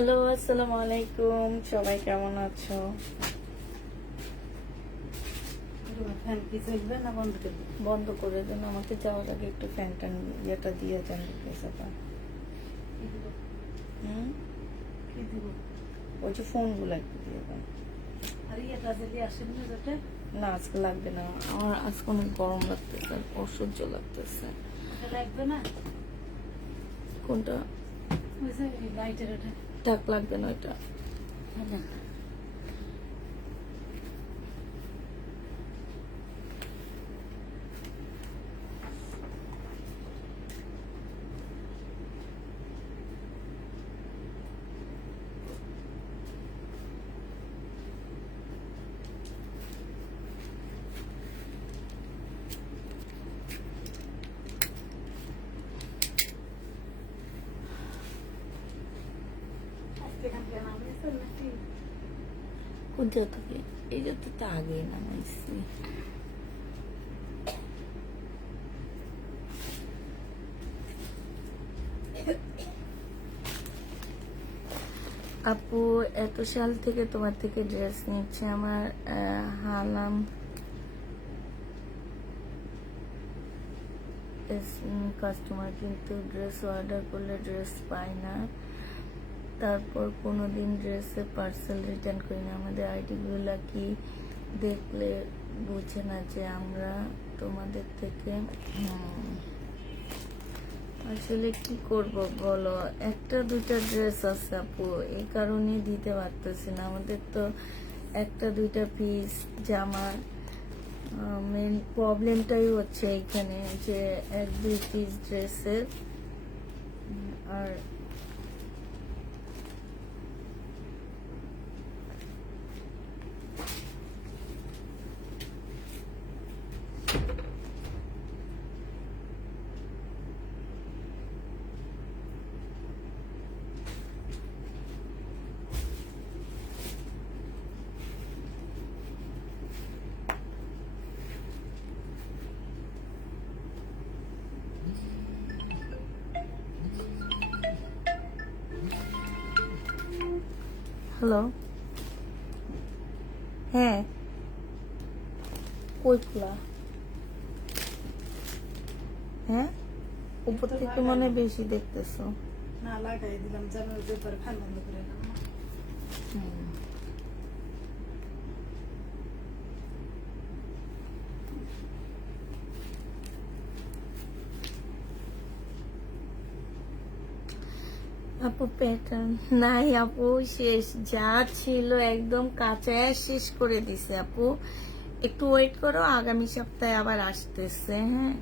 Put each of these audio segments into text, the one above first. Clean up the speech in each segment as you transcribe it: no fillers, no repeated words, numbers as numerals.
Hello, আসসালামু আলাইকুম। সবাই কেমন আছো? ফ্যান কি চলবে না বন্ধ করবে? বন্ধ করে দেন, আমাকে যাওয়ার আগে একটু ফ্যান ট্যান ইয়েটা দিয়ে যান প্লিজ আপা। কি দিব? হুম, কি দিব? ওই যে ফোনগুলো একটু দিয়ে দেন। আর ইয়েটা যদি আসেন না যাতে না, আজকে লাগবে না, আমার আজকে অনেক গরম লাগতেছে, অসহ্য লাগতেছে। ওটা লাগবে না। কোনটা? ওই যে লাইটের ওটা টাক লাগবে না ওইটা। না। আজকে এখানকে নামিয়েছেন নাকি? কোন জায়গা থেকে? এই যে তো আগে নামাইছি। আপু এত সাল থেকে তোমার থেকে ড্রেস নিচ্ছে, আমার হালাম কাস্টমার, কিন্তু ড্রেস অর্ডার করলে ড্রেস পাই না, তারপর কোনোদিন ড্রেসে পার্সেল রিটার্ন করি না। আমাদের আইডিগুলো কি দেখলে বুঝে না যে আমরা তোমাদের থেকে আসলে কি করব বলো, একটা দুইটা ড্রেস আছে আপু, এই কারণে দিতে পারতেছি না। আমাদের তো একটা দুইটা পিস জামা, মেন প্রবলেমটাই হচ্ছে এখানে যে এক দুই পিস ড্রেসের। আর হ্যালো, হ্যাঁ, কই খোলা? হ্যাঁ, উপর থেকে মনে হয় বেশি দেখতেছো। না লাগাই দিলাম যেন ওই ব্যাপারে ফ্যান বন্ধ করে না। আপু প্যাটার্ন নাই আপু, শেষ যা ছিল একদম কাঁচা শেষ করে দিছে আপু। একটু ওয়েট করো, আগামী সপ্তাহে আবার আসতেছে। হ্যাঁ,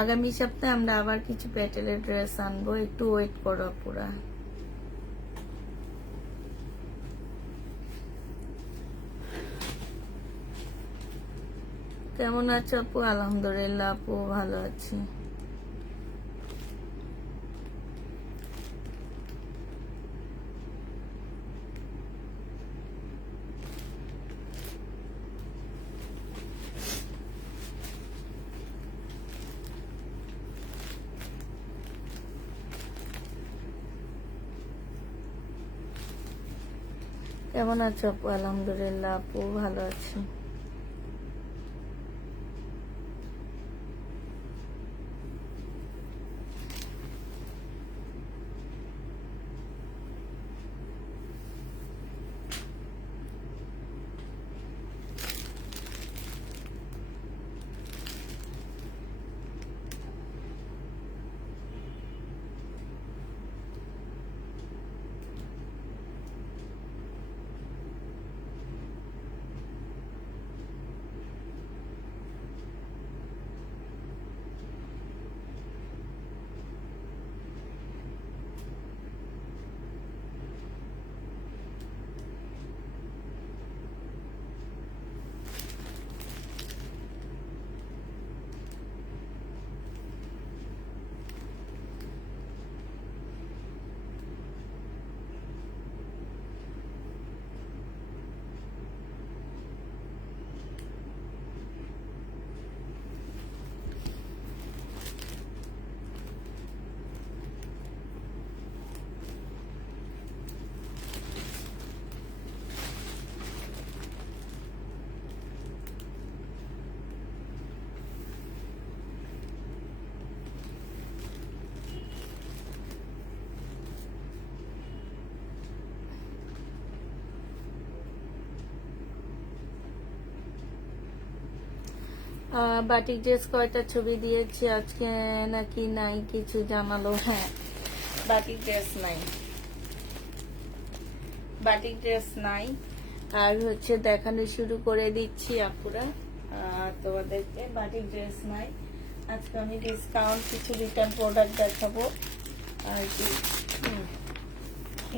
আগামী সপ্তাহে আমরা আবার কিছু প্যাটেলের ড্রেস আনবো, একটু ওয়েট করো আপুরা। কেমন আছো আপু? আলহামদুলিল্লাহ আপু, ভালো আছি। কেমন আছো আপু? আলহামদুলিল্লাহ আপু, ভালো আছি। বাটিক ড্রেস কয়টা ছবি দিয়েছি আজকে নাকি নাই কিছু জানালো? হ্যাঁ, বাটিক ড্রেস নাই, বাটিক ড্রেস নাই। আর হচ্ছে দেখানো শুরু করে দিচ্ছি আপুরা তোমাদেরকে, বাটিক ড্রেস নাই। আজকে আমি ডিসকাউন্ট কিছু রিটার্ন প্রোডাক্ট দেখাবো আর কি,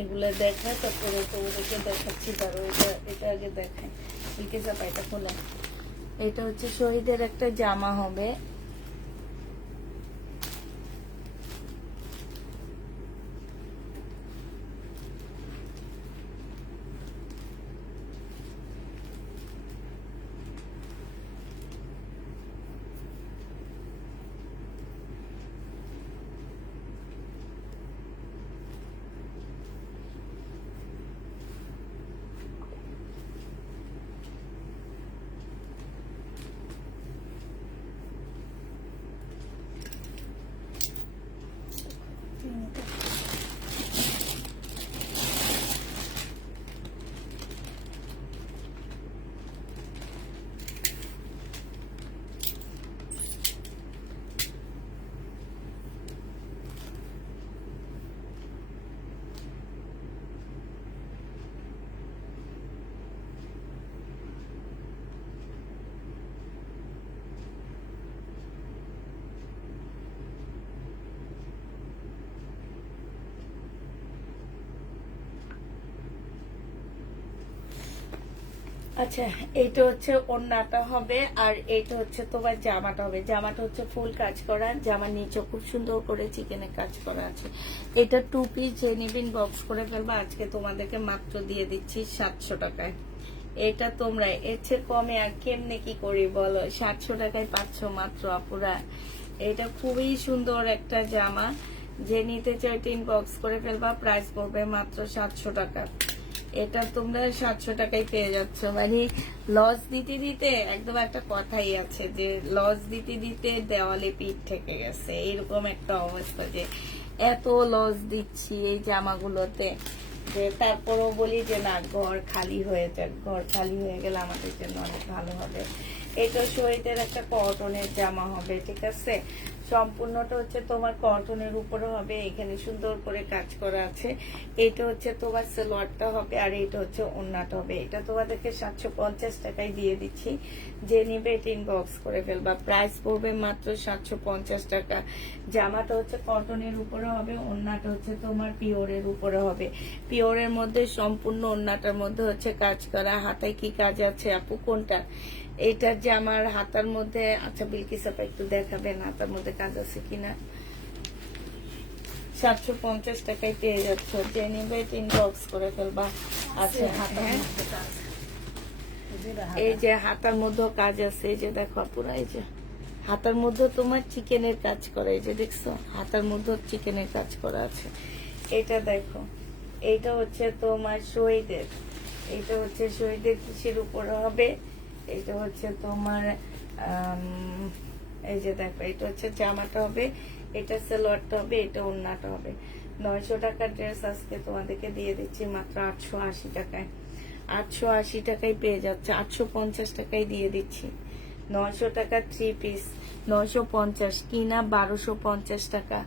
এগুলো দেখায় তারপরে তোমাদেরকে দেখাচ্ছি। ধরো এটা এটা আগে দেখায়, বিকেজা পাইটা খোলা। এটা হচ্ছে শহীদের একটা জামা হবে, আচ্ছা এইটা হচ্ছে ওড়নাটা হবে আর এইটা হচ্ছে তোমার জামাটা হবে। জামাটা হচ্ছে ফুল কাজ করা, জামার নিচে খুব সুন্দর করে চিকেনের কাজ করা আছে। এটা 2 পিস যে নিবেন বক্স করে ফেলবা, আজকে তোমাদেরকে মাত্র দিয়ে দিচ্ছি 700 টাকায়। এটা তোমরা এর চেয়ে কমে আর কেমনে কি করি বলো, 700 টাকায় পাচ্ছ মাত্র আপুরা। এটা খুবই সুন্দর একটা জামা, যে নিতে চাই 3 বক্স করে ফেলবা, প্রাইস পড়বে মাত্র 700 টাকা। এটা তোমরা 700 টাকায় পেয়ে যাচ্ছ। মানে লস দিতে দিতে একদম একটা কথাই আছে যে লস দিতে দিতে দেওয়ালে পিঠ থেকে গেছে, এরকম একটা অবস্থা যে এত লস দিচ্ছি এই জামাগুলোতে, যে তারপরও বলি যে না ঘর খালি হয়ে যাক, ঘর খালি হয়ে গেলে আমাদের জন্য অনেক ভালো হবে। এটা শহীদের একটা কটনের জামা হবে, ঠিক আছে। সম্পূর্ণটা হচ্ছে তোমার কটনের উপরে হবে, এখানে সুন্দর করে কাজ করা আছে। এটা হচ্ছে তোমার সালোয়ারটা হবে আর এটা হচ্ছে ওড়নাটা হবে। এটা তোমাদেরকে 750 টাকায় দিয়ে দিচ্ছি, যে নিবে 3 বক্স করে ফেলবা, প্রাইস পড়বে মাত্র 750 টাকা। জামাটা হচ্ছে কটনের উপরে হবে, ওড়নাটা হচ্ছে তোমার পিওরের উপরে হবে। পিওরের মধ্যে সম্পূর্ণ ওড়নাটার মধ্যে হচ্ছে কাজ করা। হাতায় কি কাজ আছে আপু কোনটা? এইটার যে আমার হাতার মধ্যে, আচ্ছা বিলকিস আপা একটু দেখাবেন হাতার মধ্যে কাজ আছে কিনা। 750 টাকায় পেয়ে যাচ্ছ, যে নিবে 3 বক্স করে ফেলবা। আচ্ছা হ্যাঁ, এই যে হাতার মধ্যে কাজ আছে, এই যে দেখো পুরো, এই যে হাতার মধ্যে তোমার চিকেনের কাজ করা, এই যে দেখছো হাতার মধ্যে চিকেনের কাজ করা আছে। এটা দেখো, এইটা হচ্ছে তোমার শহীদের, এটা হচ্ছে শহীদের কিসের উপরে হবে, এটা হচ্ছে তোমার এই যে দেখো, এটা হচ্ছে জামাটা হবে, এটা সালোয়ারটা হবে, এটা ওড়নাটা হবে। 900 টাকার ড্রেস আজকে তোমাদেরকে দিয়ে দিচ্ছি মাত্র 880 টাকায়। 880 টাকায় পেয়ে যাচ্ছে, 850 টাকায় দিয়ে দিচ্ছি। 900 টাকা 3 পিস, 950 কিনা 1250 টাকা।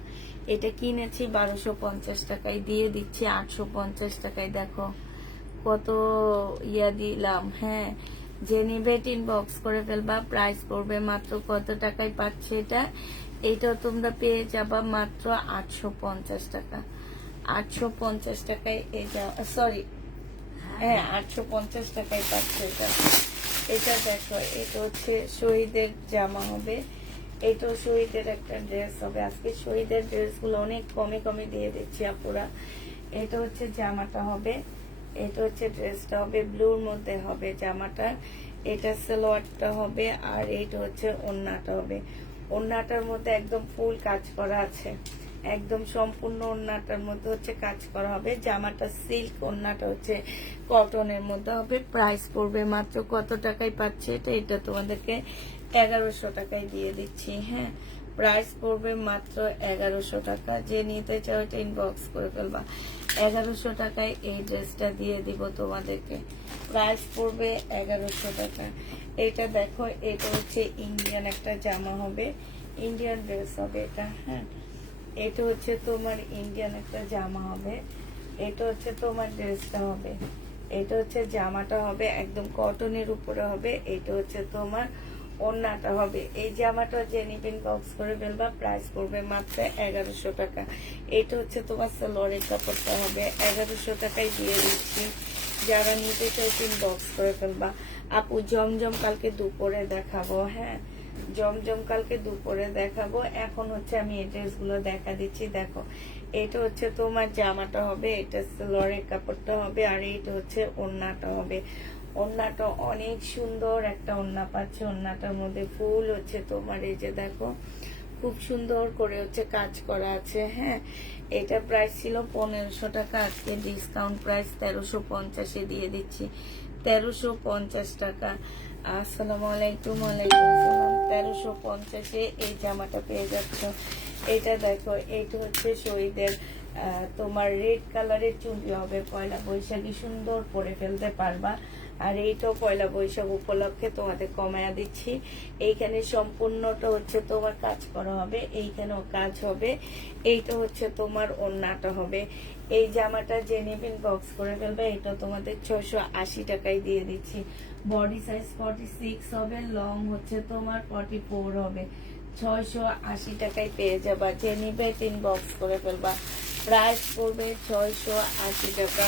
এটা কিনেছি 1250 টাকায়, দিয়ে দিচ্ছি 850 টাকায়। দেখো কত ইয়া দিলাম। হ্যাঁ, যে নিবে 3 বক্স করে ফেলবা, প্রাইস পড়বে মাত্র কত টাকায় পাচ্ছে এটা? এইটা তোমরা পেয়ে যাবা মাত্র 850 টাকা। 850 টাকায় এটা, সরি হ্যাঁ 850 টাকায় পাচ্ছে এটা। এটা দেখো, এটা হচ্ছে শহীদের জামা হবে, এটাও শহীদের একটা ড্রেস হবে। আজকে শহীদের ড্রেসগুলো অনেক কমে কমে দিয়ে দিচ্ছি আপুরা। এটা হচ্ছে জামাটা হবে, এটা হচ্ছে ড্রেসটা হবে, ব্লুর মধ্যে হবে জামাটা। এটা সালোয়ারটা হবে আর এইটা হচ্ছে ওড়নাটা হবে। ওড়নাটার মধ্যে একদম ফুল কাজ করা আছে, একদম সম্পূর্ণ ওড়নাটার মধ্যে হচ্ছে কাজ করা হবে। জামাটা সিল্ক, ওড়নাটা হচ্ছে কটনের মধ্যে হবে। প্রাইস পড়বে মাত্র কত টাকায় পাচ্ছে এটা? এটা তোমাদেরকে 1100 টাকায় দিয়ে দিচ্ছি। হ্যাঁ, প্রাইস পড়বে মাত্র 1100 টাকা। যে নিতে চাও এটা ইনবক্স করে ফেলবা। 1100 টাকায় এই ড্রেসটা দিয়ে দিব তোমাদেরকে। প্রাইস পড়বে 1100 টাকা। এটা দেখো, এটা হচ্ছে ইন্ডিয়ান একটা জামা হবে, ইন্ডিয়ান ড্রেস হবে এটা। হ্যাঁ, এটা হচ্ছে তোমার ইন্ডিয়ান একটা জামা হবে, এটা হচ্ছে তোমার ড্রেসটা হবে, এটা হচ্ছে জামাটা হবে একদম কটনের উপরে হবে, এটা হচ্ছে তোমার ওড়নাটা হবে। এই জামাটা যে নিবেন বক্স করে ফেলবা। প্রাইস পড়বে মাত্র 1100 টাকা। এটা হচ্ছে তোমার সালোয়ারের কাপড়টা হবে, 1100 টাকায় দিয়ে দিচ্ছি। যারা নিতে চাইছেন বক্স করে ফেলবা। আপু জমজম কালকে দুপুরে দেখাবো। হ্যাঁ, জমজম কালকে দুপুরে দেখাবো। এখন হচ্ছে আমি এই ড্রেসগুলো দেখা দিচ্ছি। দেখো, এটা হচ্ছে তোমার জামাটা হবে, এটা সালোয়ারের কাপড়টা হবে, আর এটা হচ্ছে ওড়নাটা হবে। ওড়নাটা অনেক সুন্দর একটা ওড়না পাচ্ছে। ওড়নাটার মধ্যে ফুল হচ্ছে তোমার, এই যে দেখো খুব সুন্দর করে হচ্ছে কাজ করা আছে। হ্যাঁ, এটা প্রাইস ছিল 1500 টাকা, আজকে ডিসকাউন্ট প্রাইস 1350-এ দিয়ে দিচ্ছি। 1350 টাকা। আসসালামু আলাইকুম। ওয়ালাইকুম আসসালাম। 1350-এ এই জামাটা পেয়ে যাচ্ছ। এটা দেখো, এটা হচ্ছে শহীদের তোমার রেড কালারের চুড়ি হবে, পয়লা বৈশাখী সুন্দর পরে ফেলতে পারবা। আর এইটাও পয়লা বৈশাখ উপলক্ষে তোমাদের কমায়া দিচ্ছি। এইখানে সম্পূর্ণটা হচ্ছে তোমার কাজ করা হবে, এইখানেও কাজ হবে। এইটা হচ্ছে তোমার ওড়নাটা হবে। এই জামাটা যে নেবেন বক্স করে ফেলবে। এটা তোমাদের 680 টাকায় দিয়ে দিচ্ছি। বডি সাইজ 46 হবে, লং হচ্ছে তোমার 44 হবে। 680 টাকায় পেয়ে যাবা। যে নিবে 3 বক্স করে ফেলবা। প্রাইস পড়বে 680 টাকা।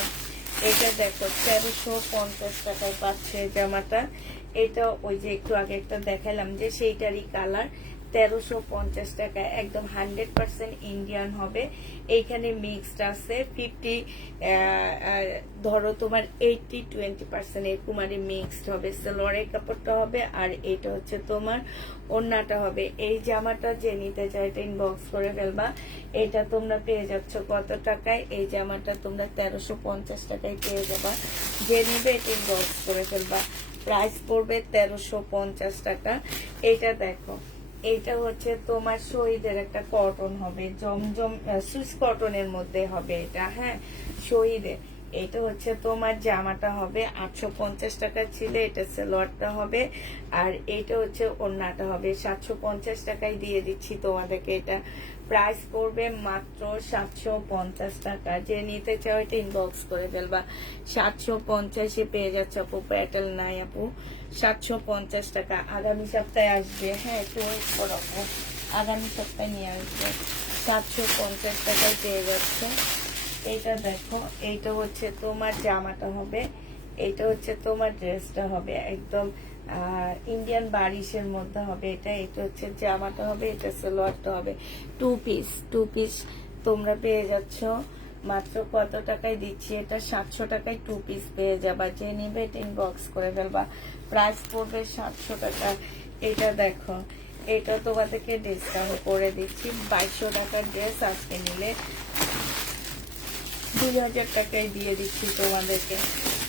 এটা দেখো 1350 টাকায় পাচ্ছে জামাটা। এটা ওই যে একটু আগে একটা দেখালাম যে সেইটারই কালার। 1350 টাকা, একদম 100% ইন্ডিয়ান হবে। এইখানে মিক্সড আছে 50, ধরো তোমার 80-20% এরকম মিক্সড হবে। সালোয়ারের কাপড়টা হবে, আর এটা হচ্ছে তোমার ওড়নাটা হবে। এই জামাটা যে নিতে চাই এটা ইনবক্স করে ফেলবা। এটা তোমরা পেয়ে যাচ্ছ কত টাকায়? এই জামাটা তোমরা 1350 টাকায় পেয়ে যাবা। যে নিবে এটা ইনবক্স করে ফেলবা। প্রাইস পড়বে 1350 টাকা। এটা দেখো, এইটা হচ্ছে তোমার শহীদের একটা কটন হবে, জমজম সুইস কটনের মধ্যে হবে এটা। হ্যাঁ, শহীদের। এটা হচ্ছে তোমার জামাটা হবে 850 টাকা ছিল, এটা সালোয়ারটা হবে, আর এটা হচ্ছে ওড়নাটা হবে। 750 টাকায় দিয়ে দিচ্ছি তোমাদেরকে এটা। প্রাইস পড়বে মাত্র 750 টাকা। যে নিতে চাও এটা ইনবক্স করে ফেলবা। 750-এ পেয়ে যাচ্ছে আপু, প্যাটেল নাই আপু। 750 টাকা। আগামী সপ্তাহে আসবে। হ্যাঁ, একটু ওয়েট করো, আগামী সপ্তাহে নিয়ে আসবে। 750 টাকায় পেয়ে যাচ্ছে। এইটা দেখো, এইটা হচ্ছে তোমার জামাটা হবে, এইটা হচ্ছে তোমার ড্রেসটা হবে, একদম ইন্ডিয়ান বারিশের মধ্যে হবে এটা। এটা হচ্ছে জামাটা হবে, এটা সালোয়ারটা হবে। টু পিস তোমরা পেয়ে যাচ্ছ মাত্র কত টাকায় দিচ্ছি এটা? 700 টাকায় 2 পিস পেয়ে যাবা। যে নিবে ইনবক্স করে ফেলবা। প্রাইস পড়বে 700 টাকা। এটা দেখো, এটা তোমাদেরকে ডিসকাউন্ট করে দিচ্ছি। 2200 টাকার ড্রেস আজকে নিলে 2000 টাকায় দিয়ে দিচ্ছি তোমাদেরকে।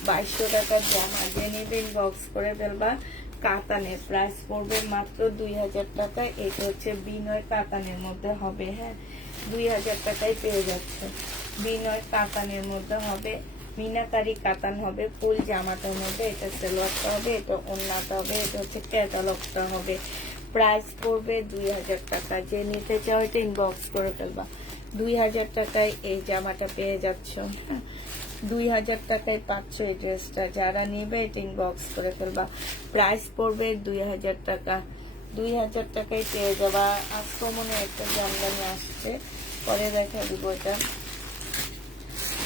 2200 টাকার জামা। যে নিবে ইনবক্স করে ফেলবা। কাতানের প্রাইস পড়বে মাত্র 2000 টাকা। এটা হচ্ছে বিনয় কাতানের মধ্যে হবে। হ্যাঁ, 2000 টাকায় পেয়ে যাচ্ছে। বিনয় কাতানের মধ্যে হবে, মিনাকারি কাতান হবে ফুল জামাটার মধ্যে। এটা সালোয়ারটা হবে, এটা ওড়নাটা হবে, এটা হচ্ছে ক্যাটালগটা হবে। প্রাইস পড়বে 2000 টাকা। যে নিতে চাও এটা ইনবক্স করে ফেলবা। 2000 টাকায় এই জামাটা পেয়ে যাচ্ছ। 2000 টাকায় পাচ্ছ এই ড্রেসটা। যারা নিবে এটা ইনবক্স করে ফেলবা। প্রাইস পড়বে 2000 টাকা। 2000 টাকায় পেয়ে যাবা। আজকে মনে হয় একটা জামদানি আসছে, পরে দেখা দিব। এটা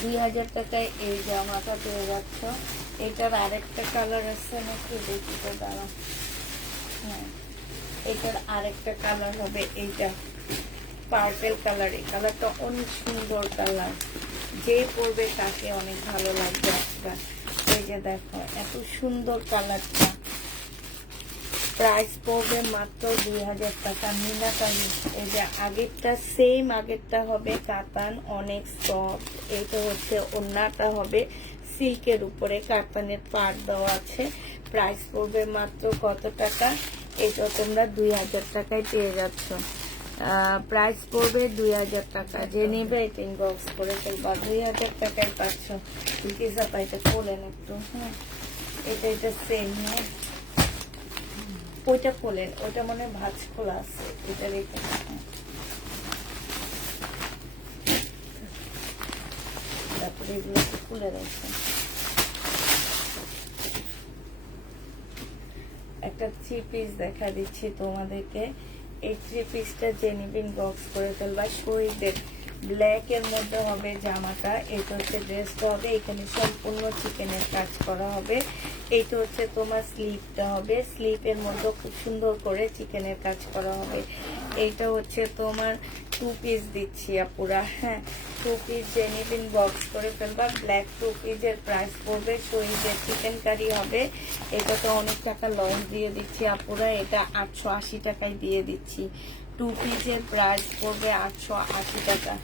2000 টাকায় এই জামাটা পেয়ে যাচ্ছ। এটার আরেকটা কালার আছে নাকি দেখি তো, দাঁড়া। হ্যাঁ, এটার আরেকটা কালার হবে এইটা, পার্পেল কালার। এই কালারটা অনেক সুন্দর কালার, যে পরবে তাকে অনেক ভালো লাগবে একটা। এই যে দেখো, এত সুন্দর কালারটা। প্রাইস পড়বে মাত্র 2000 টাকা। মিনাকারি। এই যে আগেরটা সেম, আগেরটা হবে কাতান, অনেক সফট। এইটা হচ্ছে ওড়নাটা হবে সিল্কের উপরে, কাতানের পাড় দেওয়া আছে। প্রাইস পড়বে মাত্র কত টাকা? এটা তোমরা 2000 টাকায় পেয়ে যাচ্ছ। প্রাইস পড়বে 2000 টাকা। যে নিবে এটা ইনবক্স করে ফেলবা। 2000 টাকায় পাচ্ছ। পিসা পাইতে খোলেন একটু। হ্যাঁ, এটা সেম। হ্যাঁ, ওইটা খোলেন, ওইটা মনে হয় ভাঁজ খোলা আছে, এটা রেখে তারপরে এগুলো খুলে রাখছেন। একটা 3 পিস দেখা দিচ্ছি তোমাদেরকে। এই 3 পিসটা যে নিবেন বক্স করে ফেলবা। শহীদের ব্ল্যাক এর মধ্যে হবে জামাটা। এটা হচ্ছে ড্রেসটা হবে, এখানে সম্পূর্ণ চিকেনের কাজ করা হবে। এইটা হচ্ছে তোমার স্লিপটা হবে, স্লিপের মধ্যে খুব সুন্দর করে চিকেনের কাজ করা হবে। এইটা হচ্ছে তোমার 2 পিস দিচ্ছি আপুরা। হ্যাঁ, 2 পিস যে নিবেন বক্স করে ফেলবা। ব্ল্যাক 2 পিসের প্রাইস পড়বে, শহীদের চিকেন কারি হবে। এটা তো অনেক টাকা লস দিয়ে দিচ্ছি আপুরা, এটা 880 টাকায় দিয়ে দিচ্ছি। 2 পিসের প্রাইস পড়বে 880 টাকা।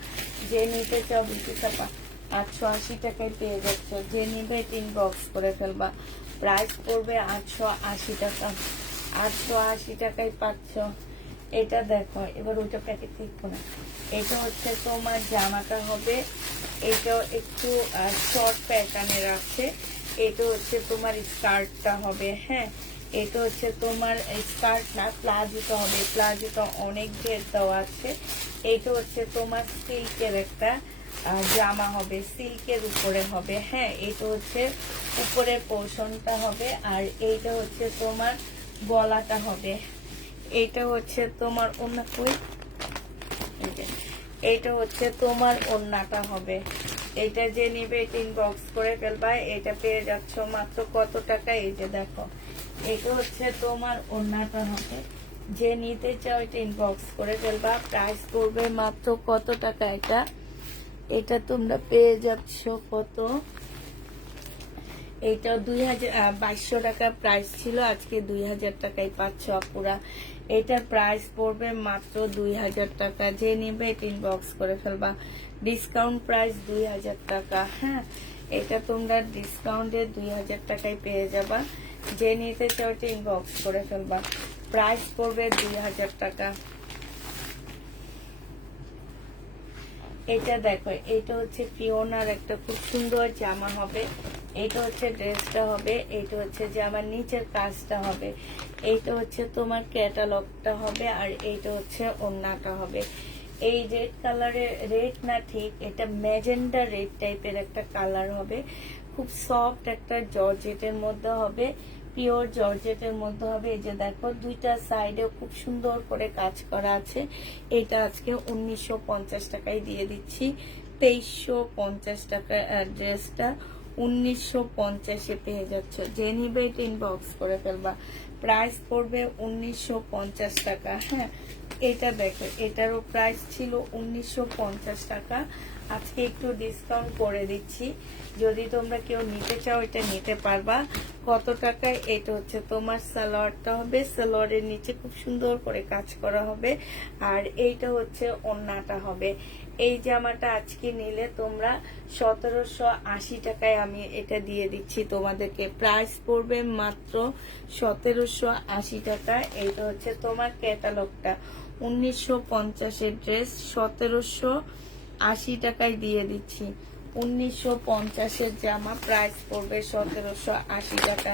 যে নিতে চাও বিক্রি চাপা 880 টাকায় পেয়ে যাচ্ছ। যে নিবে 3 বক্স করে ফেলবা। প্রাইস পড়বে 880 টাকা। 880 টাকায় পাচ্ছ। এটা দেখো, এবার ওইটা প্যাকেট দেখবো না। এটা হচ্ছে তোমার জামাটা হবে, এটাও একটু শর্ট প্যাটার্নের আছে। এটা হচ্ছে তোমার স্কার্টটা হবে। হ্যাঁ, এটা হচ্ছে তোমার স্কার্ট না, প্লাজোটা হবে। প্লাজোটা অনেক ঘের দেওয়া আছে। এটা হচ্ছে তোমার সিল্কের একটা জামা হবে, সিল্কের উপরে হবে। হ্যাঁ, এটা হচ্ছে উপরের পোর্শনটা হবে, আর এইটা হচ্ছে তোমার গলাটা হবে। এইটা হচ্ছে তোমার ওড়না কই, এইটা হচ্ছে তোমার ওড়নাটা হবে। এটা যে নিবে 3 বক্স করে ফেলবা। এটা পেয়ে যাচ্ছ মাত্র কত টাকা, এই যে দেখো, এটা হচ্ছে তোমার ওড়নাটা হবে। যে নিতে চাও 3 বক্স করে ফেলবা। প্রাইস পড়বে মাত্র কত টাকা, এটা তোমরা পেয়ে যাচ্ছ কত, এইটা 2200 টাকা প্রাইস ছিল, আজকে 2000 টাকায় পাচ্ছ আপুরা। এটার প্রাইস পড়বে মাত্র 2000 টাকা। যে নিবে 3 বক্স করে ফেলবা। ডিসকাউন্ট প্রাইস 2000 টাকা। হ্যাঁ, এটা তোমরা ডিসকাউন্টে 2000 টাকায় পেয়ে যাবা। যে নিতে চাও 3 বক্স করে ফেলবা। প্রাইস পড়বে 2000 টাকা। এটা দেখো, এটা হচ্ছে পিওনার একটা খুব সুন্দর জামা হবে। এটা হচ্ছে ড্রেসটা হবে, এটা হচ্ছে জামার নিচের কাজটা হবে। এইটা হচ্ছে তোমার ক্যাটালগটা হবে, আর এইটা হচ্ছে ওড়নাটা হবে। এই রেড কালারের, রেড না ঠিক, এটা ম্যাজেন্ডা রেড টাইপের একটা কালার হবে। খুব সফট একটা জর্জেটের মধ্যে হবে, পিওর জর্জেটের মধ্যে হবে। এই যে দেখো, দুইটা সাইডে খুব সুন্দর করে কাজ করা আছে। এটা আজকে 1950 টাকায় দিয়ে দিচ্ছি। 2350 টাকা ড্রেসটা 1950-এ পেয়ে যাচ্ছ। যে নিবে 3 বক্স করে ফেলবা। প্রাইস পড়বে 1950 টাকা। হ্যাঁ, এটা দেখো, এটারও প্রাইস ছিল 1950 টাকা। আজকে একটু ডিসকাউন্ট করে দিচ্ছি। যদি তোমরা কেউ নিতে চাও এটা নিতে পারবা। কত টাকায়, এটা হচ্ছে তোমার সালোয়ারটা হবে। সালোয়ারের নিচে খুব সুন্দর করে কাজ করা হবে, আর এইটা হচ্ছে ওড়নাটা হবে। এই জামাটা আজকে নিলে তোমরা 1780 টাকায় আমি এটা দিয়ে দিচ্ছি তোমাদেরকে। প্রাইস পড়বে মাত্র 1780 টাকা। এইটা হচ্ছে তোমার ক্যাটালগটা। 1950-এর ড্রেস 1780 টাকায় দিয়ে দিচ্ছি। 1950-এর জামা, প্রাইস পড়বে 1780 টাকা।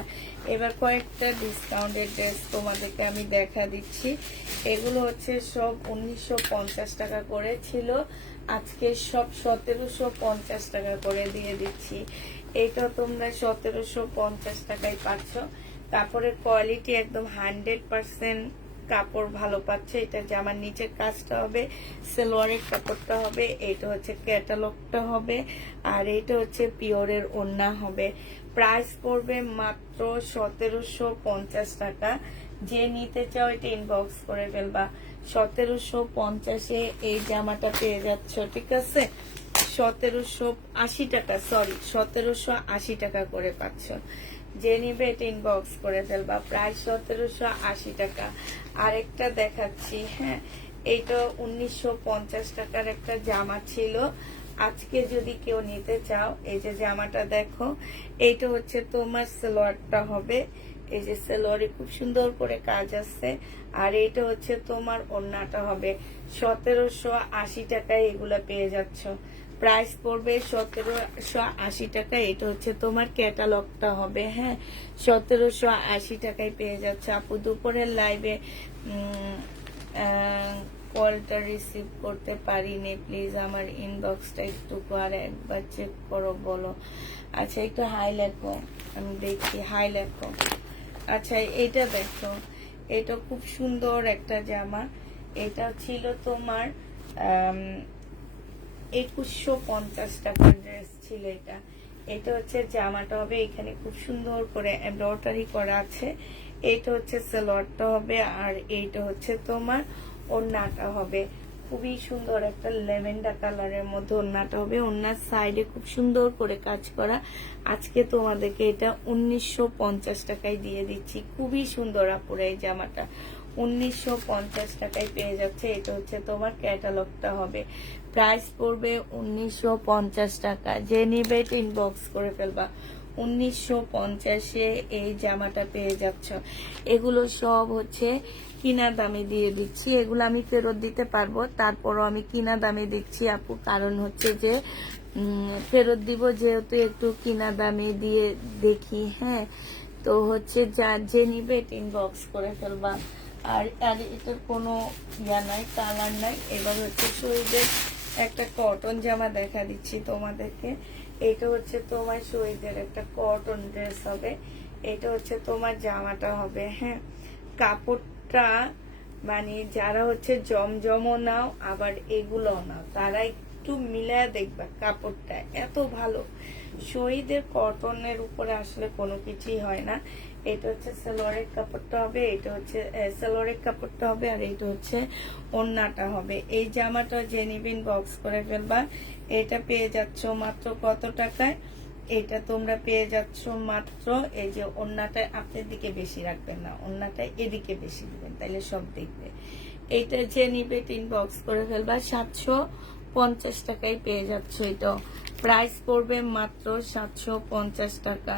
এবার কয়েকটা ডিসকাউন্টের ড্রেস তোমাদেরকে আমি দেখা দিচ্ছি। এগুলো হচ্ছে সব 1950 টাকা করে ছিল, আজকে সব 1750 টাকা করে দিয়ে দিচ্ছি। এটা তোমরা 1750 টাকায় পাচ্ছ। কাপড়ের কোয়ালিটি একদম 100% কাপড় ভালো পাচ্ছে। এটা জামার নিচের কাজটা হবে, সালোয়ারের কাপড়টা হবে, এটা হচ্ছে ক্যাটালগটা হবে, আর এটা হচ্ছে পিওরের ওড়না হবে। প্রাইস পড়বে মাত্র 1750 টাকা। যে নিতে চাও এটা ইনবক্স করে ফেলবা। 1750-এ এই জামাটা পেয়ে যাচ্ছ, ঠিক আছে। 1780 টাকা, সরি 1780 টাকা করে পাচ্ছ। যে নিবে এটা ইনবক্স করে ফেলবা। প্রাইস 1780 টাকা। আরেকটা দেখাচ্ছি। হ্যাঁ, এইটা 1950 টাকার একটা জামা ছিল, আজকে যদি কেউ নিতে চাও, এই যে জামাটা দেখো, এইটা হচ্ছে তোমার সালোয়ারটা হবে। এই যে সেলোয়ারে খুব সুন্দর করে কাজ আছে। আর এটা হচ্ছে তোমার ওড়নাটা হবে 1780 টাকায় এগুলা পেয়ে যাচ্ছ। প্রাইস পড়বে 1780 টাকা। এটা হচ্ছে তোমার ক্যাটালগটা হবে, হ্যাঁ, 1780 টাকায় পেয়ে যাচ্ছে। আপু দুপুরের লাইভে কলটা রিসিভ করতে পারিনি, প্লিজ আমার ইনবক্সটা একটু আর একবার চেক করো বলো। আচ্ছা একটু হাই লেখো, আমি দেখি, হাই লেখো। আচ্ছা এটা দেখো, এটা খুব সুন্দর একটা জামা। এটা ছিল তোমার 2150 টাকার ড্রেস ছিল এটা। এটা হচ্ছে জামাটা হবে, এখানে খুব সুন্দর করে এমব্রয়ডারি করা আছে। এটা হচ্ছে সালোয়ারটা হবে, আর এইটা হচ্ছে তোমার ওড়নাটা হবে। খুবই সুন্দর একটা ল্যাভেন্ডার কালারের মধ্যে ওড়নাটা হবে। ওড়নার সাইডে খুব সুন্দর করে কাজ করা। আজকে তোমাদেরকে এটা 1950 টাকায় দিয়ে দিচ্ছি। খুবই সুন্দর আপুরা, এই জামাটা 1950 টাকায় পেয়ে যাচ্ছে। এটা হচ্ছে তোমার ক্যাটালগটা হবে। প্রাইস পড়বে 1950 টাকা। যে নিবে ইনবক্স করে ফেলবা। 1950-এ এই জামাটা পেয়ে যাচ্ছ। এগুলো সব হচ্ছে কিনা দামে দিয়ে দিচ্ছি। এগুলো আমি ফেরত দিতে পারবো, তারপরও আমি কিনা দামে দিচ্ছি আপু, কারণ হচ্ছে যে ফেরত দিব যেহেতু একটু কিনা দামে দিয়ে দেখি, হ্যাঁ। তো হচ্ছে যে নিবে ইনবক্স করে ফেলবা। আর এটার কোনো ইয়া নাই, কালার নাই। এবার হচ্ছে শহীদের একটা কটন জামা দেখা দিচ্ছি তোমাদেরকে। এটা হচ্ছে তোমার শহীদের একটা কটন ড্রেস হবে। এটা হচ্ছে তোমার জামাটা হবে, হ্যাঁ। কাপড়টা মানে যারা হচ্ছে জমজমও নাও আবার এগুলোও নাও, তারা একটু মিলায় দেখবা, কাপড়টা এত ভালো। শহীদের কটনের উপরে আসলে কোনো কিছুই হয় না। এটা হচ্ছে সালোয়ারের কাপড়টা হবে, এটা হচ্ছে সালোয়ারের কাপড়টা হবে, আর এটা হচ্ছে ওড়নাটা হবে। এই জামাটা যে নিবেন বক্স করে ফেলবা। এটা পেয়ে যাচ্ছ মাত্র কত টাকায়? এটা তোমরা পেয়ে যাচ্ছ মাত্র, এই যে ওড়নাটা আপনার দিকে বেশি রাখবেন না, ওড়নাটা এদিকে বেশি দিবেন, তাইলে সব দেখবে। এটা যে নিবে ইনবক্স করে ফেলবা। 750 টাকায় পেয়ে যাচ্ছ। এটা প্রাইস পড়বে মাত্র 750 টাকা।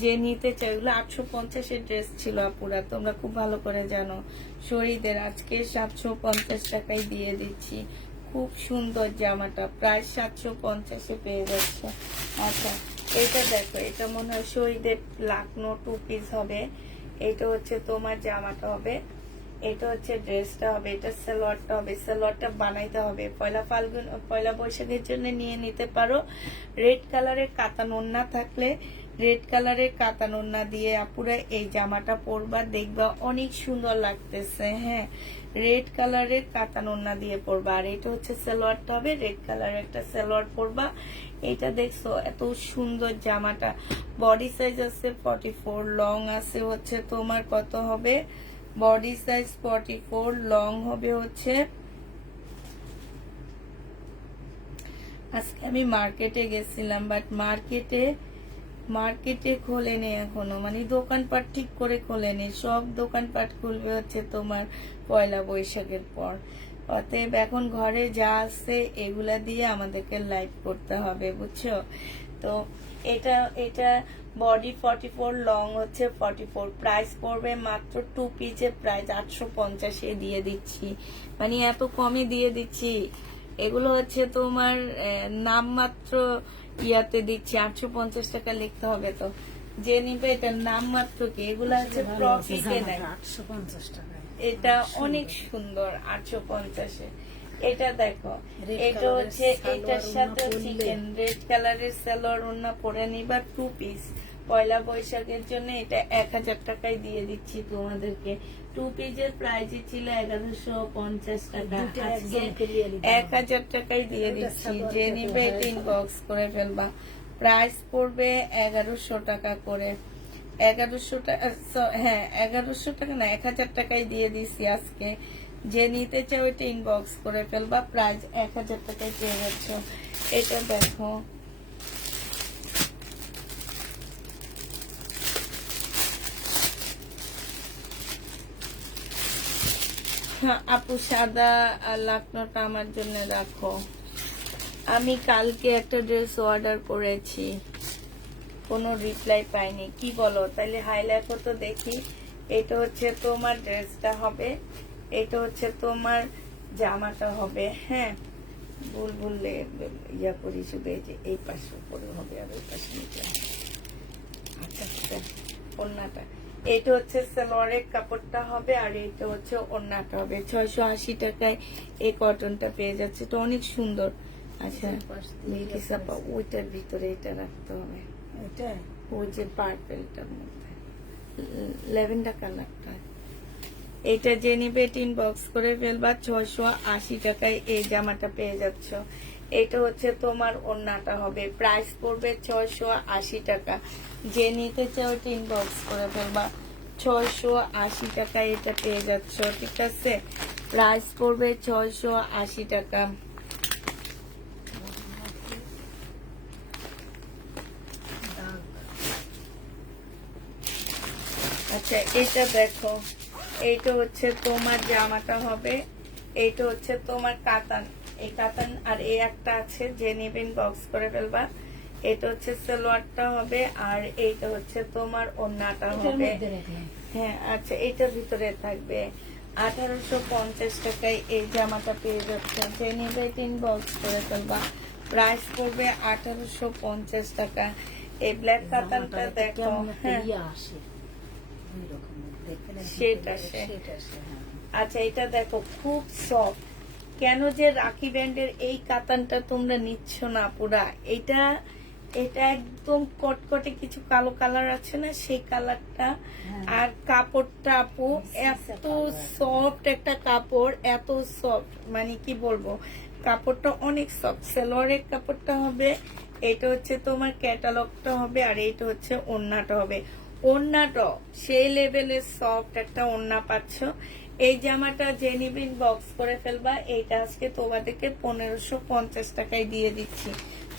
যে নিতে চাই, ওগুলো 850-এর ড্রেস ছিল আপুরা, তোমরা খুব ভালো করে জানো। শহীদের আজকে 750 টাকায় দিয়ে দিচ্ছি। খুব সুন্দর জামাটা, প্রায় 750-এ পেয়ে যাচ্ছে। আচ্ছা এটা দেখো, এটা মনে হয় শহীদের লাকনো 2 পিস হবে। এটা হচ্ছে তোমার জামাটা হবে, এটা হচ্ছে ড্রেসটা হবে, এটা সালোয়ারটা হবে। সালোয়ারটা বানাইতে হবে পয়লা বৈশাখের জন্য নিয়ে নিতে পারো। রেড কালারের কাতান ওড়না থাকলে রেড কালারের কাতান ওড়না দিয়ে আপুরা এই জামাটা পরবা, দেখবা অনেক সুন্দর লাগতেছে, হ্যাঁ। রেড কালারের কাতান ওড়না দিয়ে পরবা। আর এটা হচ্ছে সালোয়ারটা হবে, রেড কালারের একটা সালোয়ার পরবা। এটা দেখছো এত সুন্দর জামাটা। বডি সাইজ আছে 44, লং আছে হচ্ছে তোমার কত হবে, বডি সাইজ 44, লং হবে হচ্ছে, আজকে আমি মার্কেটে গেছিলাম বাট মার্কেটে খোলেনি এখনো, মানে দোকানপাট ঠিক করে খোলেনি। সব দোকানপাট খুলবে হচ্ছে তোমার পয়লা বৈশাখের পর। অতএব এখন ঘরে যা আছে এগুলা দিয়ে আমাদেরকে লাইভ করতে হবে, বুঝছো। তো এটা বডি 44, লং হচ্ছে 44। প্রাইস পড়বে মাত্র 2 পিসের প্রাইস 850-এ দিয়ে দিচ্ছি, মানে এত কমে দিয়ে দিচ্ছি। এগুলো হচ্ছে তোমার নামমাত্র ইয়াতে দিচ্ছি। 850 টাকা লিখতে হবে, তো যে নিবে এটা নামমাত্র কি, এগুলো হচ্ছে প্রফিটে নাই। 850 টাকা, এটা অনেক সুন্দর 850-এ। এটা দেখো, এটা হচ্ছে এটার সাথে চিকেন রেড কালারের সালোয়ার ওড়না পরে নিবা 2 পিস। পয়লা বৈশাখের জন্য এটা 1000 টাকায় দিয়ে দিচ্ছি তোমাদেরকে। 2 পিসের প্রাইস ছিল 1150 টাকা, আজকে 1000 টাকায় দিয়ে দিচ্ছি। যে নিবে এটা ইনবক্স করে ফেলবা। প্রাইস পড়বে 1100 টাকা করে। 1100 টাকা, হ্যাঁ 1100 টাকা না, 1000 টাকায় দিয়ে দিচ্ছি আজকে। যে নিতে চাও ওইটা ইনবক্স করে ফেলবা। প্রাইস 1000 টাকায় পেয়ে যাচ্ছ। এটা দেখো, আপু সাদা লাকনোটা আমার জন্য রাখো। আমি কালকে একটা ড্রেস অর্ডার করেছি, কোনো রিপ্লাই পাইনি, কি বলো? তাইলে হাইলাইট তো দেখি। এটা হচ্ছে তোমার ড্রেসটা হবে, এটা হচ্ছে তোমার জামাটা হবে। হ্যাঁ, ভুল ভুললে ইয়া করি, শুধু এই যে এই পাশে উপরে হবে আর ওই পাশে নিচে। আচ্ছা আচ্ছা, ওড়নাটা এটা হচ্ছে সালোয়ারের কাপড়টা হবে, আর এটা হচ্ছে ওড়নাটা হবে। 680 টাকায় এই কটনটা পেয়ে যাচ্ছে, তো অনেক সুন্দর। আচ্ছা মিল্কিসাপা, ওইটার ভিতরে এটা রাখতে হবে, এটা ওই যে পার্পেলটার মধ্যে ল্যাভেন্ডার কালারটা। এটা যে নিবে ইনবক্স করে ফেলবা। 680 টাকায় এই জামাটা পেয়ে যাচ্ছ। এটা হচ্ছে তোমার ওড়নাটা হবে, প্রাইস পড়বে 680 টাকা। যে নিতে চাও ইনবক্স করে ফেলবা। 680 টাকায় এটা পেয়ে যাচ্ছ, ঠিক আছে? প্রাইস পড়বে 680 টাকা। আচ্ছা এটা দেখো, এইটা হচ্ছে তোমার জামাটা হবে, এইটা হচ্ছে তোমার কাতান। এই কাতান আর এই একটা আছে, যে নেবেন বক্স করে ফেলবা। এটা হচ্ছে সালোয়ারটা হবে, আর এইটা হচ্ছে তোমার ওড়নাটা হবে। হ্যাঁ আচ্ছা, এটার ভিতরে থাকবে। 1850 টাকায় এই জামাটা পেয়ে যাচ্ছে, যে নেবে বক্স করে ফেলবা। প্রাইস পড়বে 1850 টাকা। এই ব্ল্যাক কাতানটা দেখো, হ্যাঁ সেটা সে। আচ্ছা এটা দেখো, খুব সফট। কেন যে রাখি ব্র্যান্ডের এই কাতানটা তোমরা নিচ্ছ না পুরা, এটা এটা একদম কটকটে কিছু কালো কালার আছে না, সেই কালারটা। আর কাপড়টা আপু এত সফট একটা কাপড়, এত সফট, মানে কি বলবো, কাপড়টা অনেক সফট। সালোয়ারের কাপড়টা হবে, এটা হচ্ছে তোমার ক্যাটালগটা হবে, আর এইটা হচ্ছে ওড়নাটা হবে। ওড়নাটা সেই লেভেলের সফট একটা ওড়না পাচ্ছ। এই জামাটা যে নিবেন বক্স করে ফেলবা। এইটা আজকে তোমাদেরকে 1550 টাকায় দিয়ে দিচ্ছি।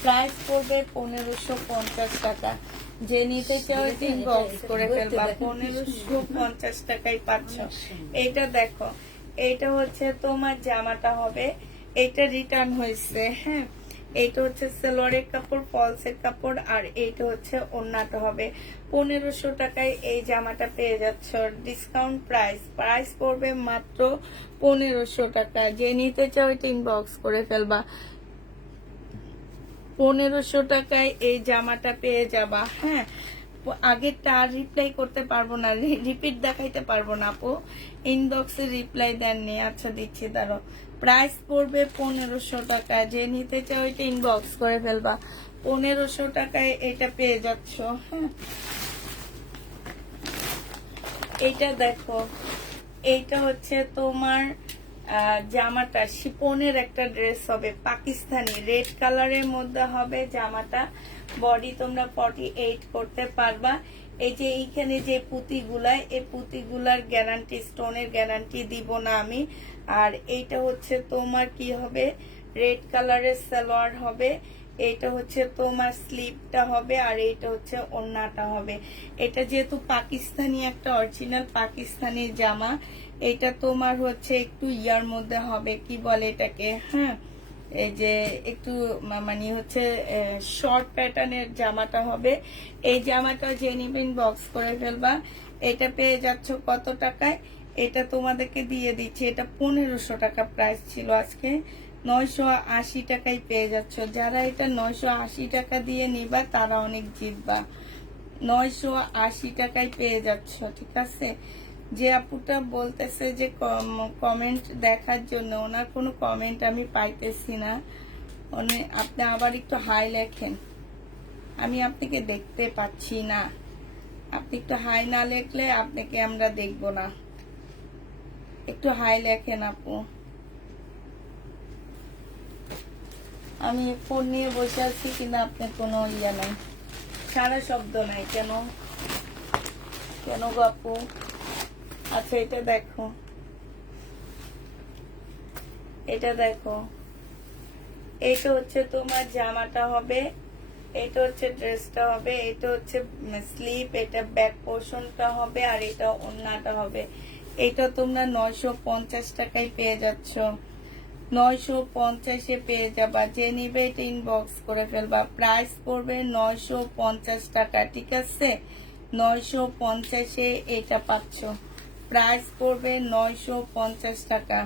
প্রাইস পড়বে 1550 টাকা। যে নিতে চাও তিন বক্স করে ফেলবা, 1550 টাকায় পাচ্ছ। এইটা দেখো, এইটা হচ্ছে তোমার জামাটা হবে, এইটা রিটার্ন হয়েছে। হ্যাঁ, এইটা হচ্ছে সালোয়ারের কাপড়, ফলসের কাপড়, আর এইটা হচ্ছে ওড়নাটা হবে। 1500 টাকায় এই জামাটা পেয়ে যাচ্ছ, ডিসকাউন্ট প্রাইস। প্রাইস পড়বে মাত্র 1500 টাকা। যে নিতে চাও ইনবক্স করে ফেলবা। 1500 টাকায় এই জামাটা পেয়ে যাবা। হ্যাঁ, আগেরটা আর রিপ্লাই করতে পারবো না, রিপিট দেখাইতে পারবো না আপু, ইনবক্সে রিপ্লাই দেননি। আচ্ছা দিচ্ছি, দাঁড়ো। প্রাইস পড়বে 1500 টাকা। যে নিতে চাও এটা ইনবক্স করে ফেলবা। 1500 টাকায় এটা পেয়ে যাচ্ছ। হ্যাঁ, এইটা দেখো, এইটা হচ্ছে তোমার জামাটা শিপনের একটা ড্রেস হবে, পাকিস্তানি রেড কালারের মধ্যে হবে জামাটা। বডি তোমরা 48 করতে পারবা। এই যে এইখানে যে পুঁতিগুলা, এই পুঁতিগুলার গ্যারান্টি, স্টোনের গ্যারান্টি দিব না আমি। আর এইটা হচ্ছে তোমার কি হবে, রেড কালারের সালোয়ার হবে, এইটা হচ্ছে তোমার স্লিপটা হবে, আর এইটা হচ্ছে ওড়নাটা হবে। এটা যেহেতু পাকিস্তানি, একটা অরিজিনাল পাকিস্তানি জামা, এটা তোমার হচ্ছে একটু ইয়ার মধ্যে হবে, কি বলে এটাকে, হ্যাঁ, এই যে একটু মানে হচ্ছে শর্ট প্যাটার্নের জামাটা হবে। এই জামাটা যে নিবেন বক্স করে ফেলবা। এটা পেয়ে যাচ্ছ কত টাকায়? এটা তোমাদেরকে দিয়ে দিচ্ছি, এটা 1500 টাকা প্রাইস ছিল, আজকে 980 টাকায় পেয়ে যাচ্ছ। যারা এটা 980 টাকা দিয়ে নিবা তারা অনেক জিতবা। 980 টাকায় পেয়ে যাচ্ছ, ঠিক আছে? যে আপুটা বলতেছে যে কমেন্ট দেখার জন্য, ওনার কোনো কমেন্ট আমি পাইতেছি না। আপনি আবার একটু হাই লেখেন, আমি আপনাকে দেখতে পাচ্ছি না। আপনি একটু হাই না লেখলে আপনাকে আমরা দেখব না। একটু হাই লেখেন আপু। আমি ফোন নিয়ে বসে আছি, কিন্তু আপনার কোনো ইয়ে নাই, সারা শব্দ নাই। কেন কেন গো আপু? আচ্ছা এটা দেখো, এটা দেখো, এইটা হচ্ছে তোমার জামাটা হবে, এটা হচ্ছে ড্রেসটা হবে, এটা হচ্ছে স্লিপ, এটা ব্যাক পোর্শনটা হবে, আর এটা ওড়নাটা হবে। এটা তোমরা 950 টাকায় পেয়ে যাচ্ছ। 950-এ পেয়ে যাবা। যে নিবে এটা ইনবক্স করে ফেলবা। প্রাইস পড়বে 950 টাকা, ঠিক আছে? 950-এ এটা পাচ্ছ। প্রাইস পড়বে 950 টাকা।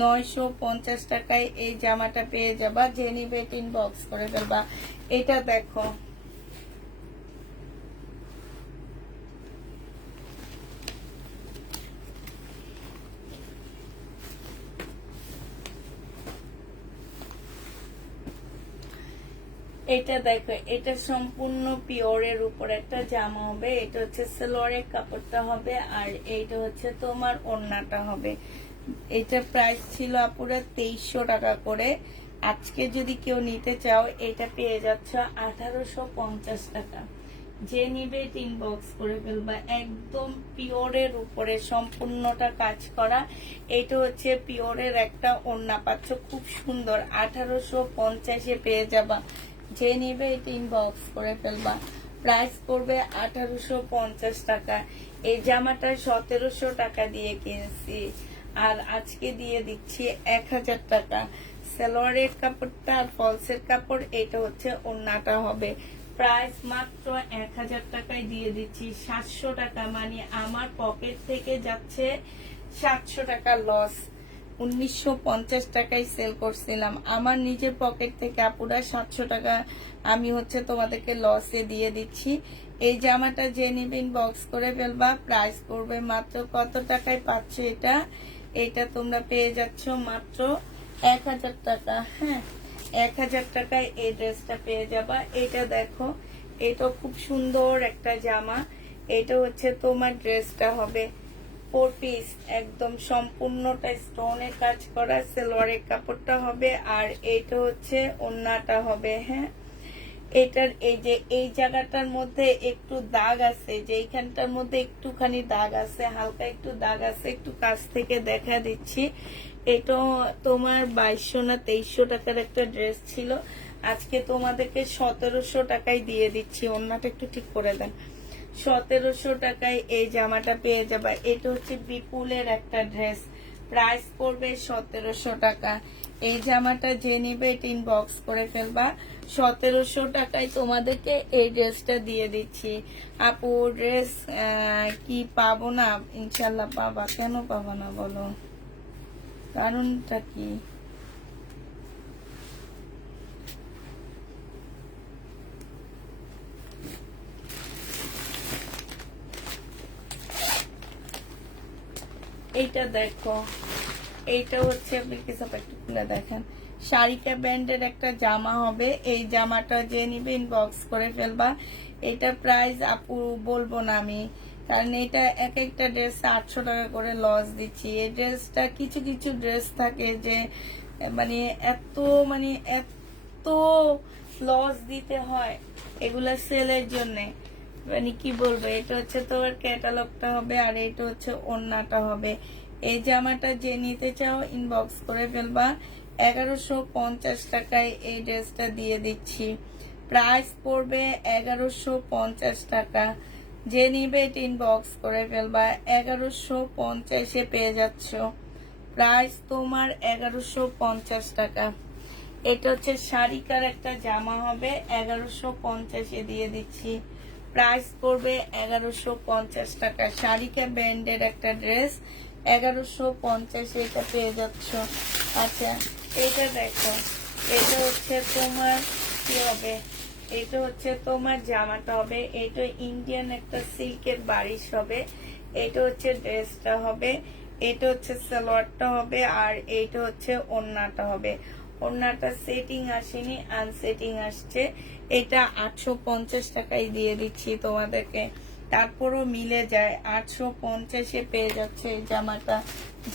950 টাকায় এই জামাটা পেয়ে যাবা। যে নিবে এটা ইনবক্স করে ফেলবা। এটা দেখো, এটা দেখো, এটা সম্পূর্ণ পিওরের উপর একটা জামা হবে। এটা হচ্ছে সালোয়ারের কাপড়টা হবে, আর এইটা হচ্ছে তোমার ওড়নাটা হবে। এটা প্রাইস ছিল আপুরা 2300 টাকা করে। আজকে যদি কেউ নিতে চাও এটা পেয়ে যাচ্ছ 1850 টাকা। যে নিবে এটা ইনবক্স করে ফেলবা। একদম পিওরের উপরে সম্পূর্ণটা কাজ করা। এটা হচ্ছে পিওরের একটা ওড়না পাচ্ছ, খুব সুন্দর। 1850-এ পেয়ে যাবা। যে নিবে এটা ইনবক্স করে ফেলবা। প্রাইস পড়বে 1850 টাকা। এই জামাটা 1700 টাকা দিয়ে কিনছি, আর আজকে দিয়ে দিচ্ছি 1000 টাকা। সালোয়ারের কাপড়টা আর ফলসের কাপড়, এটা হচ্ছে ওড়নাটা হবে। প্রাইস মাত্র 1000 টাকায় দিয়ে দিচ্ছি। 700 টাকা, মানে আমার পকেট থেকে যাচ্ছে 700 টাকা লস। 1950 টাকায় সেল করছিলাম, আমার নিজের পকেট থেকে আপুরা 700 টাকা আমি হচ্ছে তোমাদেরকে লসে দিয়ে দিচ্ছি। এই জামাটা যে নিবেন বক্স করে ফেলবা। প্রাইস পড়বে মাত্র কত টাকায় পাচ্ছ এটা? এটা তোমরা পেয়ে যাচ্ছ মাত্র 1000 টাকা। হ্যাঁ, 1000 টাকায় এই ড্রেসটা পেয়ে যাবা। এটা দেখো, এটা খুব সুন্দর একটা জামা। এটা হচ্ছে তোমার ড্রেসটা হবে 4 পিস, একদম সম্পূর্ণটা স্টোনে কাজ করা। সালোয়ারের কাপড়টা হবে, আর এটা হচ্ছে ওড়নাটা হবে। হ্যাঁ, এটার এই যে এই জায়গাটার মধ্যে একটু দাগ আছে, যে এইখানটার মধ্যে একটুখানি দাগ আছে, হালকা একটু দাগ আছে। একটু কাছ থেকে দেখা দিচ্ছি। এটা তোমার 2200 না 2300 টাকার একটা ড্রেস ছিল, আজকে তোমাদেরকে 1700 টাকায় দিয়ে দিচ্ছি। ওড়নাটা একটু ঠিক করে দেন। 1700 টাকায় এই জামাটা পেয়ে যাবা। এটা হচ্ছে বিপুলের একটা ড্রেস। প্রাইস পড়বে 1700 টাকা। এই জামাটা যে নিবে এটা ইনবক্স করে ফেলবা। 1700 টাকায় তোমাদেরকে এই ড্রেসটা দিয়ে দিচ্ছি। আপু ড্রেস কি পাবো না? ইনশাল্লাহ পাবা। কেন পাবো না বলো, কারণটা কি? এইটা দেখো, এইটা হচ্ছে আপনি কিছু একটু খুলে দেখেন। শারিকা ব্র্যান্ডের একটা জামা হবে। এই জামাটা যে নিবে ইনবক্স করে ফেলবা। এটা প্রাইস আপু বলবো না আমি, কারণ এটা এক একটা ড্রেস 800 টাকা করে লস দিচ্ছি। এই ড্রেসটা কিছু কিছু ড্রেস থাকে যে মানে মানে এত লস দিতে হয় এগুলা সেলের জন্যে, মানে কি বলবো। এটা হচ্ছে তোমার ক্যাটালগটা হবে, আর এটা হচ্ছে ওড়নাটা হবে। এই জামাটা যে নিতে চাও ইনবক্স করে ফেলবা। 1150 টাকায় এই ড্রেসটা দিয়ে দিচ্ছি। প্রাইস পড়বে 1150 টাকা। যে নিবে এটা ইনবক্স করে ফেলবা। 1150-এ পেয়ে যাচ্ছ। প্রাইস তোমার 1150 টাকা। এটা হচ্ছে শাড়িকার একটা জামা হবে, 1150-এ দিয়ে দিচ্ছি। প্রাইস পড়বে 1150 টাকা। শাড়িকা ব্র্যান্ডের একটা ড্রেস, 1150-এ এটা পেয়ে যাচ্ছ। আচ্ছা, এটা দেখো, এটা হচ্ছে তোমার কি হবে, এটা হচ্ছে তোমার জামাটা হবে। এটা ইন্ডিয়ান একটা সিল্কের বারিশ হবে। এটা হচ্ছে ড্রেসটা হবে, এটা হচ্ছে সালোয়ারটা হবে, আর এইটা হচ্ছে ওড়নাটা হবে। ওড়নাটা সেটিং আসেনি, আনসেটিং আসছে। এটা 850 টাকায় দিয়ে দিচ্ছি তোমাদেরকে। তারপরও মিলে যায়, 850-এ পেয়ে যাচ্ছে এই জামাটা।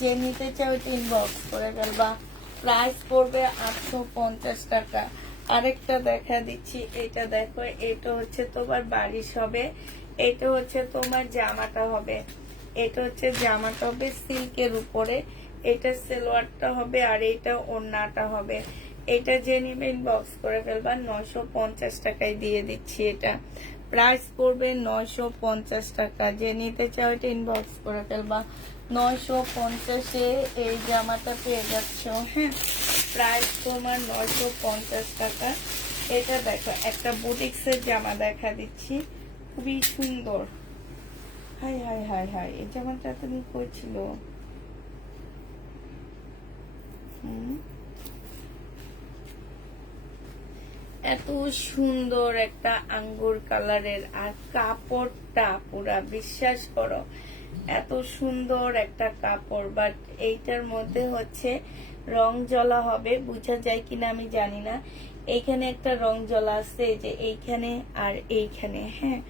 যে নিতে চাও এটা ইনবক্স করে ফেলবা। প্রাইস পড়বে 850 টাকা। আরেকটা দেখা দিচ্ছি, এটা দেখো, এটা হচ্ছে তোমার বারিশ হবে। এটা হচ্ছে তোমার জামাটা হবে। এটা হচ্ছে জামাটা হবে সিল্কের উপরে। এটা সালোয়ারটা হবে, আর এটা ওড়নাটা হবে। এটা যে নিবে ইনবক্স করে ফেলবা। 950 টাকায় দিয়ে দিচ্ছি এটা। প্রাইস পড়বে 950 টাকা। যে নিতে চাও এটা ইনবক্স করে ফেলবা। 950-এ এই জামাটা পেয়ে যাচ্ছ। হ্যাঁ, প্রাইস তোমার 950 টাকা। এটা দেখো, একটা বুটিক্সের জামা দেখা দিচ্ছি, খুবই সুন্দর। হাই হাই হাই হাই, এই জামাটা তুমি কইছিল? এত সুন্দর একটা আঙ্গুর কালারের, আর কাপড়টা পুরা বিশ্বাস করো এত সুন্দর একটা কাপড়। বাট এইটার মধ্যে হচ্ছে রং জ্বলা হবে, বোঝা যায় কিনা আমি জানি না। এইখানে একটা রং জ্বলা আছে, যে এইখানে আর এইখানে। হ্যাঁ,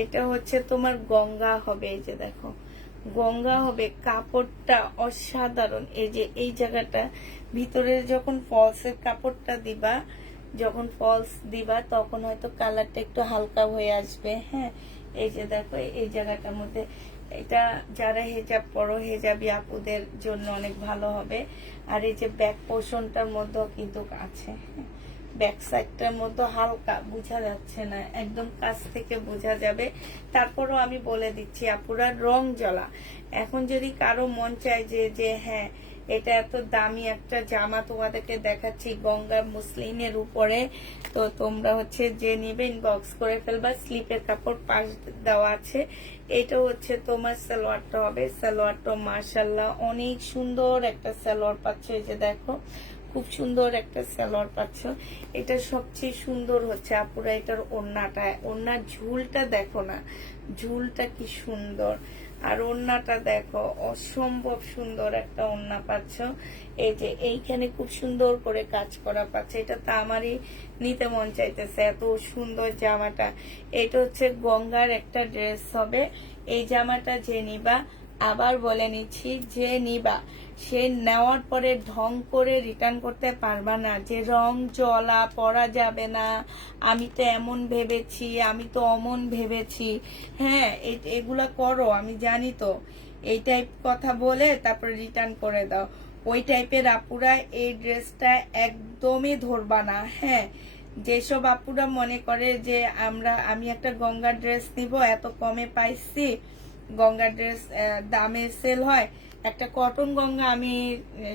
এটা হচ্ছে তোমার গঙ্গা হবে, এই যে দেখো গঙ্গা হবে। কাপড়টা অসাধারণ। এই যে এই জায়গাটা ভিতরে যখন ফলসের কাপড়টা দিবা, যখন ফলস দিবা তখন হয়তো কালারটা একটু হালকা হয়ে আসবে। হ্যাঁ, এই যে দেখো এই জায়গাটার মধ্যে, এটা যারা হেজাব পরো, হেজাবি আপুদের জন্য অনেক ভালো হবে। আর এই যে ব্যাক পোর্শনটার মধ্যেও কিন্তু আছে, ব্যাক সাইডটার মধ্যে হালকা বোঝা যাচ্ছে না, একদম কাছ থেকে বোঝা যাবে। তারপরও আমি বলে দিচ্ছি আপুরা, রং জ্বলা। এখন যদি কারো মন চায় যে হ্যাঁ এটা এত দামি একটা জামা তোমাদেরকে দেখাচ্ছি গঙ্গা মুসলিনের উপরে, তো তোমরা হচ্ছে যে নিবে ইনবক্স করে ফেলবা। স্লিপের কাপড় পাশ দেওয়া আছে। এটা হচ্ছে তোমার সালোয়ারটা হবে। সালোয়ারটা মাশাআল্লাহ অনেক সুন্দর একটা সালোয়ার পাচ্ছ। এই যে দেখো খুব সুন্দর একটা সালোয়ার পাচ্ছ। এটা সবচেয়ে সুন্দর হচ্ছে আপুরা এটার ওড়নাটা, ওড়নার ঝুলটা দেখো না, ঝুলটা কি সুন্দর। আর ওড়নাটা দেখো, অসম্ভব সুন্দর একটা ওড়না পাচ্ছ। এই যে এইখানে খুব সুন্দর করে কাজ করা পাচ্ছ। এটা তো আমারই নিতে মন চাইতেছে, এত সুন্দর জামাটা। এটা হচ্ছে গঙ্গার একটা ড্রেস হবে। এই জামাটা যে নিবা, আবার বলে নিচ্ছি, যে নিবা সে নেওয়ার পরে ঢং করে রিটার্ন করতে পারবা না, যে রং জ্বলা পরা যাবে না, আমি তো এমন ভেবেছি, আমি তো অমন ভেবেছি। হ্যাঁ, এগুলা করো, আমি জানি তো। এই টাইপ কথা বলে তারপরে রিটার্ন করে দাও। ওই টাইপের আপুরা এই ড্রেসটা একদমই ধরবা না। হ্যাঁ, যেসব আপুরা মনে করে যে আমি একটা গঙ্গা ড্রেস নিব, এত কমে পাইছি, গঙ্গা ড্রেস দামে সেল হয়, একটা কটন গঙ্গা আমি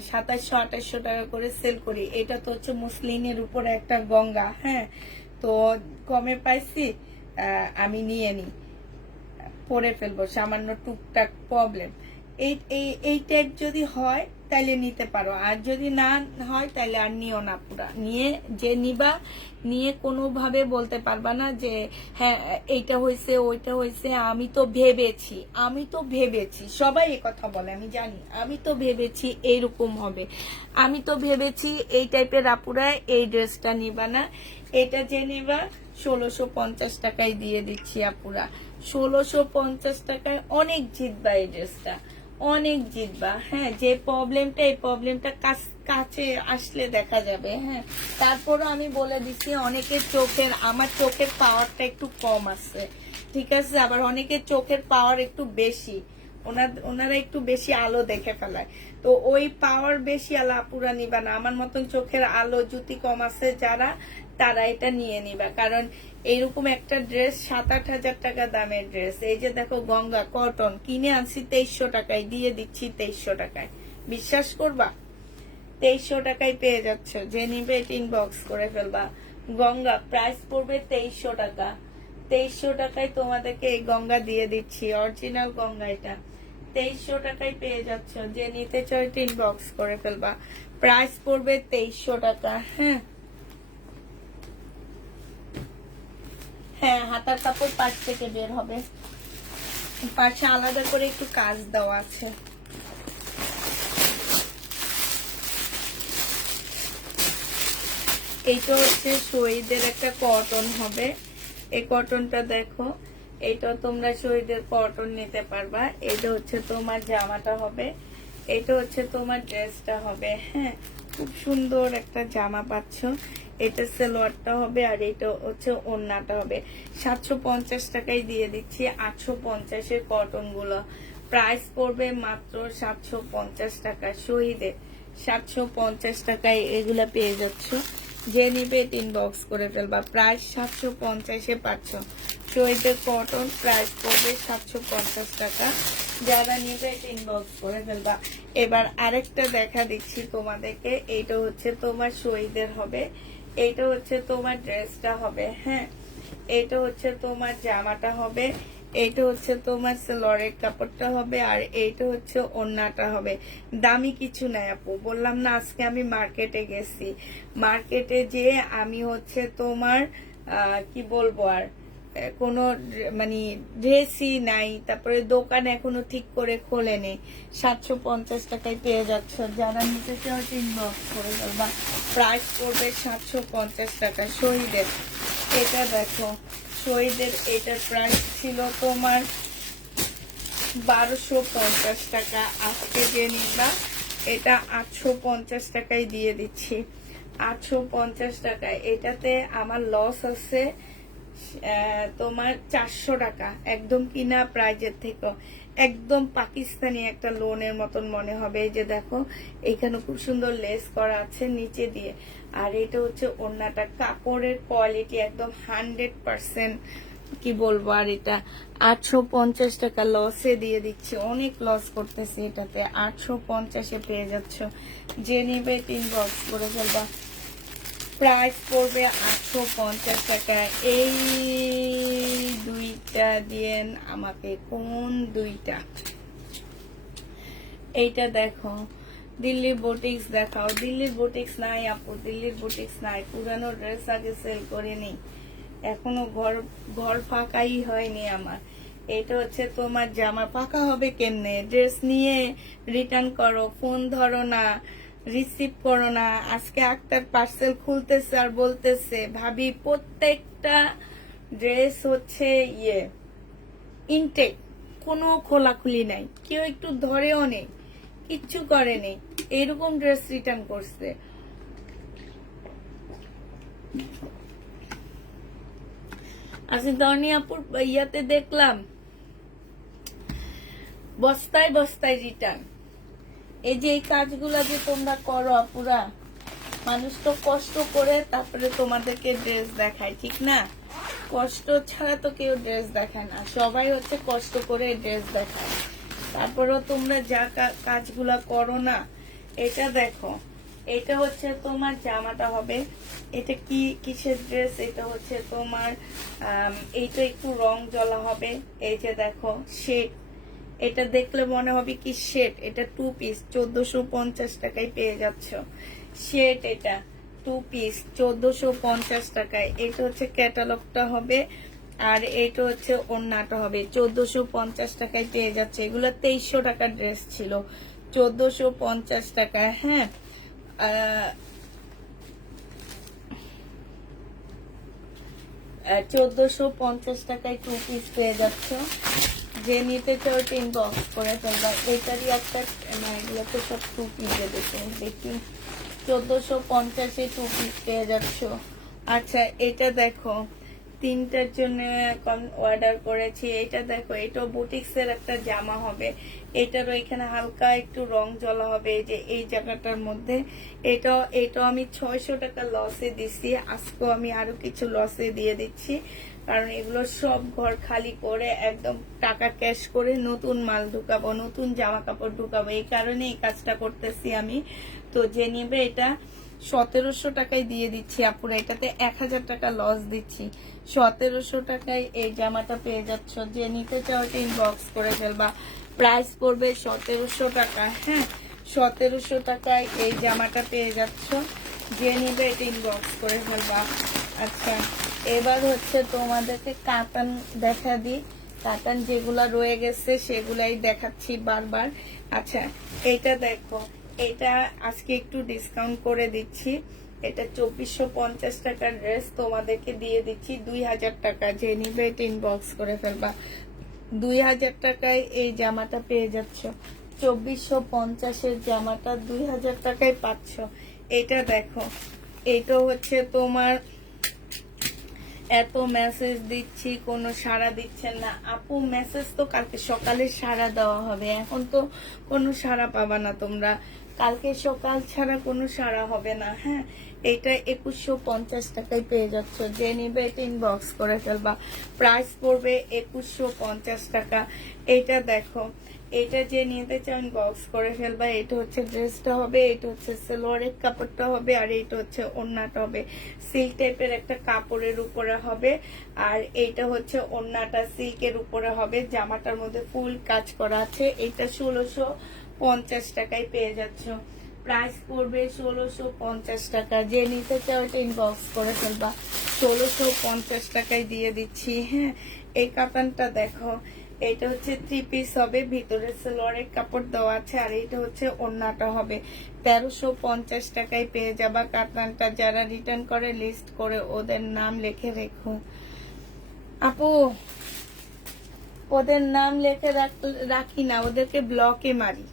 2700-2800 টাকা করে সেল করি, এটা তো হচ্ছে মুসলিনের উপরে একটা গঙ্গা। হ্যাঁ, তো কমে পাইছি, আমি নিয়ে নিই, পরে ফেলবো, সামান্য টুকটাক প্রবলেম। এই টাইপ যদি হয় তাইলে নিতে পারো, আর যদি না হয় তাইলে আর নিও না। পুরা নিয়ে যে নিবা, নিয়ে কোনোভাবে বলতে পারবা না যে হ্যাঁ এইটা হয়েছে ওইটা হয়েছে, আমি তো ভেবেছি। সবাই এই কথা বলে, আমি জানি, আমি তো ভেবেছি এইরকম হবে, আমি তো ভেবেছি। এই টাইপের আপুরা এই ড্রেসটা নিবা না। এটা যে নিবা 1650 টাকায় দিয়ে দিচ্ছি আপুরা। 1650 টাকায় অনেক জিতবা এই ড্রেসটা, অনেক জিতবা। হ্যাঁ, যে প্রবলেমটা, এই প্রবলেমটা কাছে আসলে দেখা যাবে। হ্যাঁ, তারপরও আমি বলে দিচ্ছি, অনেকের চোখের, আমার চোখের পাওয়ারটা একটু কম আছে, ঠিক আছে, আবার অনেকের চোখের পাওয়ার একটু বেশি, ওনারা একটু বেশি আলো দেখে ফেলায়। তো ওই পাওয়ার বেশি আলো আপুরা নিবা না। আমার মতন চোখের আলো জ্যোতি কম আছে যারা, তারা এটা নিয়ে নিবা। কারণ এইরকম একটা ড্রেস 7-8 হাজার টাকা দামের ড্রেস। এই যে দেখো গঙ্গা কটন কিনে আনছি 2300 টাকায়, দিয়ে দিচ্ছি 2300 টাকায়। বিশ্বাস করবা, 2300 টাকায় পেয়ে যাচ্ছ। যে নিবে এটা ইনবক্স করে ফেলবা। গঙ্গা প্রাইস পড়বে 2300 টাকা। 2300 টাকায় তোমাদেরকে এই গঙ্গা দিয়ে দিচ্ছি, অরিজিনাল গঙ্গা। এটা 2300 টাকায় পেয়ে যাচ্ছ। যে নিতে চাও এটা ইনবক্স করে ফেলবা। প্রাইস পড়বে 2300 টাকা। হ্যাঁ হ্যাঁ, হাতার কাপড় পাশ থেকে বের হবে, পাশে আলাদা করে একটু কাজ দেওয়া আছে। এইটা হচ্ছে শহীদের একটা কটন হবে। এই কটনটা দেখো, এটা তোমরা শহীদের কটন নিতে পারবা। এটা হচ্ছে তোমার জামাটা হবে, এটা হচ্ছে তোমার ড্রেসটা হবে। হ্যাঁ, খুব সুন্দর একটা জামা পাচ্ছ। এটা সালোয়ারটা হবে, আর এটা হচ্ছে ওড়নাটা হবে। 750 টাকায় দিয়ে দিচ্ছি 850-এর কটন গুলো। প্রাইস পড়বে মাত্র 750 টাকা। শহীদের 750 টাকায় এগুলা পেয়ে যাচ্ছ। যে নিবে ইনবক্স করে ফেলবা। প্রাইস 750-এ পাচ্ছ। শহীদের কটন প্রাইস পড়বে 750 টাকা। যারা নিবে ইনবক্স করে ফেলবা। এবার আরেকটা দেখা দিচ্ছি তোমাদেরকে, এইটা হচ্ছে তোমার শহীদের হবে, এইটা হচ্ছে তোমার ড্রেসটা হবে, হ্যাঁ, এইটা হচ্ছে তোমার জামাটা হবে, এইটা হচ্ছে তোমার সেলরের কাপড়টা হবে, আর এইটা হচ্ছে ওড়নাটা হবে। দামি কিছু নাই আপু, বললাম না আজকে আমি মার্কেটে গেছি, মার্কেটে যে আমি হচ্ছে তোমার কি বলবো আর কোনো মানে ড্রেসই নাই, তারপরে দোকান এখনো ঠিক করে খোলেনি, 750 টাকায় পেয়ে যাচ্ছ। যারা নিতে চাও ইনবক্স করে ফেলবা। প্রাইস পড়বে 750 টাকা শহীদের। এটা দেখো শহীদের, এটার প্রাইস ছিল তোমার 1250 টাকা, আজকে যে নিবা এটা 850 টাকায় দিয়ে দিচ্ছি, 850 টাকায়। এটাতে আমার লস আছে তোমার 400 টাকা, একদম কিনা প্রাইজের থেকে একদম পাকিস্তানি একটা লোনের মতন মনে হবে। এই যে দেখো এখানে খুব সুন্দর লেস করা আছে নিচে দিয়ে, আর এটা হচ্ছে ওড়নাটা, কাপড়ের কোয়ালিটি একদম 100%, কি বলবো। আর এটা 850 টাকা লসে দিয়ে দিচ্ছে, অনেক লস করতেছি এটাতে, 850-এ পেয়ে যাচ্ছ। যে নিবে ইনবক্স করে ফেলবা। প্রাইস পড়বে 850 টাকা। এই দুইটা দিয়েন আমাকে, কোন দুইটা? এইটা দেখো, দিল্লির বুটিক্স দেখাও। দিল্লির বুটিক্স নাই আপু, দিল্লির বুটিক্স নাই, পুরানো ড্রেস আগে সেল করে নেই, এখনো ঘর ফাঁকাই হয়নি আমার। এটা হচ্ছে তোমার জামা, ফাঁকা হবে কেমনে? ড্রেস নিয়ে রিটার্ন করো, ফোন ধরো না, রিসিভ করো না। আজকে আক্তার পার্সেল খুলতেছে আর বলতেছে ভাবি প্রত্যেকটা ড্রেস হচ্ছে ইনটেক, কোনো খোলাখুলি নাই, কেউ একটু ধরেও নেই, কিচ্ছু করেনি, এরকম ড্রেস রিটার্ন করছে। আজকে ধর্নি আপুর ইয়াতে দেখলাম বস্তায় বস্তায় রিটার্ন। এই যে এই কাজগুলা যে তোমরা করো আপুরা, মানুষ তো কষ্ট করে তারপরে তোমাদেরকে ড্রেস দেখায়, ঠিক না? কষ্ট ছাড়া তো কেউ ড্রেস দেখায় না, সবাই হচ্ছে কষ্ট করে ড্রেস দেখায়। তারপরেও তোমরা যা কাজগুলা করো না। এটা দেখো, এটা হচ্ছে তোমার জামাটা হবে, এটা কি কিসের ড্রেস? এটা হচ্ছে তোমার এইটা একটু রং জ্বলা হবে। এই যে দেখো শেড, এটা দেখলে মনে হবে কি শেড, এটা 2 পিস 1450 টাকায় পেয়ে যাচ্ছ। শেড এটা 2 পিস 1450 টাকায়। এটা হচ্ছে ক্যাটালগটা হবে, আর এটা হচ্ছে ওড়নাটা হবে, 1450 টাকায় পেয়ে যাচ্ছে। এগুলো 2300 টাকার ড্রেস ছিল, 1450 টাকায়। হ্যাঁ, 1450 টাকায় 2 পিস পেয়ে যাচ্ছ। যে নিতে চাও ইনবক্স করে ফেলবা। এটারই একটা, না এগুলো তো সব 2 পিসে দেখি, 1450-এ 2 পিস পেয়ে যাচ্ছ। আচ্ছা এটা দেখো, 3টার জন্য অর্ডার করেছি। এটা দেখো, এটা বুটিক্স এর একটা জামা হবে, এটারও এখানে হালকা একটু রং জ্বলা হবে, এই যে এই জায়গাটার মধ্যে। এটা আমি 600 টাকা লসে দিছি, আজকেও আমি আরো কিছু লসে দিয়ে দিচ্ছি, কারণ এগুলো সব ঘর খালি করে একদম টাকা ক্যাশ করে নতুন মাল ঢুকাবো, নতুন জামা কাপড় ঢুকাবো, এই কারণে এই কাজটা করতেছি আমি। তো যে নিবে এটা 1700 টাকায় দিয়ে দিচ্ছি আপুরা, এটাতে 1000 টাকা লস দিচ্ছি। 1700 টাকায় এই জামাটা পেয়ে যাচ্ছ। যে নিতে চাও ইনবক্স করে ফেলবা। প্রাইস পড়বে 1700 টাকা। হ্যাঁ, 1700 টাকায় এই জামাটা পেয়ে যাচ্ছ। যে নিবে এটা ইনবক্স করে ফেলবা। আচ্ছা, এবার হচ্ছে তোমাদেরকে কাতান দেখা দিই। কাতান যেগুলা রয়ে গেছে সেগুলাই দেখাচ্ছি বারবার। আচ্ছা এটা দেখো, এটা আজকে একটু ডিসকাউন্ট করে দিচ্ছি, এটা 2450 টাকার ড্রেস তোমাদেরকে দিয়ে দিচ্ছি 2000 টাকা। যে নিবে এটা ইনবক্স করে ফেলবা। 2000 টাকায় এই জামাটা পেয়ে যাচ্ছ। 2450-এর জামাটা 2000 টাকায় পাচ্ছ। এটা দেখো, এটা হচ্ছে তোমার, এত মেসেজ দিচ্ছি কোনো সাড়া দিচ্ছেন না আপু। মেসেজ তো কালকে সকালে সাড়া দেওয়া হবে, এখন তো কোনো সাড়া পাবা না তোমরা, কালকে সকাল ছাড়া কোনো সাড়া হবে না। হ্যাঁ, এটা 2150 টাকায় পেয়ে যাচ্ছ, যে নিবে এটা ইনবক্স করে ফেলবা। প্রাইস পড়বে 2150 টাকা। এটা দেখো, এটা যে নিতে চাও ইনবক্স করে ফেলবা। এটা হচ্ছে ড্রেসটা হবে, এটা হচ্ছে সালোয়ারের কাপড়টা হবে, আর এটা হচ্ছে ওড়নাটা হবে। সিল্ক টাইপের একটা কাপড়ের উপরে হবে, আর এইটা হচ্ছে ওড়নাটা সিল্কের উপরে হবে। জামাটার মধ্যে ফুল কাজ করা আছে। এটা 1650 টাকায় পেয়ে যাচ্ছ। প্রাইস পড়বে 1650 টাকা। যে নিতে চাও এটা ইনবক্স করে ফেলবা। 1650 টাকায় দিয়ে দিচ্ছি। হ্যাঁ, এই কাতানটা দেখো, এটা হচ্ছে 3 পিস হবে, ভিতরে সালোয়ারের কাপড় দেওয়া আছে, আর এটা হচ্ছে ওড়নাটা হবে। 1350 টাকায় পেয়ে যাবা কাতানটা। যারা রিটার্ন করে লিস্ট করে ওদের নাম লিখে রেখো আপু। ওদের নাম লিখে রাখি না, ওদেরকে ব্লকে মারি,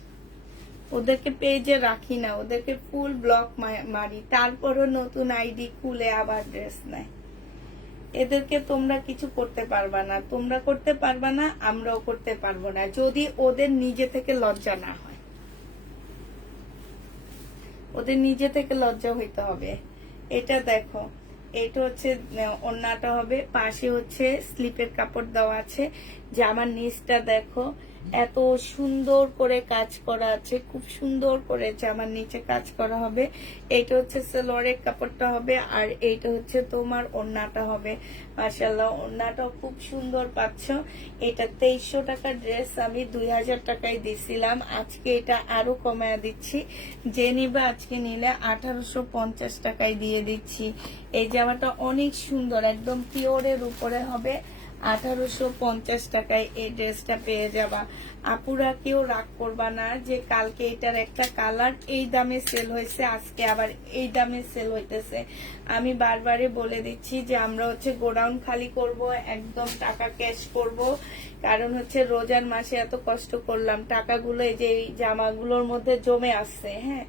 ওদেরকে পেজে রাখি না, ওদেরকে ফুল ব্লক মারি। তারপরও নতুন আইডি খুলে আবার ড্রেস নেয়। এদেরকে তোমরা কিছু করতে পারবা না, তোমরা করতে পারবা না, আমরাও করতে পারবো না, যদি ওদের নিজে থেকে লজ্জা না হয়। ওদের নিজে থেকে লজ্জা হইতে হবে। এটা দেখো, এটা হচ্ছে ওড়নাটা হবে, পাশে হচ্ছে স্লিপের কাপড় দেওয়া আছে। জামার নিচটা দেখো, এত সুন্দর করে কাজ করা আছে, খুব সুন্দর করে জামার নিচে কাজ করা হবে। এইটা হচ্ছে সালোয়ারের কাপড়টা হবে, আর এইটা হচ্ছে তোমার ওড়নাটা হবে। মাশাআল্লাহ, ওড়নাটাও খুব সুন্দর পাচ্ছ। এটা 2300 টাকার ড্রেস আমি 2000 টাকায় দিছিলাম, আজকে এটা আরো কমায় দিচ্ছি। যে নিবে আজকে নিলে 1850 টাকায় দিয়ে দিচ্ছি। এই জামাটা অনেক সুন্দর, একদম পিওরের উপরে হবে। 1850 টাকায় এই ড্রেসটা পেয়ে যাবা। আপুরা কেউ রাগ করবা না যে কালকে এটার একটা কালার এই দামে সেল হয়েছে, আজকে আবার এই দামে সেল হইতেছে। আমি বারবারই বলে দিচ্ছি যে আমরা হচ্ছে গোডাউন খালি করব, একদম টাকা ক্যাশ করব। কারণ হচ্ছে রোজার মাসে এত কষ্ট করলাম, টাকাগুলো এই যে জামাগুলোর মধ্যে জমে আসছে। হ্যাঁ,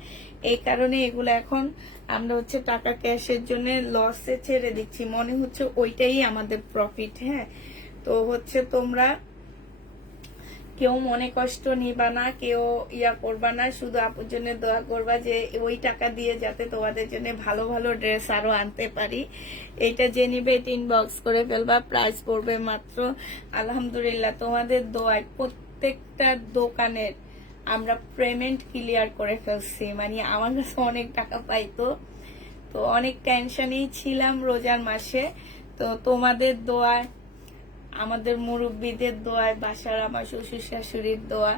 এই কারণে এগুলো এখন আমরা হচ্ছে টাকা ক্যাশের জন্য লসে ছেড়ে দিচ্ছি, মনে হচ্ছে ওইটাই আমাদের প্রফিট। হ্যাঁ, তো হচ্ছে তোমরা কেউ মনে কষ্ট নিবা না, কেউ ইয়া করবা না, শুধু আপুর জন্য দোয়া করবা যে ওই টাকা দিয়ে যাতে তোমাদের জন্য ভালো ভালো ড্রেস আরো আনতে পারি। এটা যে নিবে এটা ইনবক্স করে ফেলবা। প্রাইস পড়বে মাত্র, আলহামদুলিল্লাহ তোমাদের দোয়ায় প্রত্যেকটা দোকানের আমরা পেমেন্ট ক্লিয়ার করে ফেলছি। মানে আমার কাছে অনেক টাকা পাইতো, তো অনেক টেনশনেই ছিলাম রোজার মাসে। তো তোমাদের দোয়ায়, আমাদের মুরব্বীদের দোয়ায়, বাসার আমার শ্বশুর শাশুড়ির দোয়া,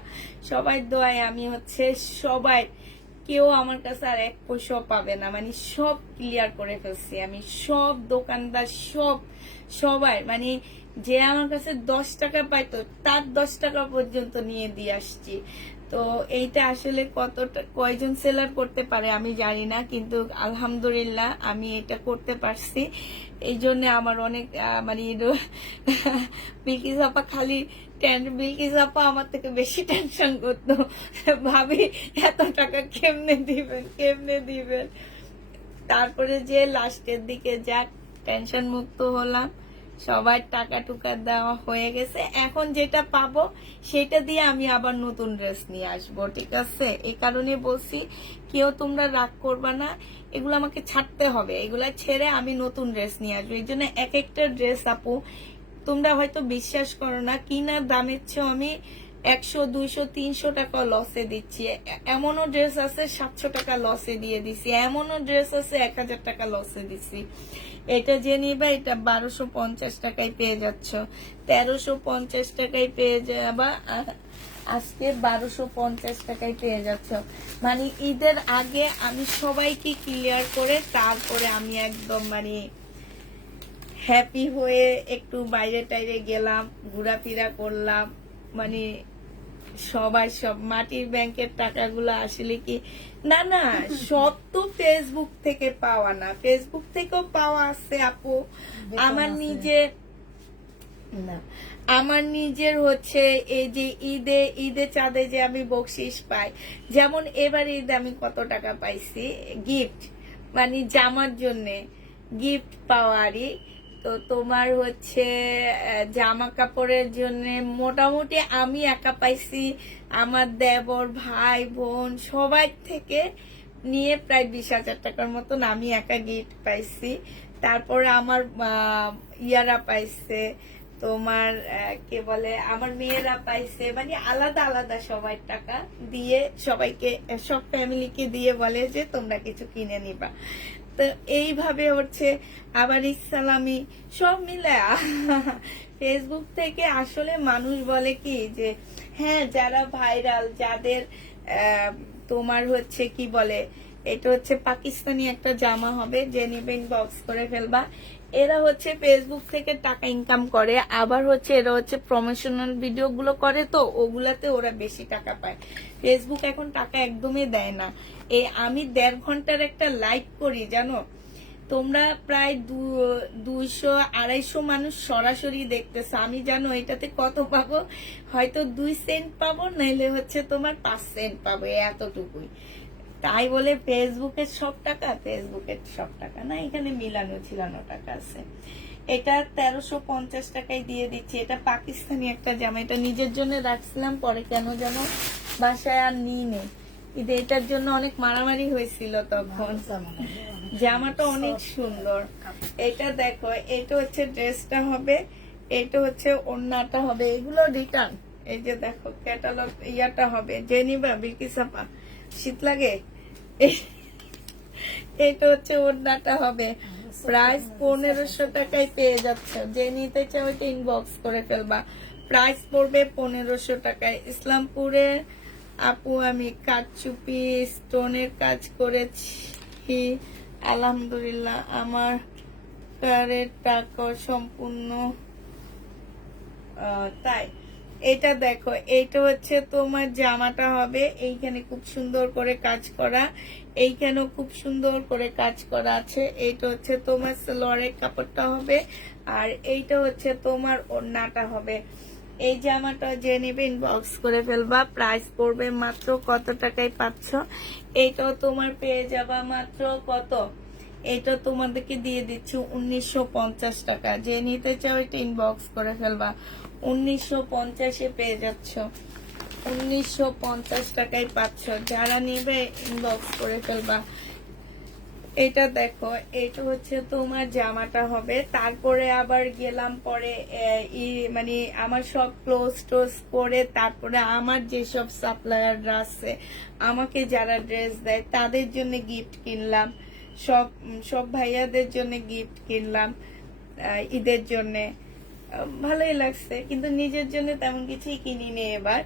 সবাই দোয়ায় আমি হচ্ছে সবাই, কেউ আমার কাছে আর 1 পয়সাও পাবে না। মানে সব ক্লিয়ার করে ফেলছি আমি, সব দোকানদার সবাই, মানে যে আমার কাছে 10 টাকা পাইতো তার 10 টাকা পর্যন্ত নিয়ে দিয়ে আসছি। তো এইটা আসলে কতটা কয়জন সেলার করতে পারে আমি জানি না, কিন্তু আলহামদুলিল্লাহ আমি এটা করতে পারছি। এই জন্য আমার অনেক মানে বিলকিস আপা বিলকিস আপা আমার থেকে বেশি টেনশন করতো, ভাবি এত টাকা কেমনে দিবেন। তারপরে যে লাস্টের দিকে যা টেনশন মুক্ত হলাম, সবার টাকা টুকা দেওয়া হয়ে গেছে। এখন যেটা পাবো সেটা দিয়ে আমি আবার নতুন ড্রেস নিয়ে আসবো, ঠিক আছে? এই কারণে বলছি কেউ তোমরা রাগ করবা না, এগুলো আমাকে ছাড়তে হবে, এগুলা ছেড়ে আমি নতুন ড্রেস নিয়ে আসবো। এই জন্য এক একটা ড্রেস আপু তোমরা হয়তো বিশ্বাস করো না, কিনা দামের চেয়েও আমি 100, 200, 300 টাকা লসে দিচ্ছি। এমনও ড্রেস আছে 700 টাকা লসে দিয়ে দিছি, এমনও ড্রেস আছে 1000 টাকা লসে দিছি। এটা যে নিবা এটা 1250 টাকায় পেয়ে যাচ্ছ, 1350 টাকায় পেয়ে যাবা, আজকে 1250 টাকায় পেয়ে যাচ্ছ। মানে ঈদের আগে আমি সবাইকে ক্লিয়ার করে তারপরে আমি একদম মানে হ্যাপি হয়ে একটু বাইরে টাইরে গেলাম, ঘোরাফেরা করলাম। মানে সবাই সব মাটির ব্যাংকের টাকাগুলো আসলে কি না সব তো ফেসবুক থেকে পাওয়া না, ফেসবুক থেকেও পাওয়া আছে আপু। আমার আমার নিজের হচ্ছে এই যে ঈদে চাঁদে যে আমি বকশিস পাই, যেমন এবার ঈদে আমি কত টাকা পাইছি গিফট, মানে জামার জন্যে গিফট পাওয়ারই। তো তোমার হচ্ছে জামা কাপড়ের জন্য মোটামুটি আমি একা পাইছি, আমার দেবর ভাই বোন সবাই থেকে নিয়ে প্রায় 20,000 টাকার মতন আমি একা গিফট পাইছি। তারপরে আমার ইয়ারা পাইছে, তোমার কে বলে আমার মেয়েরা পাইছে, মানে আলাদা আলাদা সবাই টাকা দিয়ে সবাইকে সব ফ্যামিলিকে দিয়ে বলে যে তোমরা কিছু কিনে নিবা। তো এইভাবে হচ্ছে আবার ইসলামি সব মিলে ফেসবুক থেকে আসলে মানুষ বলে কি যে হ্যাঁ যারা ভাইরাল, যাদের তোমার হচ্ছে কি বলে এটা হচ্ছে পাকিস্তানি একটা জামা হবে, যে নিবে ইনবক্স করে ফেলবা। এরা হচ্ছে ফেসবুক থেকে টাকা ইনকাম করে, আবার হচ্ছে এরা হচ্ছে প্রমোশনাল ভিডিও গুলো করে, তো ওগুলাতে ওরা বেশি টাকা পায়। ফেসবুক এখন টাকা একদমই দেয় না। আমি 1.5 ঘন্টার একটা লাইভ করি জানো, তোমরা প্রায় 200-250 মানুষ সরাসরি দেখতেছো। আমি জানো এটাতে কত পাবো, হয়তো 2 সেন্ট পাবো, নাইলে হচ্ছে তোমার 5 সেন্ট পাবো, এতটুকুই। তাই বলে ফেসবুকের সব টাকা না, এখানে মিলানো টাকা আছে। এটা 1350 টাকায় দিয়ে দিচ্ছি। এটা পাকিস্তানি একটা জামা, এটা নিজের জন্য রাখছিলাম, পরে কেন যেন বাসায় আর নিই নেই। কিন্তু এটার জন্য অনেক মারামারি হয়েছিল তখন। জামাটা অনেক সুন্দর। এটা দেখো, এটা হচ্ছে ড্রেসটা হবে, এটা হচ্ছে ওড়নাটা হবে, এগুলো রিটার্ন। এই যে দেখো ক্যাটালগ ইয়াটা হবে, যে নিবা বিলকিসাপা, শীত লাগে। এটা হচ্ছে ওড়নাটা হবে, প্রাইস 1500 টাকায় পেয়ে যাচ্ছে। যে নিতে চাও ওইটা ইনবক্স করে ফেলবা। প্রাইস পড়বে 1500 টাকায়। ইসলামপুরে আপু আমি কারচুপি স্টোনের কাজ করেছি, আলহামদুলিল্লাহ আমার কারের টাকা সম্পূর্ণ। তাই এটা দেখো, এটা হচ্ছে তোমার জামাটা হবে, এইখানে খুব সুন্দর করে কাজ করা, এইখানেও খুব সুন্দর করে কাজ করা আছে। এইটা হচ্ছে তোমার সালোয়ারের কাপড়টা হবে, আর এইটা হচ্ছে তোমার ওড়নাটা হবে। এই জামাটা যে নেবে ইনবক্স করে ফেলবা। প্রাইস পড়বে মাত্র কত টাকায় পাচ্ছ, এইটাও তোমার পেয়ে যাবা মাত্র কত, এটা তোমাদেরকে দিয়ে দিচ্ছি 1950 টাকা। যে নিতে চাও এটা ইনবক্স করে ফেলবা। 1950-এ পেয়ে যাচ্ছ, 1950 টাকায় পাচ্ছ। যারা নিবে ইনবক্স করে ফেলবা। এটা দেখো, এটা হচ্ছে তোমার জামাটা হবে। তারপরে আবার গেলাম পরে মানে আমার সব ক্লোজ টোজ করে, তারপরে আমার যেসব সাপ্লায়াররা আছে, আমাকে যারা ড্রেস দেয় তাদের জন্য গিফট কিনলাম, সব ভাইয়াদের জন্য গিফট কিনলাম ঈদের জন্য। ভালোই লাগছে, কিন্তু নিজের জন্য তেমন কিছুই কিনিনি এবার।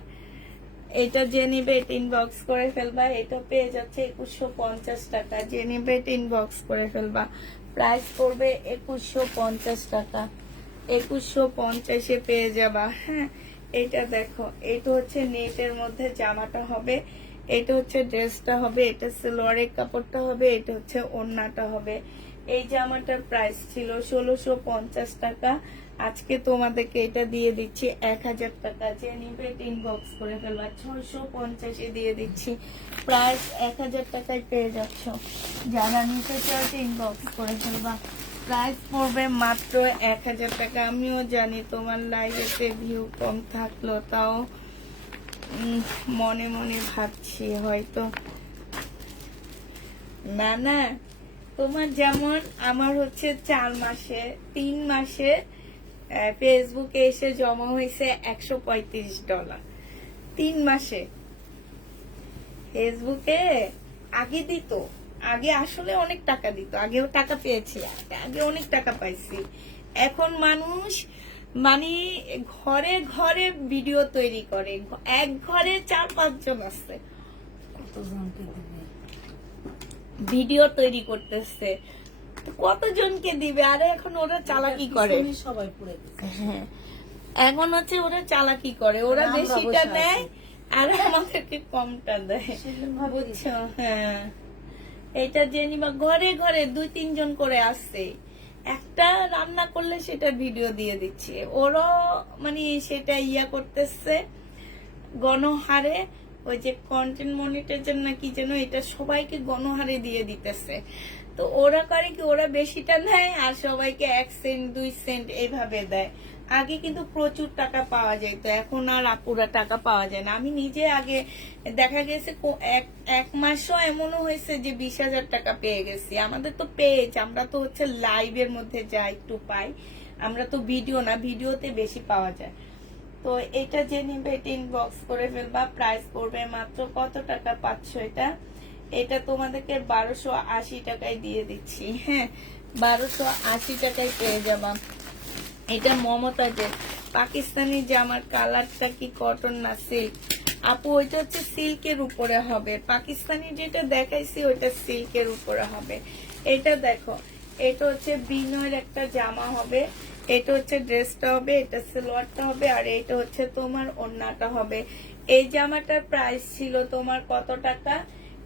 এটা যে নিবে এটা ইনবক্স করে ফেলবা। এটা পেয়ে যাচ্ছে 2150 টাকা। যে নিবে এটা ইনবক্স করে ফেলবা। প্রাইস পড়বে 2150 টাকা। 2150-এ পেয়ে যাবা। হ্যাঁ, এটা দেখো, এটা হচ্ছে নেটের মধ্যে জামাটা হবে, এটা হচ্ছে ড্রেসটা হবে, এটা সালোয়ারের কাপড়টা হবে, এটা হচ্ছে ওড়নাটা হবে। এই জামাটার প্রাইস ছিল 1650 টাকা। আজকে তোমাদেরকে এটা দিয়ে দিচ্ছি 1000 টাকা। যে নিবে ইনবক্স করে ফেলবা। 650-এ দিয়ে দিচ্ছি, প্রাইস 1000 টাকায় পেয়ে যাচ্ছ। যারা নিতে চাও ইনবক্স করে ফেলবা। প্রাইস পড়বে মাত্র 1000 টাকা। আমিও জানি তোমার লাইভেতে ভিউ কম থাকলো, তাও মনে মনে ভাবছি হয়তো না, তোমার যেমন আমার হচ্ছে 4 মাসে 3 মাসে ফেসবুকে এসে জমা হয়েছে $135। 3 মাসে ফেসবুকে আগে দিত, আগে আসলে অনেক টাকা দিত, আগেও টাকা পেয়েছি, আগে অনেক টাকা পাইছি। এখন মানুষ মানে ঘরে ঘরে ভিডিও তৈরি করে, এক ঘরে 4-5 জন আছে, ভিডিও তৈরি করতেছে, কতজনকে দিবে। আরে এখন ওরা চালাকি করে, সবাই পুড়ে হ্যাঁ এখন হচ্ছে ওরা চালাকি করে, ওরা বেশিটা নেয় আর আমাদেরকে কমটা দেয়, বুঝছো। হ্যাঁ, এটা জেনিবা ঘরে ঘরে 2-3 জন করে আসছে, একটা রান্না করলে সেটা ভিডিও দিয়ে দিচ্ছে। ওরা মানে সেটা ইয়া করতেছে গণহারে, ওই যে কন্টেন্ট মনিটাইজেশন না কি যেন, এটা সবাইকে গণহারে দিয়ে দিতেছে। তো ওরা করে কি, ওরা বেশিটা নেয় আর সবাইকে 1 সেন্ট 2 সেন্ট এইভাবে দেয়। আগে কিন্তু প্রচুর টাকা পাওয়া যায়, তো এখন আর আপুরা টাকা পাওয়া যায় না। আমি নিজে আগে দেখা গেছে এক মাসও এমনও হয়েছে যে 20,000 টাকা পেয়ে গেছি। আমাদের তো পেজ, আমরা তো হচ্ছে লাইভের মধ্যে যা একটু পাই, আমরা তো ভিডিও না, ভিডিওতে বেশি পাওয়া যায়। তো এটা যে নিবে এটা ইনবক্স করে ফেলবা। প্রাইস পড়বে মাত্র কত টাকা পাচ্ছ এটা? এটা তোমাদেরকে 1280 টাকায় দিয়ে দিচ্ছি। হ্যাঁ, 1280 টাকায় পেয়ে যাবা। এটা মমতাজের পাকিস্তানি জামার কালারটা কি কটন না সিল্ক? আপু ওইটা হচ্ছে সিল্কের উপরে হবে, পাকিস্তানি যেটা দেখাইছি ওইটা সিল্কের উপরে হবে। এটা দেখো, এটা হচ্ছে বিনয়ের একটা জামা হবে, এটা হচ্ছে ড্রেসটা হবে, এটা সালোয়ারটা হবে, আর এটা হচ্ছে তোমার ওড়নাটা হবে। এই জামাটার প্রাইস ছিল তোমার কত টাকা?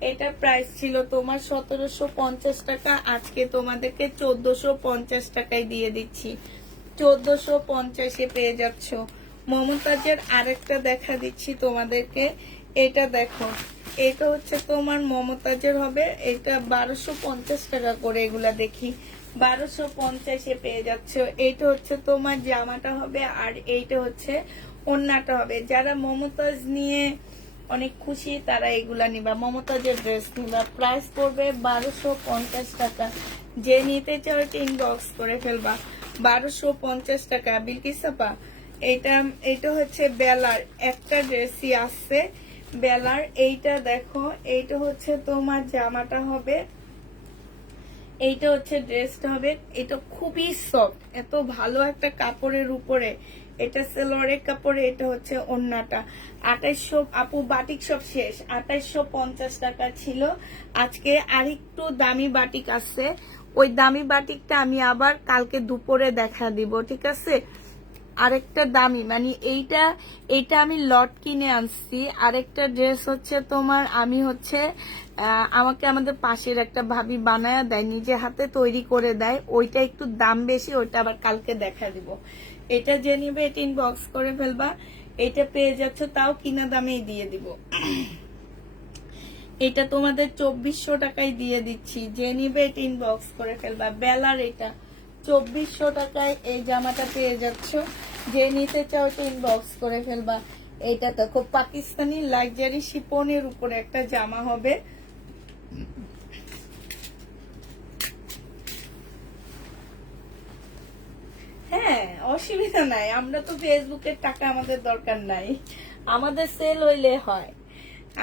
এটা প্রাইস ছিল তোমার 1750 টাকা, আজকে তোমাদেরকে 1450 টাকায় দিয়ে দিচ্ছি। 1450-এ পেয়ে যাচ্ছ। মমতাজের আরেকটা দেখা দিচ্ছি তোমাদেরকে, এটা দেখো, এটা হচ্ছে তোমার মমতাজের হবে, এটা 1250 টাকা করে, এগুলা দেখি 1250-এ পেয়ে যাচ্ছ। এইটা হচ্ছে তোমার জামাটা হবে, আর এইটা হচ্ছে ওড়নাটা হবে। যারা মমতাজ নিয়ে অনেক খুশি তারা এগুলা নিবা, মমতাজের ড্রেস নিবা। প্রাইস পড়বে 1250 টাকা। যে নিতে চাও ইনবক্স করে ফেলবা। 1250 টাকা। বিলকিস আপা, এটা হচ্ছে বেলার একটা ড্রেসই আছে, বেলার। এইটা দেখো, এইটা হচ্ছে তোমার জামাটা হবে, এইটা হচ্ছে ড্রেসটা হবে। এটা খুবই সফট, এত ভালো একটা কাপড়ের উপরে, এটা সেলোয়ারের কাপড়ে, এটা হচ্ছে ওড়নাটা। 2800, আপু বাটিক সব শেষ, 2850 টাকা ছিল। আজকে আরেকটু দামি বাটিক আছে, ওই দামি বাটিকটা আমি আবার কালকে দুপুরে দেখা দিব, ঠিক আছে? আরেকটা দামি মানে এইটা আমি লট কিনে আনছি। আরেকটা ড্রেস হচ্ছে তোমার, আমি হচ্ছে আমাকে আমাদের পাশের একটা ভাবি বানায় দেয়, নিজে হাতে তৈরি করে দেয়, ওইটা একটু দাম বেশি, ওইটা আবার কালকে দেখা দিব। এটা যে নিবে এটা ইনবক্স করে ফেলবা। এটা পেয়ে যাচ্ছে, তাও কিনা দামেই দিয়ে দিব। এটা তোমাদের 2400 টাকায় দিয়ে দিচ্ছি। যে নিবে এটা ইনবক্স করে ফেলবা। বেলার এটা 2400 টাকায় এই জামাটা পেয়ে যাচ্ছ। যে নিতে চাও এটা ইনবক্স করে ফেলবা। এটা দেখো, পাকিস্তানি লাক্সারি শিপনের উপরে একটা জামা হবে। হ্যাঁ, অসুবিধা নাই, আমরা তো ফেসবুকের টাকা আমাদের দরকার নাই, আমাদের সেল হইলে হয়।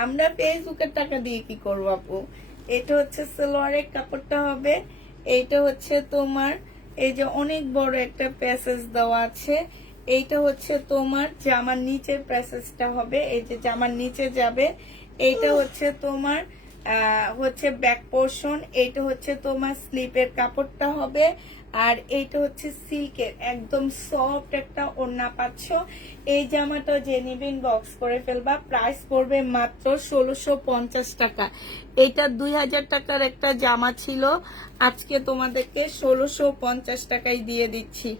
আমরা ফেসবুকের টাকা দিয়ে কি করবো আপু? এটা হচ্ছে সালোয়ারের কাপড়টা হবে, এইটা হচ্ছে তোমার এই যে অনেক বড় একটা প্যাসেজ দেওয়া আছে, এইটা হচ্ছে তোমার জামার নিচের প্যাসেজটা হবে, এই যে জামার নিচে যাবে। এইটা হচ্ছে তোমার হচ্ছে ব্যাক পোর্শন, এইটা হচ্ছে তোমার স্লিপের কাপড়টা হবে, আর এইটা হচ্ছে সিল্কের একদম সফট একটা ওড়না পাচ্ছ। এই জামাটা যে নিবেন বক্স করে ফেলবা। প্রাইস পড়বে মাত্র 1650 টাকা। এটা 2000 টাকার একটা জামা ছিল, আজকে তোমাদেরকে 1650 টাকায় দিয়ে দিচ্ছি।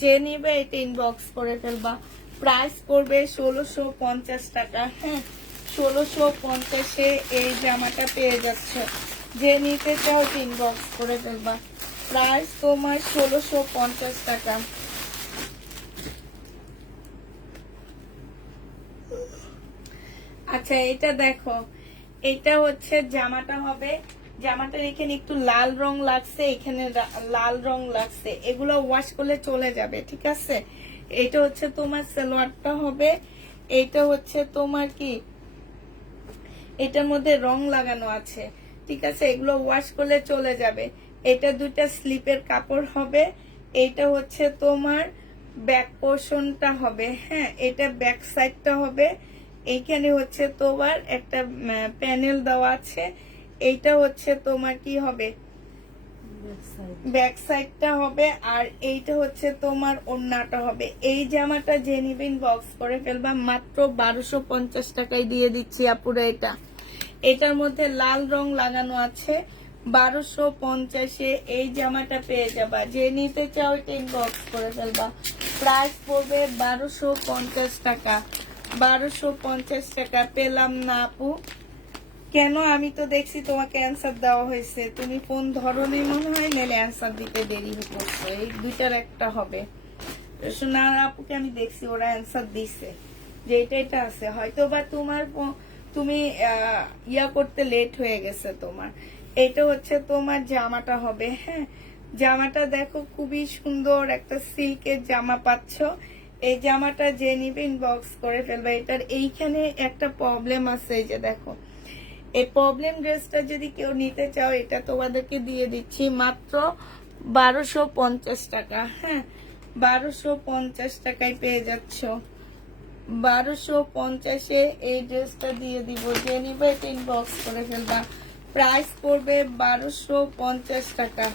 যে নিবে এটা ইনবক্স করে ফেলবা। প্রাইস পড়বে 1650 টাকা। হ্যাঁ, 1650-এ এই জামাটা পেয়ে যাচ্ছ। যে নিতে চাও ইনবক্স করে ফেলবা। প্রাইস তোমার 1650 টাকা। আচ্ছা, এটা দেখো, এটা হচ্ছে জামাটা হবে, জামাটার এখানে একটু লাল রং লাগছে, এখানে লাল রং লাগছে, এগুলো ওয়াশ করলে চলে যাবে, ঠিক আছে? এটা হচ্ছে তোমার সালোয়ারটা হবে, এটা হচ্ছে তোমার কি, এটার মধ্যে রং লাগানো আছে, ঠিক আছে? এগুলো ওয়াশ করলে চলে যাবে। এটা দুইটা স্লিপের কাপড় হবে, এটা হচ্ছে তোমার ব্যাক পোর্শনটা হবে। হ্যাঁ, এটা ব্যাক সাইডটা হবে, এইখানে হচ্ছে তোমার একটা প্যানেল দেওয়া আছে, এইটা হচ্ছে তোমার কি হবে, ব্যাক সাইডটা হবে, আর এইটা হচ্ছে তোমার ওড়নাটা হবে। এই জামাটা যে নিবেন বক্স করে ফেলবা। মাত্র 1250 টাকায় দিয়ে দিচ্ছি আপুরা। এটার মধ্যে লাল রং লাগানো আছে, 1250-এ এই জামাটা পেয়ে যাবা। যে নিতে চাও এটা ইনবক্স করে ফেলবা। প্রাইস পড়বে 1250 টাকা। 1250 টাকা। পেলাম না আপু কেন? আমি তো দেখছি তোমাকে অ্যান্সার দেওয়া হয়েছে, তুমি ফোন ধরনি মনে হয়, নাহলে অ্যান্সার দিতে দেরি করছো। এই দুইটার একটা হবে। সোনার আপুকে আমি দেখছি ওরা অ্যান্সার দিছে যে এটা আছে, হয়তো বা তুমি ইয়া করতে লেট হয়ে গেছে তোমার। এটা হচ্ছে তোমার জামাটা হবে। হ্যাঁ, জামাটা দেখো খুবই সুন্দর একটা সিল্কের জামা পাচ্ছ। এই জামাটা যে নিবে ইনবক্স করে ফেলবে। এটার এইখানে একটা প্রবলেম আছে, এই যে দেখো এই প্রবলেম ড্রেসটা যদি কেউ নিতে চাও এটা তোমাদেরকে দিয়ে দিচ্ছি মাত্র 1250 টাকা। হ্যাঁ, 1250 টাকায় পেয়ে যাচ্ছ। 1250-এ এই ড্রেসটা দিয়ে দিব, যে নিবে এটা ইনবক্স করে ফেলবা। প্রাইস পড়বে 1250 টাকা।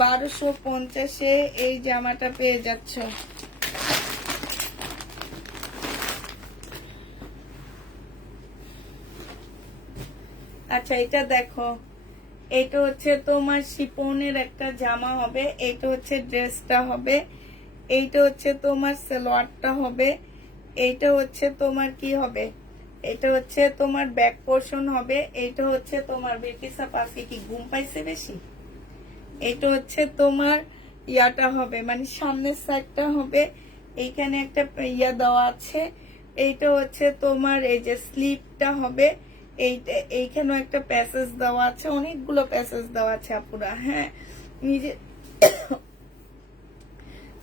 1250-এ এই জামাটা পেয়ে যাচ্ছ। আচ্ছা, এটা দেখো, এটা হচ্ছে তোমার শিপনের একটা জামা হবে, এটা হচ্ছে ড্রেসটা হবে, এইটা হচ্ছে তোমার সালোয়ারটা হবে, এইটা হচ্ছে তোমার কি হবে, এটা হচ্ছে তোমার ব্যাক পোর্শন হবে, এইটা হচ্ছে তোমার বেটিসা পাফি কি ঘুম পাইছে বেশি, এটা হচ্ছে তোমার ইয়াটা হবে, মানে সামনের সাইডটা হবে, এইখানে একটা ইয়া দেওয়া আছে, এইটা হচ্ছে তোমার এই যে স্লিপটা হবে, এইখানেও একটা প্যাসেজ দেওয়া আছে, অনেকগুলো প্যাসেজ দেওয়া আছে আপুরা। হ্যাঁ,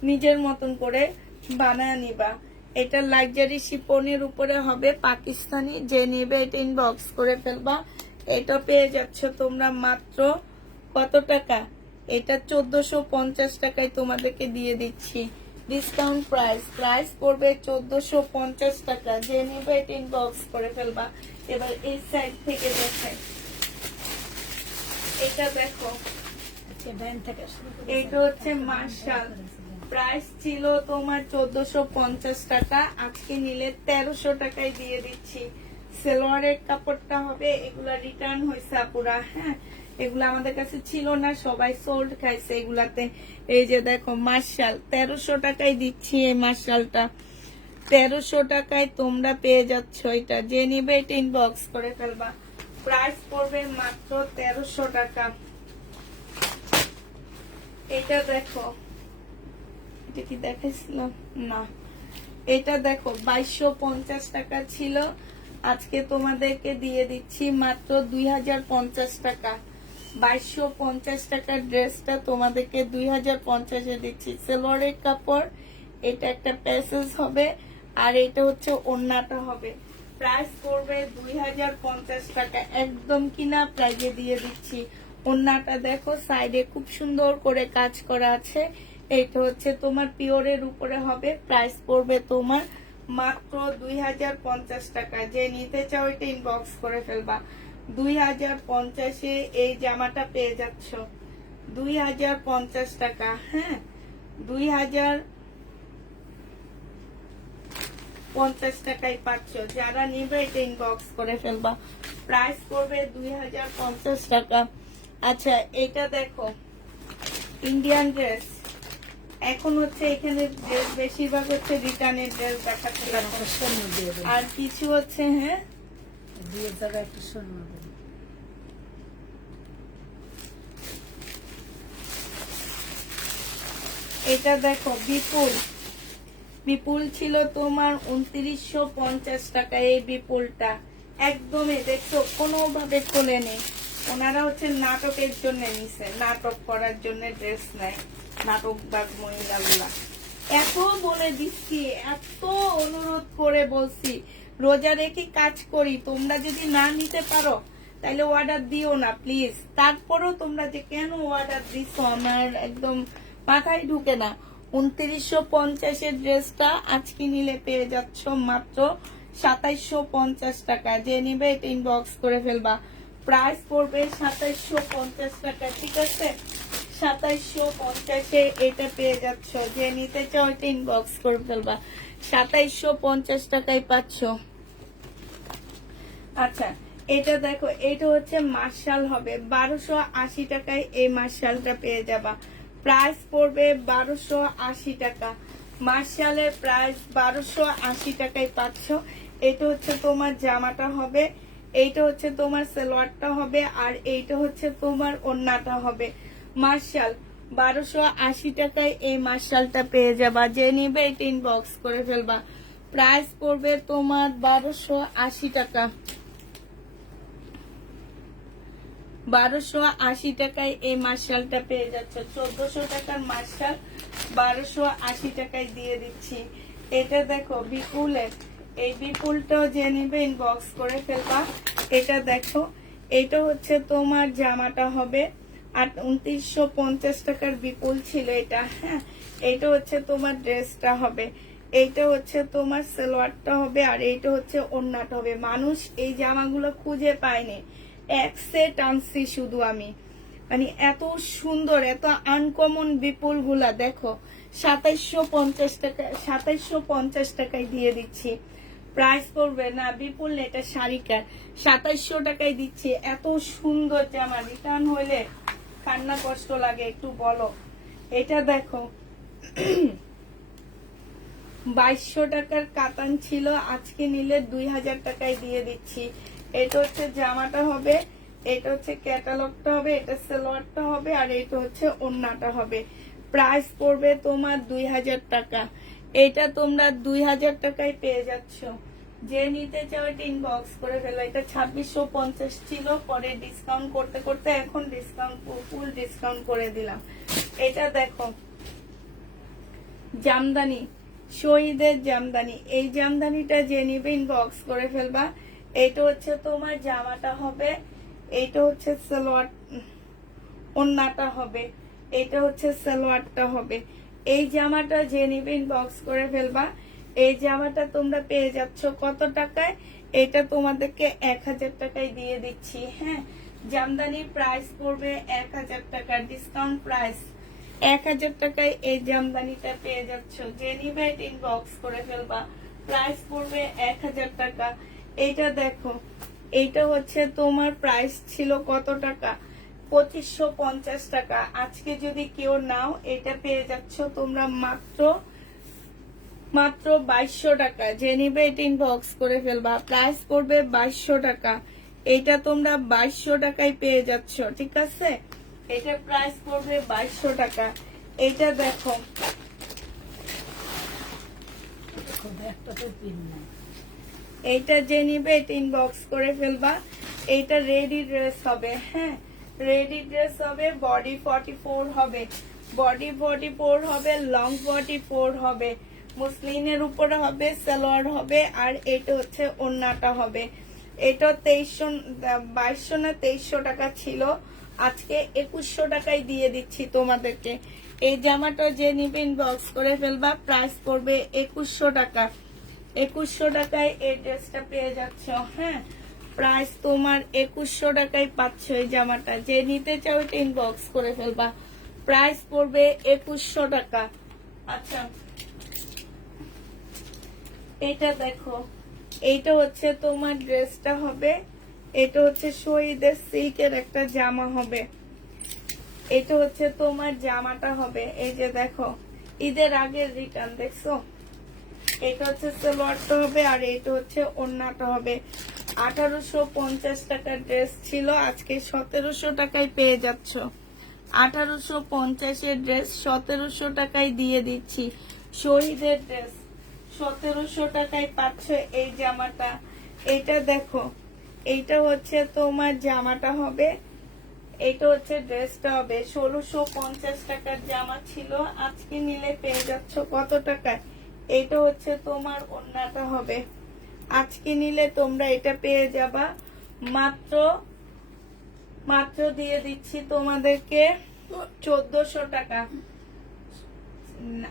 নিজের মতন করে বানায় নিবা। এটা লাক্সারি শিপনের উপরে হবে পাকিস্তানি, যে নেবে এটা ইনবক্স করে ফেলবা। এটা পেয়ে যাচ্ছ তোমরা মাত্র কত টাকা, এটা 1450 টাকায় তোমাদেরকে দিয়ে দিচ্ছি ডিসকাউন্ট প্রাইস পড়বে 1450 টাকা। যে নেবে এটা ইনবক্স করে ফেলবা। এবার এই সাইড থেকে দেখাই, এটা দেখো, এটা হচ্ছে মার্শাল। প্রাইস ছিল তোমার 1450 টাকা, আজকে নিলে 1300 টাকায় দিয়ে দিচ্ছি। সেলোয়ারের কাপড়টা হবে, এগুলা রিটার্ন হয়েছে আপুরা। হ্যাঁ, এগুলো আমাদের কাছে ছিল না, সবাই সোল্ড খাইছে এগুলাতে। এই যে দেখো মার্শাল, 1300 টাকায় দিচ্ছি এই মার্শালটা। 1300 টাকায় তোমরা পেয়ে যাচ্ছ এটা। যে নিবে এটা ইনবক্স করে ফেলবা। প্রাইস পড়বে মাত্র 1300 টাকা। এটা দেখো, এটা কি দেখাইছিলাম না, এটা দেখো 2250 টাকা ছিল, আজকে তোমাদেরকে দিয়ে দিচ্ছি মাত্র 2050 টাকা। 2250 টাকার ড্রেসটা তোমাদেরকে 2050-এ দিচ্ছি। সেলোয়ারের কাপড়, এটা একটা প্যাসেজ হবে, আর এটা হচ্ছে ওড়নাটা হবে। প্রাইস পড়বে 2050 টাকা, একদম কিনা প্রাইজে দিয়ে দিচ্ছি। ওড়নাটা দেখো সাইডে খুব সুন্দর করে কাজ করা আছে, এটা হচ্ছে তোমার পিওরের উপরে হবে। প্রাইস পড়বে তোমার মাত্র 2050 টাকা। যে নিতে চাও এটা ইনবক্স করে ফেলবা। 2050-এ এই জামাটা পেয়ে যাচ্ছ 2050 টাকা। হ্যাঁ, 2050 টাকায় পাচ্ছ। যারা নিবে এটা ইনবক্স করে ফেলবা। প্রাইস পড়বে 2050 টাকা। আচ্ছা, এটা দেখো ইন্ডিয়ান ড্রেস, এখন হচ্ছে এখানে ড্রেস বেশিরভাগ হচ্ছে রিটার্নের ড্রেস দেখাচ্ছে, আর কিছু হচ্ছে হ্যাঁ এটা দেখো বিপুল ছিল তোমার 2950 টাকা। এই বিপুলটা একদমই দেখছো কোনোভাবে খোলে নেই, ওনারা হচ্ছে নাটকের জন্য নিছে, নাটক করার জন্য ড্রেস নেয় নাটক বা মহিলাগুলা। এত বলে দিচ্ছি, এত অনুরোধ করে বলছি, রোজা রেখে কাজ করি, তোমরা যদি না নিতে পারো তাহলে অর্ডার দিও না প্লিজ। তারপরেও তোমরা যে কেন অর্ডার দিছো আমার একদম মাথায় ঢুকে না। 2950-এর ড্রেসটা আজকে নিলে পেয়ে যাচ্ছ মাত্র 2750 টাকা। যে নিবে এটা ইনবক্স করে ফেলবা। প্রাইস পড়বে 2750 টাকা, ঠিক আছে? 2750-এ এটা পেয়ে যাচ্ছ। যে নিতে চাও এটা ইনবক্স করে ফেলবা। 2750 টাকায় পাচ্ছ। আচ্ছা, এটা দেখো, এটা হচ্ছে মার্শাল হবে, 1280 টাকায় এই মার্শালটা পেয়ে যাবা। প্রাইস পড়বে 1280 টাকা। মার্শালের প্রাইস 1280 টাকায় পাচ্ছ। এটা হচ্ছে তোমার জামাটা হবে, এইটা হচ্ছে তোমার সালোয়ারটা হবে, আর এইটা হচ্ছে তোমার ওড়নাটা হবে। মার্শাল 1280 টাকায় এই মার্শালটা পেয়ে যাবা। যে নিবে এটা ইনবক্স করে ফেলবা। প্রাইস পড়বে তোমার 1280 টাকা। 1280 টাকায় এই মার্শালটা পেয়ে যাচ্ছে। 1400 টাকার মার্শাল 1280 টাকায় দিয়ে দিচ্ছি। এটা দেখো বিপুলের, এই বিপুলটাও যে নিবে ইনবক্স করে ফেলবা। এটা দেখো, এটা হচ্ছে তোমার জামাটা হবে 2950 টাকার বিপুল ছিল এটা। হ্যাঁ, এটা হচ্ছে তোমার ড্রেসটা হবে, এইটা হচ্ছে তোমার সালোয়ারটা হবে, আর এইটা হচ্ছে ওড়নাটা হবে। মানুষ এই জামাগুলো খুঁজে পায়নি, এক সেট আনছি শুধু আমি। মানে এত সুন্দর, এত আনকমন বিপুল গুলা দেখো 2750 টাকা, 2750 টাকায় দিয়ে দিচ্ছি। প্রাইস পড়বে না বিপুল, এটা শাড়িকার 2700 টাকায় দিচ্ছি। এত সুন্দর জামা, রিটার্ন হইলে কান্না কষ্ট লাগে একটু বলো। এটা দেখো 2200 টাকার কাতান ছিল, আজকে নিলে 2000 টাকায় দিয়ে দিচ্ছি। এটা হচ্ছে জামাটা হবে, এটা হচ্ছে ক্যাটালগটা হবে, এটা সালোয়ারটা হবে, আর এটা হচ্ছে ওড়নাটা হবে। প্রাইস পড়বে তোমার 2000 টাকা। এটা তোমরা 2000 টাকায় পেয়ে যাচ্ছ। যে নিতে চাও এটা ইনবক্স করে ফেলো। এটা 2650 ছিল, পরে ডিসকাউন্ট করতে করতে এখন ডিসকাউন্ট, ফুল ডিসকাউন্ট করে দিলাম। এটা দেখো জামদানি, শহীদের জামদানি, এই জামদানিটা যে নিবে ইনবক্স করে ফেলবা। এটা হচ্ছে তোমার জামাটা হবে, এইটা হচ্ছে সালোয়ার, ওড়নাটা হবে, এটা হচ্ছে সালোয়ারটা হবে। এই জামাটা যে নিবে ইনবক্স করে ফেলবা। এই জামাটা তোমরা পেয়ে যাচ্ছ কত টাকায়? এটা তোমাদেরকে 1000 টাকায় দিয়ে দিচ্ছি। হ্যাঁ, জামদানি প্রাইস পড়বে 1000 টাকা, ডিসকাউন্ট প্রাইস 1000 টাকায় এই জামদানিটা পেয়ে যাচ্ছ। যে নিবে ইনবক্স করে ফেলবা। প্রাইস পড়বে 1000 টাকা। এইটা দেখো, এইটা হচ্ছে তোমার প্রাইস ছিল কত টাকা? 2550 টাকা। আজকে যদি কেউ নাও এটা পেয়ে যাচ্ছ তোমরা মাত্র 2200 টাকা। যে নিবে এটা ইনবক্স করে ফেলবা। প্রাইস পড়বে 2200 টাকা। এইটা তোমরা 2200 টাকায় পেয়ে যাচ্ছ, ঠিক আছে? এটা প্রাইস পড়বে 2200 টাকা। এইটা দেখো, একটা তো পিন নাই। এইটা যে নিবে এটা ইনবক্স করে ফেলবা। এইটা রেডি ড্রেস হবে। হ্যাঁ, রেডি ড্রেস হবে, বডি 44 হবে, বডি 44 হবে, লং বডি 4 হবে, মুসলিনের উপরে হবে, সালোয়ার হবে, আর এটা হচ্ছে ওড়নাটা হবে। এটা 2200 না 2300 টাকা ছিল, আজকে 2100 টাকায় দিয়ে দিচ্ছি তোমাদেরকে। এই জামাটা যে নিবে ইনবক্স করে ফেলবা। প্রাইস পড়বে 2100 টাকা। 2100 টাকায় এই ড্রেসটা পেয়ে যাচ্ছ। হ্যাঁ, প্রাইস তোমার 2100 টাকায় পাচ্ছ এই জামাটা। যে নিতে চাও এটা ইনবক্স করে ফেলবা। প্রাইস পড়বে 2100 টাকা। আচ্ছা, এটা দেখো, এইটা হচ্ছে তোমার ড্রেসটা হবে, এটা হচ্ছে শহীদের সিল্কের একটা জামা হবে, এটা হচ্ছে তোমার জামাটা হবে। এই যে দেখো, ঈদের আগের রিটার্ন দেখছো। এটা হচ্ছে সালোয়ারটা হবে, আর এটা হচ্ছে ওড়নাটা হবে। 1850 টাকার ড্রেস ছিল, আজকে 1700 টাকায় পেয়ে যাচ্ছ। 1850 এর ড্রেস 1700 টাকায় দিয়ে দিচ্ছি। শহীদের ড্রেস 1700 টাকায় পাচ্ছ এই জামাটা। এটা দেখো, এইটা হচ্ছে তোমার জামাটা হবে, এইটা হচ্ছে ড্রেসটা হবে। 1650 টাকার জামা ছিল, আজকে নিলে পেয়ে যাচ্ছ কত টাকায়? এটা হচ্ছে তোমার ওড়নাটা হবে, আজকে নিলে তোমরা এটা পেয়ে যাবা মাত্র দিয়ে দিচ্ছি তোমাদেরকে 1400 টাকা।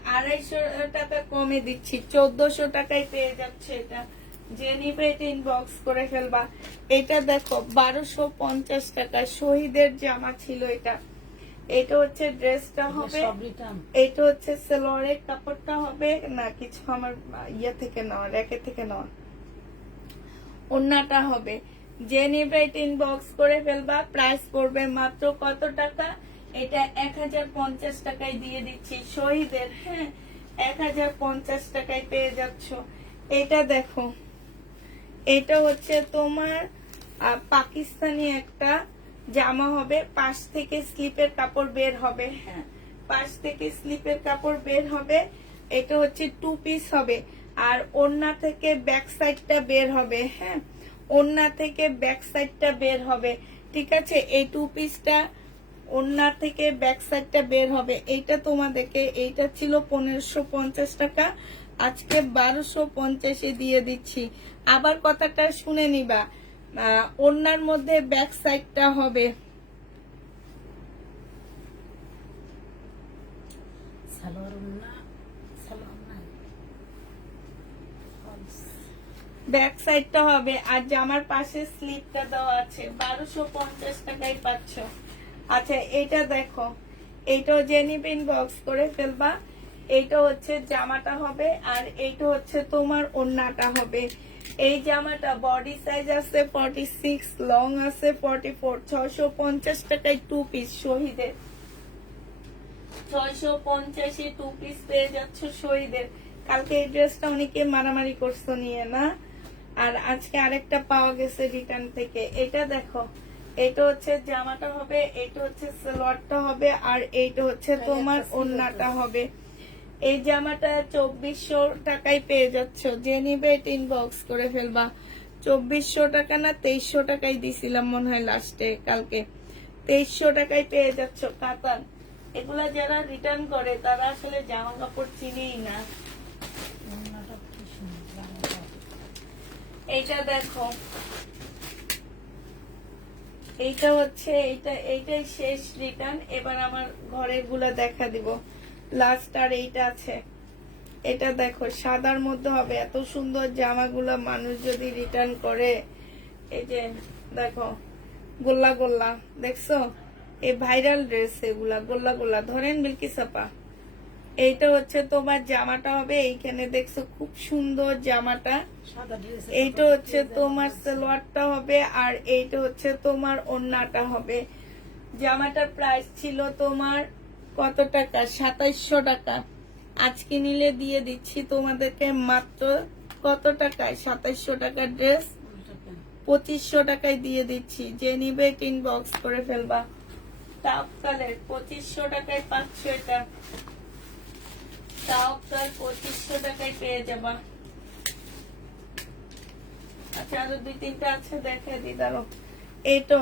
250 টাকা কমে দিচ্ছি, 1400 টাকায় পেয়ে যাচ্ছে এটা। যে নিবে এটা ইনবক্স করে ফেলবা। এটা দেখো 1250 টাকা, শহীদের জামা ছিল এটা। এটা হচ্ছে ড্রেসটা হবে, এটা হচ্ছে সালোয়ারের কাপড়টা হবে না, কিছু আমার ইয়ে থেকে নেওয়া, র্যাকের থেকে নেওয়া। ওড়নাটা হবে। যে নিবে এটা ইনবক্স করে ফেলবা। প্রাইস পড়বে মাত্র কত টাকা? এটা 1050 টাকায় দিয়ে দিচ্ছি শহীদের। হ্যাঁ, 1050 টাকায় পেয়ে যাচ্ছ। এটা দেখো, এটা হচ্ছে তোমার পাকিস্তানি একটা জামা হবে, পাশ থেকে স্লিপের কাপড় বের হবে। হ্যাঁ, পাশ থেকে স্লিপের কাপড় বের হবে, এটা হচ্ছে 2 পিস হবে। আর ওড়না থেকে ব্যাক সাইডটা বের হবে, হ্যাঁ ওড়না থেকে ব্যাক সাইডটা বের হবে, ঠিক আছে। এই 2 পিসটা ওড়না থেকে ব্যাক সাইডটা বের হবে। এইটা তোমাদেরকে, এইটা ছিল 1550 টাকা, আজকে 1250 দিয়ে দিচ্ছি। আবার কথাটা শুনে নিবা, ওড়নার মধ্যে ব্যাক সাইডটা হবে, ব্যাক সাইডটা হবে। আর জামার পাশে স্লিপটা দেওয়া আছে, 1250 টাকায় পাচ্ছ। আচ্ছা এটা দেখো, এইটাও জেনিপিন বক্স করে ফেলবা। এইটা হচ্ছে জামাটা হবে, আর এইটা হচ্ছে তোমার ওড়নাটা হবে। এই জামাটা বডি সাইজ আছে 46, লং আছে 44, 650 টাকায় 2 পিস শহীদের, 650 2 পিস পেয়ে যাচ্ছ শহীদের। কালকে এই ড্রেসটা অনেকে মারামারি করছো নিয়ে না, আর আজকে আরেকটা পাওয়া গেছে রিটার্ন থেকে। এটা দেখো, এটা হচ্ছে জামাটা হবে, এটা হচ্ছে সালোয়ারটা হবে, আর এইটা হচ্ছে তোমার ওড়নাটা হবে। এই জামাটা 2400 টাকায় পেয়ে যাচ্ছ, যে নিবে এটা ইনবক্স করে ফেলবা। 2400 টাকা না 2300 টাকায় দিছিলাম মনে হয় লাস্টে কালকে, 2300 টাকায় পেয়ে যাচ্ছ কাতান। এগুলা যারা রিটার্ন করে তারা আসলে জামা কাপড় চিনেই না। এইটা দেখো, এইটা হচ্ছে এইটাই শেষ রিটার্ন। এবার আমার ঘরের গুলা দেখা দিব লাস্ট। আর এইটা আছে, এটা দেখো সাদার মধ্যে হবে, এত সুন্দর জামাগুলা মানুষ যদি রিটার্ন করে। এই যে দেখো গোল্লা গোল্লা, দেখছো এই ভাইরাল ড্রেস, এগুলা গোল্লা গোল্লা ধরেন বিলকিস আপা। এইটা হচ্ছে তোমার জামাটা হবে, এইখানে দেখছো খুব সুন্দর জামাটা। এইটা হচ্ছে তোমার সালোয়ারটা হবে, আর এইটা হচ্ছে তোমার ওড়নাটা হবে। জামাটার প্রাইস ছিল তোমার কত টাকা? 2700 টাকা। আজকে নিলে দিয়ে দিচ্ছি তোমাদেরকে মাত্র কত টাকায়? 2700 টাকার ড্রেস 2500 টাকায় দিয়ে দিচ্ছি। যে নিবে ইনবক্স করে ফেলবা। টাপ কালার 2500 টাকায় পাচ্ছ, এটা টাপ কালার 2500 টাকায় পেয়ে যাবা। আচ্ছা আরো 2-3টা আছে দেখে দি, দাঁড়ো। এইটা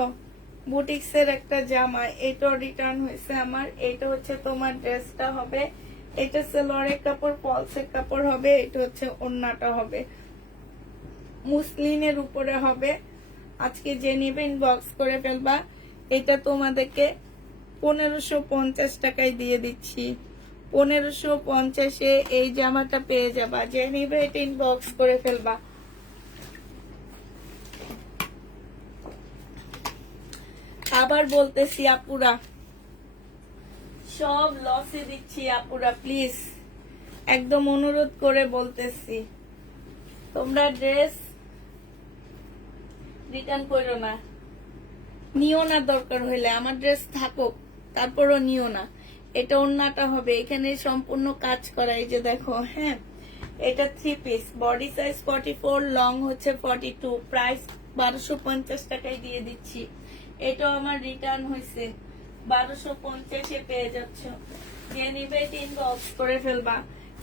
বুটিক্স এর একটা জামা, এটা রিটার্ন হয়েছে আমার। এটা হচ্ছে তোমার ড্রেসটা হবে, এটা সালোয়ারের কাপড়, পলসের কাপড় হবে, এটা হচ্ছে ওড়নাটা হবে, মুসলিনের উপরে হবে। আজকে যে নিবে ইনবক্স করে ফেলবা। এটা তোমাদেরকে 1550 টাকায় দিয়ে দিচ্ছি। 1550-এ এই জামাটা পেয়ে যাবা। যে নিবে এটা ইনবক্স করে ফেলবা। আবার বলতেছি আপুরা, সব লসে দিচ্ছি আপুরা, প্লিজ একদম অনুরোধ করে বলতেছি, তোমরা ড্রেস রিটার্ন করো না, নিও না। দরকার হইলে আমার ড্রেস থাকুক, তারপরও নিও না। এটা ওড়নাটা হবে, এখানে সম্পূর্ণ কাজ করা, এই যে দেখো। হ্যাঁ এটা 3 পিস, বডি সাইজ 44, লং হচ্ছে 42, প্রাইস 1250 টাকায় দিয়ে দিচ্ছি। এটাও আমার রিটার্ন হয়েছে, 1250-এ পেয়ে যাচ্ছ। যে নিবে ইনবক্স করে ফেলবা।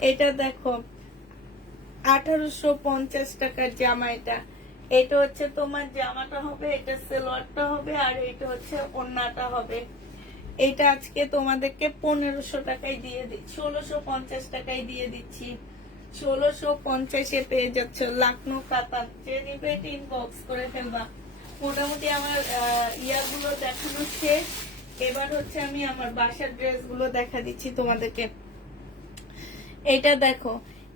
এটা দেখো 1850 টাকার জামা। এটা হচ্ছে তোমার জামাটা হবে, এটা সালোয়ারটা হবে, আর এটা হচ্ছে ওড়নাটা হবে। এটা আজকে তোমাদেরকে 1500 টাকায় দিয়ে দিচ্ছি, 1650 টাকায় দিয়ে দিচ্ছি। 1650-এ পেয়ে যাচ্ছ লাকনো কাতান। যে নিবে ইনবক্স করে ফেলবা। মোটামুটি আমার ইয়াগুলো দেখানো শেষ। এবার হচ্ছে আমি আমার বাসার ড্রেসগুলো দেখা দিচ্ছি তোমাদেরকে। এটা দেখো,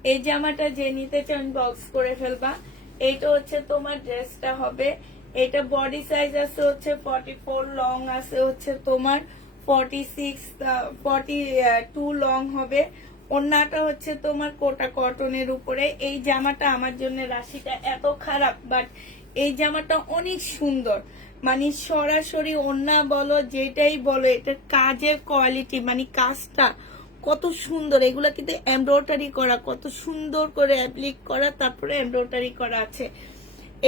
এই জামাটা যে নিতে চাও ইনবক্স করে ফেলবা। এইটা হচ্ছে তোমার ড্রেসটা হবে। এটা বডি সাইজ আছে হচ্ছে 44, লং আছে হচ্ছে তোমার 46, 42 লং হবে। ওড়নাটা হচ্ছে তোমার কোটা কটনের উপরে। এই জামাটা আমার জন্য রাশিটা এত খারাপ, বাট এই জামাটা অনেক সুন্দর। মানে সরাসরি ওড়না বলো যেটাই বলো, এটা কাজের কোয়ালিটি, মানে কাজটা কত সুন্দর। এগুলা কিন্তু এমব্রয়ডারি করা, কত সুন্দর করে অ্যাপ্লিক করা, তারপরে এমব্রয়ডারি করা আছে।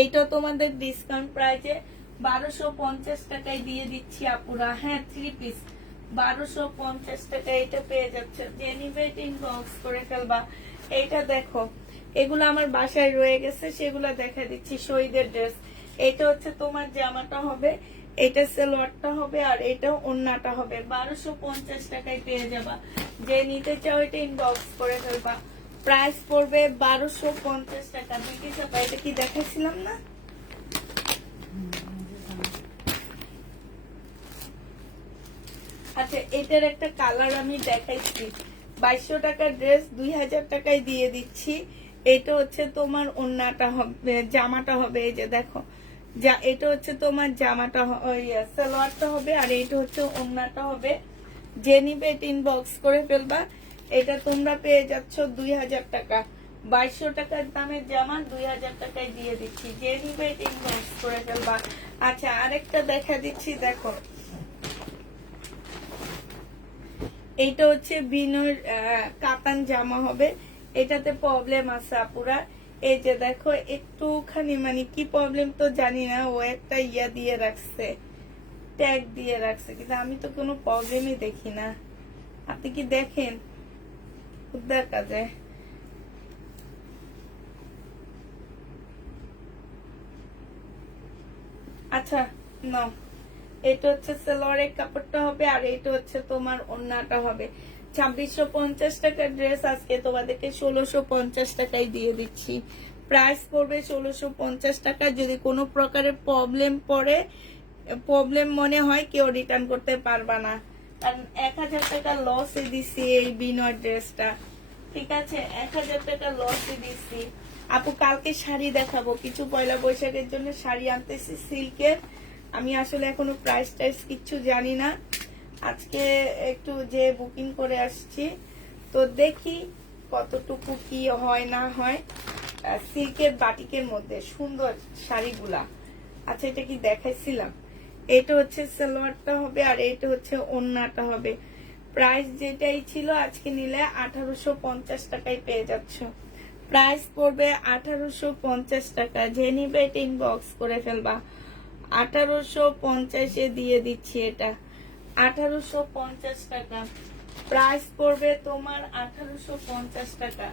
এইটা তোমাদের ডিসকাউন্ট প্রাইসে 1250 টাকায় দিয়ে দিচ্ছি আপুরা। হ্যাঁ 3 পিস 1250 টাকা এটা পেয়ে যাচ্ছে, যে নিবে ইনবক্স করে ফেলবা। এইটা দেখো, এগুলো আমার বাসায় রয়ে গেছে, সেগুলো দেখা দিচ্ছি। শহীদের ড্রেস, এটা হচ্ছে তোমার জামাটা হবে, এটা সালোয়ারটা হবে, আর এটা ওড়নাটা হবে। 1250 টাকায় পেয়ে যাবা। যে নিতে চাও এটা ইনবক্স করে ফেলবা। প্রাইস পড়বে 1250 টাকা। বিউটি চাপা, এটা কি দেখাইছিলাম না? আচ্ছা, এটার একটা কালার আমি দেখাইছি। 2200 টাকার ড্রেস 2000 টাকায় দিয়ে দিচ্ছি। এটা হচ্ছে তোমার ওড়নাটা হবে, জামাটা হবে। এই যে দেখো, যা এটা হচ্ছে তোমার জামাটা, ওই সালোয়ারটা হবে, আর এটা হচ্ছে ওড়নাটা হবে। যে নিবে এটা ইনবক্স করে ফেলবা। এটা তোমরা পেয়ে যাচ্ছ 2000 টাকা। 2200 টাকার দামের জামা 2000 টাকায় দিয়ে দিচ্ছি। যে নিবে এটা ইনবক্স করে ফেলবা। আচ্ছা, আরেকটা দেখা দিচ্ছি, দেখো। এইটা হচ্ছে বিনর কাতান জামা হবে। এটাতে প্রবলেম আছে আপুরা। এই যে দেখো, একটুখানি মানে কি প্রবলেম তো জানি না, ও একটা ইয়া দিয়ে রাখছে, ট্যাগ দিয়ে রাখছে, কিন্তু আমি তো কোনো প্রবলেমই দেখি না। আপনি কি দেখেন? খুব দেখা যায়। আচ্ছা, নাও। এটা হচ্ছে সালোয়ারের কাপড়টা হবে, আর এটা হচ্ছে তোমার ওড়নাটা হবে। 2650 টাকার ড্রেস আজকে তোমাদেরকে 1650 টাকায় দিয়ে দিচ্ছি। প্রাইস পড়বে 1650 টাকা। যদি কোনো প্রকারের প্রবলেম মনে হয়, কেউ রিটার্ন করতে পারবা না, কারণ 1000 টাকা লসে দিছি এই বিনয় ড্রেসটা। ঠিক আছে, 1000 টাকা লসে দিছি। আপু, কালকে শাড়ি দেখাবো কিছু, পয়লা বৈশাখের জন্য শাড়ি আনতেছি সিল্কের। আমি আসলে এখনো প্রাইস টাইস কিচ্ছু জানি না। আজকে একটু যে বুকিং করে আসছি, তো দেখি কতটুকু কি হয় না হয়। সিল্কের বাটিকের মধ্যে সুন্দর শাড়িগুলা। আচ্ছা, এটা কি দেখাইছিলাম? এটা হচ্ছে সালোয়ারটা হবে, আর এটা হচ্ছে ওড়নাটা হবে। প্রাইস যেটাই ছিল আজকে নিলে 1850 টাকায় পেয়ে যাচ্ছ। প্রাইস পড়বে 1850 টাকা। যে নিবে এটা ইনবক্স করে ফেলবা। 1850 দিয়ে দিচ্ছি এটা। 1850 টাকা প্রাইস পড়বে তোমার। 1850 টাকা।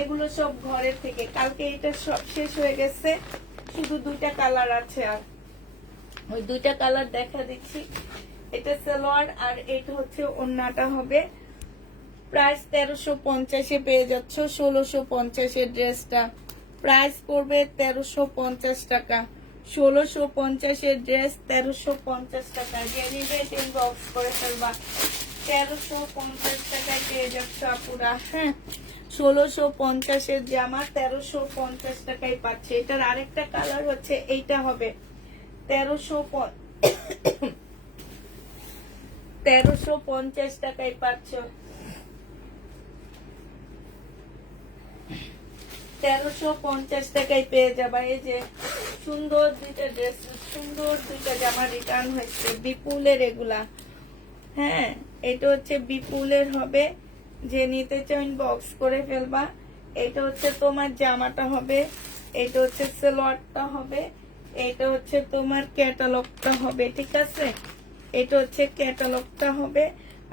এগুলো সব ঘরের থেকে, কালকে এটা সব শেষ হয়ে গেছে, শুধু 2টা কালার আছে। আর ওই 2টা কালার দেখা দিচ্ছি। এটা সালোয়ার, আর এটা হচ্ছে ওড়নাটা হবে। প্রাইস 1350 পেয়ে যাচ্ছ। 1650 ড্রেসটা। প্রাইস পড়বে 1350 টাকা। 1650 ড্রেস 1350 টাকা। যে নিবে ইনবক্স করে ফেলবা। 1350 টাকায় পেয়ে যাচ্ছ আপুরা। হ্যাঁ, 1650 জামা 1350 টাকায় পাচ্ছে। এটার আরেকটা কালার হচ্ছে এইটা হবে 1350 টাকায় পাচ্ছ। 1350 টাকায় পেয়ে যাবা। এই যে সুন্দর 2টা ড্রেস, সুন্দর 2টা জামা রিটার্ন হয়েছে, বিপুলের এগুলা। হ্যাঁ, এটা হচ্ছে বিপুলের হবে। যে নিতে চাও ইনবক্স করে ফেলবা। এটা হচ্ছে তোমার জামাটা হবে, এটা হচ্ছে সালোয়ারটা হবে, এটা হচ্ছে তোমার ক্যাটালগটা হবে। ঠিক আছে, এটা হচ্ছে ক্যাটালগটা হবে,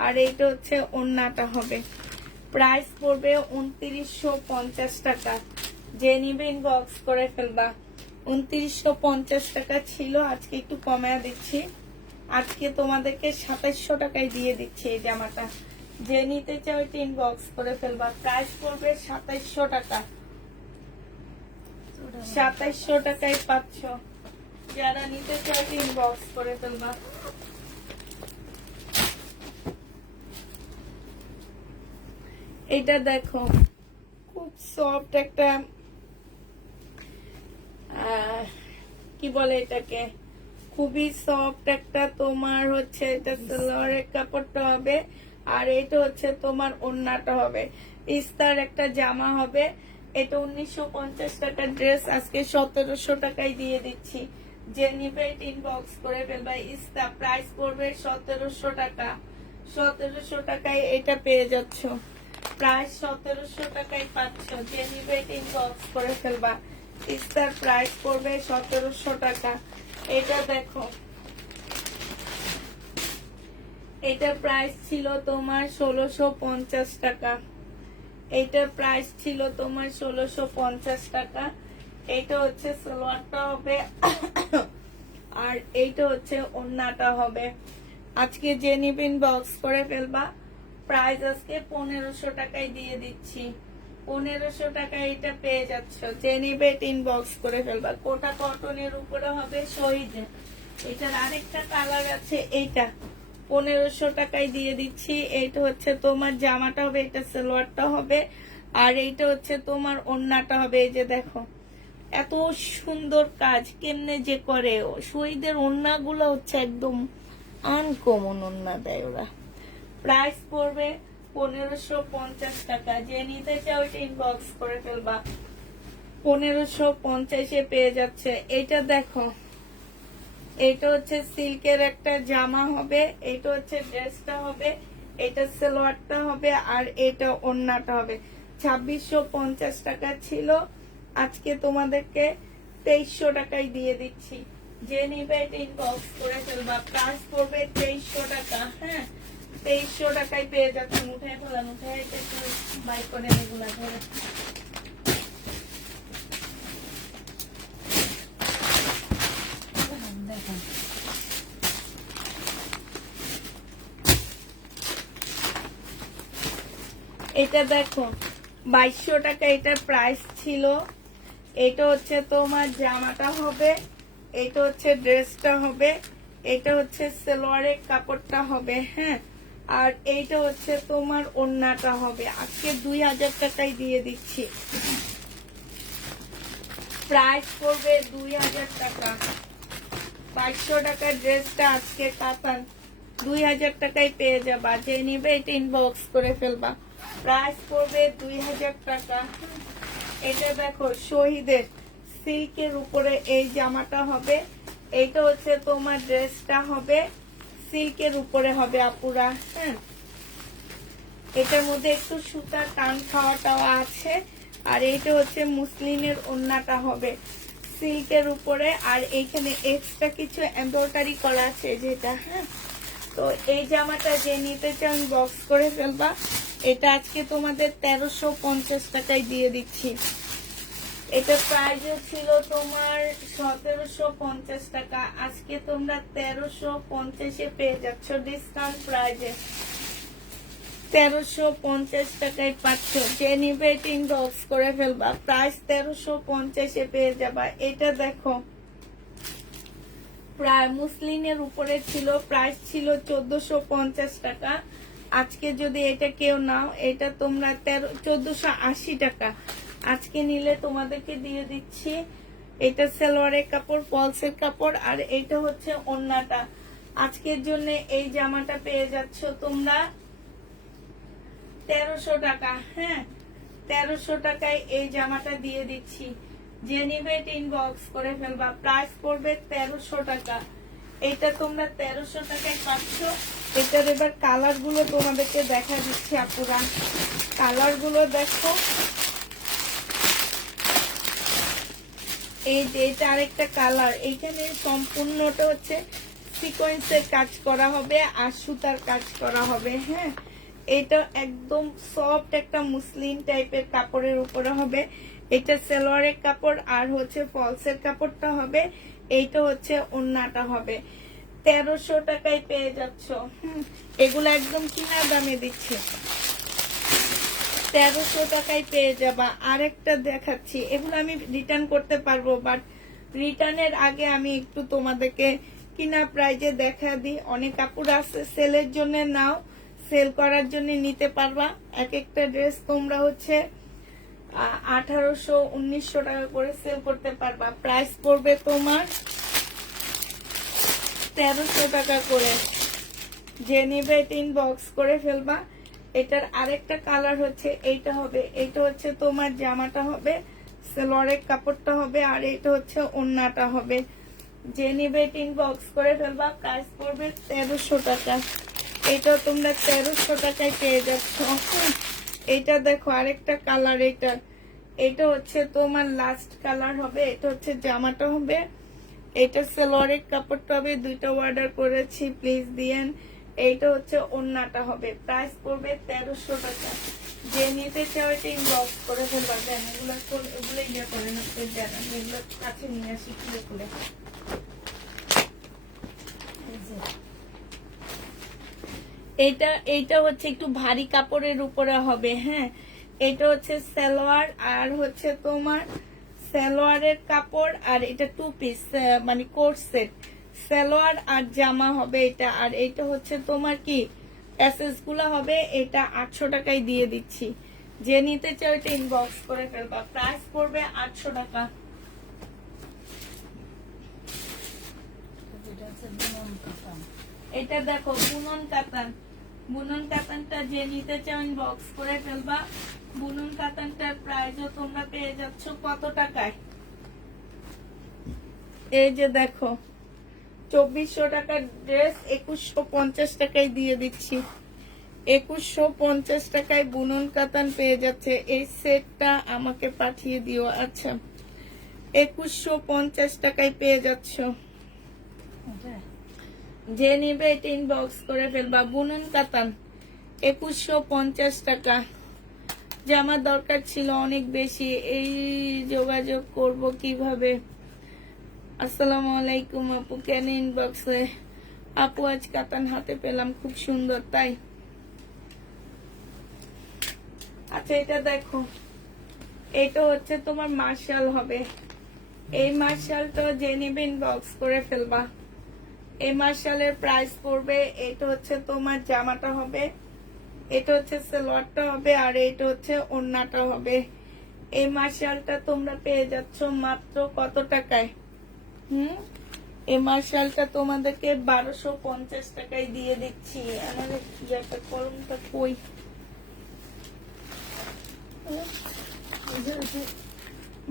আর এইটা হচ্ছে ওড়নাটা হবে। প্রাইস পড়বে 2950 টাকা। যে নিবে ইনবক্স করে ফেলবা। 2950 টাকা ছিল, আজকে একটু কমায় দিচ্ছি। আজকে তোমাদেরকে 2700 টাকায় দিয়ে দিচ্ছি এই জামাটা। যে নিতে চাও এটা ইনবক্স করে ফেলবা। প্রাইস পড়বে 2700 টাকা। 2700 টাকায় পাচ্ছ। যারা নিতে চাও এটা ইনবক্স করে ফেলবা। এটা দেখো, খুব সফট একটা, কি বলে এটাকে, খুবই সফট একটা তোমার হচ্ছে, এটা সালোয়ারের কাপড়টা হবে, আর এটা হচ্ছে তোমার ওড়নাটা হবে। ইস্তার একটা জামা হবে। এটা 1950 টাকার ড্রেস আজকে 1700 টাকায় দিয়ে দিচ্ছি। যে নিবে ইনবক্স করে ফেলবা। ইস্তা প্রাইস পড়বে 1700 টাকা। 1700 টাকায় এটা পেয়ে যাচ্ছ। প্রাইস 1700 টাকায় পাচ্ছ। যে নিবে ইনবক্স করে ফেলবা। ইস্তার প্রাইস পড়বে 1700 টাকা। এটা দেখো, এটার প্রাইস ছিল তোমার 1650 টাকা। এইটার প্রাইস ছিল তোমার 1650 টাকা। এইটা হচ্ছে সালোয়ারটা হবে আর এইটা হচ্ছে ওড়নাটা হবে। আজকে যে নিবেন বক্স করে ফেলবা, প্রাইস আজকে 1500 টাকায় দিয়ে দিচ্ছি। 1500 টাকায় এটা পেয়ে যাচ্ছ। যে নিবে ইনবক্স করে ফেলবা। কোটা কটনের উপরে হবে শহীদ। এটার আরেকটা কালার আছে, এইটা 1500 টাকায় দিয়ে দিচ্ছি। এইটা হচ্ছে তোমার জামাটা হবে, এটা সালোয়ারটা হবে, আর এইটা হচ্ছে তোমার ওড়নাটা হবে। এই যে দেখো এত সুন্দর কাজ কেমনে যে করে। শহীদের ওড়নাগুলো হচ্ছে একদম আনকমন ওড়না দেয় ওরা। প্রাইস পড়বে 1550 টাকা। যে নিতে চাও এটা ইনবক্স করে ফেলবা। 1550-এ পেয়ে যাচ্ছে। এটা দেখো, এটা হচ্ছে সিল্কের একটা জামা হবে, এটা হচ্ছে ড্রেসটা হবে, এটা সালোয়ারটা হবে, আর এটা ওড়নাটা হবে। 2650 টাকা ছিল, আজকে তোমাদেরকে 2300 টাকায় দিয়ে দিচ্ছি। যে নিবে এটা ইনবক্স করে ফেলবা। প্রাইস পড়বে 2300 টাকা। হ্যাঁ, 2300 টাকায় পেয়ে যাচ্ছেন। উঠায় ফেলান, উঠায় এটা একটু বাই করে এগুলা ধরে। দেখেন এটা দেখো 2200 টাকা এটার প্রাইস ছিল। এটা হচ্ছে তোমার জামাটা হবে, এটা হচ্ছে ড্রেসটা হবে, এটা হচ্ছে সালোয়ারের কাপড়টা হবে। হ্যাঁ, আর এইটা হচ্ছে তোমার ওড়নাটা হবে। আজকে 2000 টাকায় দিয়ে দিচ্ছি। প্রাইস পড়বে 2000 টাকা। 500 টাকার ড্রেসটা আজকে কাতান 2000 টাকায় পেয়ে যাবা। যে নিবে এটা ইনবক্স করে ফেলবা। প্রাইস পড়বে 2000 টাকা। এটা দেখো শহীদের সিল্কের উপরে এই জামাটা হবে, এইটা হচ্ছে তোমার ড্রেসটা হবে, সিল্কের উপরে হবে আপুরা। হ্যাঁ, এটার মধ্যে একটু সুতার টান খাওয়াটাও আছে, আর এইটা হচ্ছে মুসলিমের ওড়নাটা হবে সিল্কের উপরে, আর এইখানে এক্সট্রা কিছু এমব্রয়ডারি করা আছে যেটা। হ্যাঁ, তো এই জামাটা যে নিতে চান বক্স করে ফেলবা। এটা আজকে তোমাদের 1350 টাকায় দিয়ে দিচ্ছি। এটা প্রাইস ছিল তোমার 1750 টাকা, আজকে তোমরা 1350-এ পেয়ে যাচ্ছ ডিসকাউন্ট প্রাইজে। 1350 টাকায় পাচ্ছ। যে নিবে এটা ইনবক্স করে ফেলবা। প্রাইস 1350-এ পেয়ে যাবা। এটা দেখো প্রায় মুসলিনের উপরে ছিল, প্রাইস ছিল 1450 টাকা। আজকে যদি এটা কেউ নাও, এটা তোমরা 1480 টাকা। আজকে নিলে তোমাদেরকে দিয়ে দিচ্ছি। এটা সালোয়ারের কাপড়, ফলসের কাপড়, আর এটা হচ্ছে ওড়নাটা। আজকের জন্য এই জামাটা পেয়ে যাচ্ছ তোমরা 1300 টাকা। হ্যাঁ, 1300 টাকায় এই জামাটা দিয়ে দিচ্ছি। যে নিবে এটা ইনবক্স করে ফেলবা। প্রাইস পড়বে 1300 টাকা। এটা তোমরা 1300 টাকায় পাচ্ছ। এটার এবার কালার গুলো তোমাদেরকে দেখা দিচ্ছি আপুরা। কালার গুলো দেখো, এই যে এটা আরেকটা কালার। এইখানে সম্পূর্ণটা হচ্ছে সিকোয়েন্সের কাজ করা হবে আর সুতার কাজ করা হবে। হ্যাঁ, এটা একদম সফট একটা মুসলিম টাইপের কাপড়ের উপরে হবে। এটা সালোয়ারের কাপড় আর হচ্ছে ফলসের কাপড়টা হবে, এইটা হচ্ছে ওড়নাটা হবে। 1300 টাকায় পেয়ে যাচ্ছ। এগুলো একদম কিনা দামে দিচ্ছে। 1300 টাকায় পেয়ে যাবা। আরেকটা দেখাচ্ছি, এগুলো আমি রিটার্ন করতে পারবো, বাট রিটার্নের আগে আমি একটু তোমাদেরকে কিনা প্রাইজে দেখা দিই। অনেক কাপড় আছে সেলের জন্য নাও, সেল করার জন্য নিতে পারবা। এক একটা ড্রেস তোমরা হচ্ছে 1800 1900 টাকা করে সেল করতে পারবা। প্রাইস পড়বে তোমার 1300 টাকা করে। যে নিবে এটা ইনবক্স করে ফেলবা। এটার আরেকটা কালার হচ্ছে এইটা হবে, এইটা হচ্ছে তোমার জামাটা হবে, সালোয়ারের কাপড়টা হবে, আর এটা হচ্ছে ওড়নাটা হবে। যে নিবে এটা ইনবক্স করে ফেলবা। প্রাইস পড়বে 1300 টাকা। এটা তোমরা 1300 টাকায় পেয়ে যাচ্ছ। এটা দেখো আরেকটা কালার। এটা হচ্ছে তোমার লাস্ট কালার হবে, এটা হচ্ছে জামাটা হবে, এটা সালোয়ারের কাপড়টা হবে। দুইটা অর্ডার করেছি, প্লিজ দিয়েন। এইটা হচ্ছে ওড়নাটা হবে, প্রাইস পড়বে 1300 টাকা। যে নিতে চাও এটা ইনবক্স করে ফেলবা। দেন এগুলো ইয়ে করে না, দেন আমি এগুলো কাছে নিয়ে আসি খুলে খুলে। এই যে এইটা হচ্ছে একটু ভারী কাপড়ের উপরে হবে, হ্যাঁ। এটা হচ্ছে সালোয়ার, আর হচ্ছে তোমার সালোয়ারের কাপড়, আর এটা 2 পিস মানে কোট সেট, সালোয়ার আর জামা হবে এটা। আর এটা হচ্ছে তোমার কি প্যাসেজ গুলো হবে, এটা 800 টাকায় দিয়ে দিচ্ছি। যে নিতে চাও এটা ইনবক্স করে ফেলবা, প্রাইস পড়বে 800 টাকা। এটা হচ্ছে বুনন কাতান। এটা দেখো বুনন কাতান, বুনন কাতানটা যে নিতে চাও ইনবক্স করে ফেলবা। বুনন কাতানটার প্রাইসও তোমরা পেয়ে যাচ্ছ কত টাকায়, এই যে দেখো 2400 টাকার ড্রেস 2150 টাকায় দিয়ে দিচ্ছি। 2150 টাকায় বুনন কাতান পেয়ে যাচ্ছে। এই সেটটা আমাকে পাঠিয়ে দিও। আচ্ছা 2150 টাকায় পেয়ে যাচ্ছ। এটা যে নিবে এটা ইনবক্স করে ফেলবা। বুনন কাতান 2150 টাকা। যে আমার দরকার ছিল অনেক বেশি, এই যোগাযোগ করব কিভাবে? আসসালামু আলাইকুম আপু, কেন ইনবক্সে? আপু আজ কাতান হাতে পেলাম, খুব সুন্দর তাই। আচ্ছা এটা দেখো, এটা হচ্ছে তোমার মার্শাল হবে। এই মার্শালটা যে নিবে ইনবক্স করে ফেলবা। এই মার্শালের প্রাইস পড়বে, এটা হচ্ছে তোমার জামাটা হবে, এটা হচ্ছে সালোয়ারটা হবে, আর এটা হচ্ছে ওড়নাটা হবে। এই মার্শালটা তোমরা পেয়ে যাচ্ছ মাত্র কত টাকায়? এই মার্শালটা তোমাদেরকে 1250 টাকায় দিয়ে দিচ্ছি। আমাদের একটা কলমটা কই? এই যে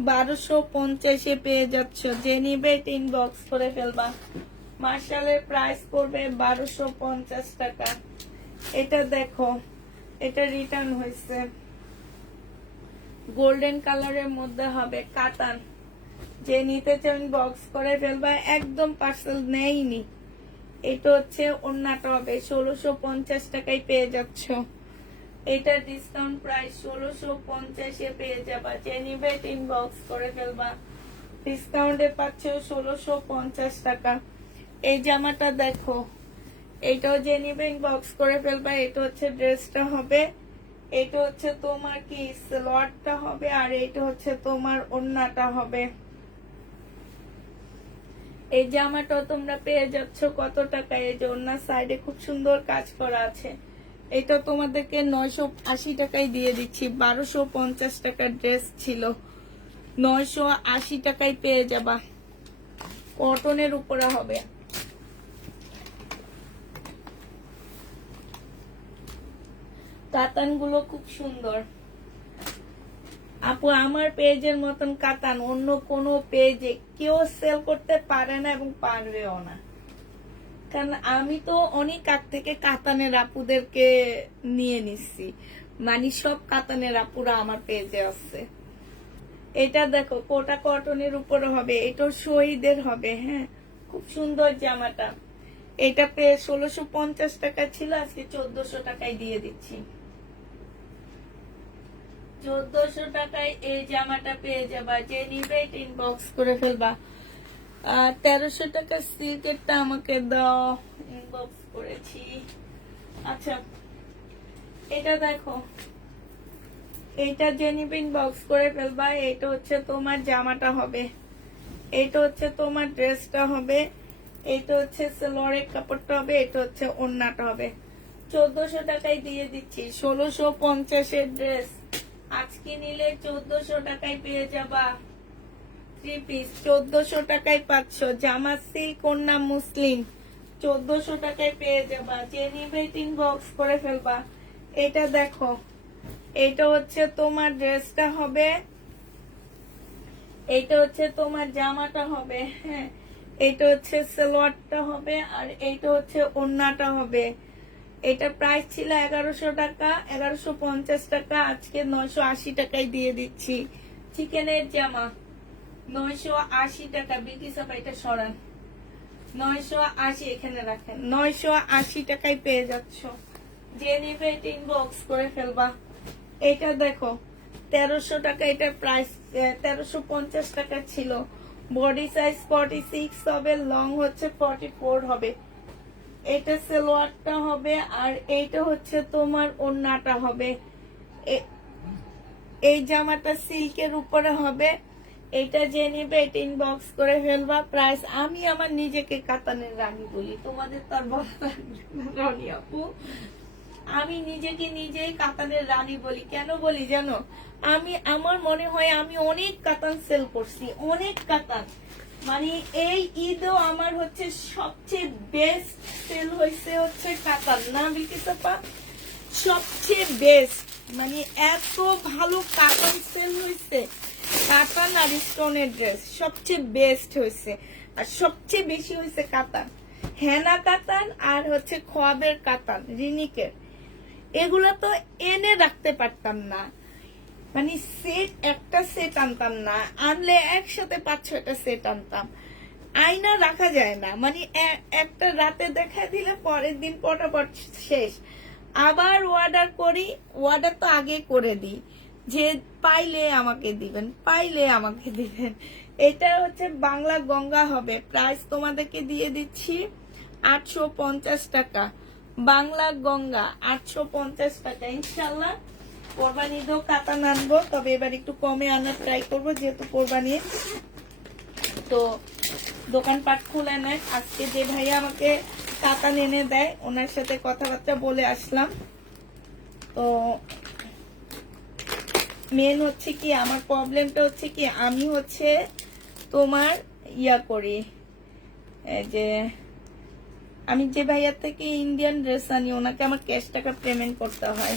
1250-এ পেয়ে যাচ্ছ। যে নিবে এটা ইনবক্স করে ফেলবা। মার্শালের প্রাইস পড়বে 1250 টাকা। এটা দেখো, এটা রিটার্ন হয়েছে, গোল্ডেন কালারের মধ্যে হবে কাতান। যে নিতে চান বক্স করে ফেলবা, একদম পার্সেল নেইনি। এটা হচ্ছে ওড়নাটা হবে, 1650 টাকায় পেয়ে যাচ্ছ। এটা ডিসকাউন্ট প্রাইস 1650-এ পেয়ে যাবা। যে নিবে ইনবক্স করে ফেলবা, ডিসকাউন্টে পাচ্ছ 1650 টাকা। এই জামাটা দেখো, এইটাও যে নিবে ইনবক্স করে ফেলবা। এটা হচ্ছে ড্রেসটা হবে, এটা হচ্ছে তোমার কি সালোয়ারটা হবে, আর এটা হচ্ছে তোমার ওড়নাটা হবে। এই জামাটা তোমরা পেয়ে যাচ্ছ কত টাকায়? এই যে ওড়নার সাইডে খুব সুন্দর কাজ করা আছে। এটা তোমাদেরকে 980 টাকায় দিয়ে দিচ্ছি। 1250 টাকার ড্রেস ছিল, 980 টাকায় পেয়ে যাবা। কটনের উপরে হবে। কাতান গুলো খুব সুন্দর আপু। আমার পেজের মতন কাতান অন্য কোন পেজে কেউ সেল করতে পারে না এবং পারবেও না, কারণ আমি তো অনেক আগ থেকে কাতানের আপুদেরকে নিয়ে নিচ্ছি, মানে সব কাতানের আপুরা আমার পেজে আছে। এটা দেখো কোটা কটনের উপরে হবে, এটা শহীদের হবে, হ্যাঁ খুব সুন্দর জামাটা। এটা পেয়ে 1650 টাকা ছিল, আজকে 1400 টাকায় দিয়ে দিচ্ছি। 1400 টাকায় এই জামাটা পেয়ে যাবা। যে নিবে ইনবক্স করে ফেলবা। 1300 টাকা সিল্কেরটা আমাকে দাও, ইনবক্স করেছি। আচ্ছা এটা দেখো, এটা যে নিবে ইনবক্স করে ফেলবা। এটা হচ্ছে তোমার জামাটা হবে, এটা হচ্ছে তোমার ড্রেসটা হবে, এটা হচ্ছে সালোয়ারের কাপড়টা হবে, এটা হচ্ছে ওড়নাটা হবে। 1400 টাকায় দিয়ে দিচ্ছি। 1650-এর ড্রেস আজকে নিলে 1400 টাকায় পেয়ে যাবা। 3 পিস 1400 টাকায় পাচ্ছ। জামা সিল্ক ওড়না মুসলিম 1400 টাকায় পেয়ে যাবা। যে নিবে ইনবক্স করে ফেলবা। এটা দেখো, এটা হচ্ছে তোমার ড্রেসটা হবে, এটা হচ্ছে তোমার জামাটা হবে, হ্যাঁ এটা হচ্ছে সালোয়ারটা হবে, আর এইটা হচ্ছে ওড়নাটা হবে। এটা প্রাইস ছিল 1100 টাকা, 1150 টাকা, আজকে 980 টাকায় দিয়ে দিচ্ছি। চিকেনের জামা 980 টাকা। বিটি সাপা এটা সরান, 980 এখানে রাখেন, 980 টাকায় পেয়ে যাচ্ছ। যে নিবে এটা ইনবক্স করে ফেলবা। এটা দেখো 1300 টাকা, এটার প্রাইস 1350 টাকা ছিল। বডি সাইজ 46 হবে, লং হচ্ছে 44 হবে। এটা সালোয়ারটা হবে, আর এইটা হচ্ছে তোমার ওড়নাটা হবে। এই জামাটা সিল্কের উপরে হবে। এটা যে নিবে এটা ইনবক্স করে ফেলবা। প্রাইস, আমি আমার নিজেকে কাতানের রানী বলি, তোমাদের তার রানী আপু, আমি নিজেকে নিজেই কাতানের রানী বলি। কেন বলি জানো? আমার মনে হয় আমি অনেক কাতান সেল করছি, অনেক কাতান। মানে এই ঈদও আমার হচ্ছে সবচেয়ে বেস্ট সেল হয়েছে হচ্ছে কাতান, না বিকিসাপা? সবচেয়ে বেস্ট, মানে এত ভালো কাতান সেল হয়েছে। কাতান আর স্টোনের ড্রেস সবচেয়ে বেস্ট হয়েছে, আর সবচেয়ে বেশি হয়েছে কাতান, হেনা কাতান আর হচ্ছে খোয়াবের কাতান, রিনিকের। এগুলা তো এনে রাখতে পারতাম না, মানে সেট, একটা সেট আনতাম না, আনলে একসাথে 5-6টা সেট আনতাম। আয়না রাখা যায় না, মানে একটা রাতে দেখা দিলে পরের দিন পটাপট শেষ। আবার অর্ডার করি, অর্ডার তো আগে করে দিই যে পাইলে আমাকে দিবেন, পাইলে আমাকে দিবেন। এটা হচ্ছে বাংলা গঙ্গা হবে। প্রাইস তোমাদেরকে দিয়ে দিচ্ছি 850 টাকা। বাংলা গঙ্গা 850 টাকা। ইনশাল্লাহ কোরবানি ঈদেও কাতান আনবো, তবে এবার একটু কমে আনার ট্রাই করবো, যেহেতু কোরবানি। তো দোকানপাট খুলে নেয়। আজকে যে ভাইয়া আমাকে কাতান এনে দেয়, ওনার সাথে কথাবার্তা বলে আসলাম। তো মেন হচ্ছে কি, আমার প্রবলেমটা হচ্ছে কি, আমি হচ্ছে তোমার ইয়া করি, যে আমি যে ভাইয়ার থেকে ইন্ডিয়ান ড্রেস আনি, ওনাকে আমার ক্যাশ টাকা পেমেন্ট করতে হয়।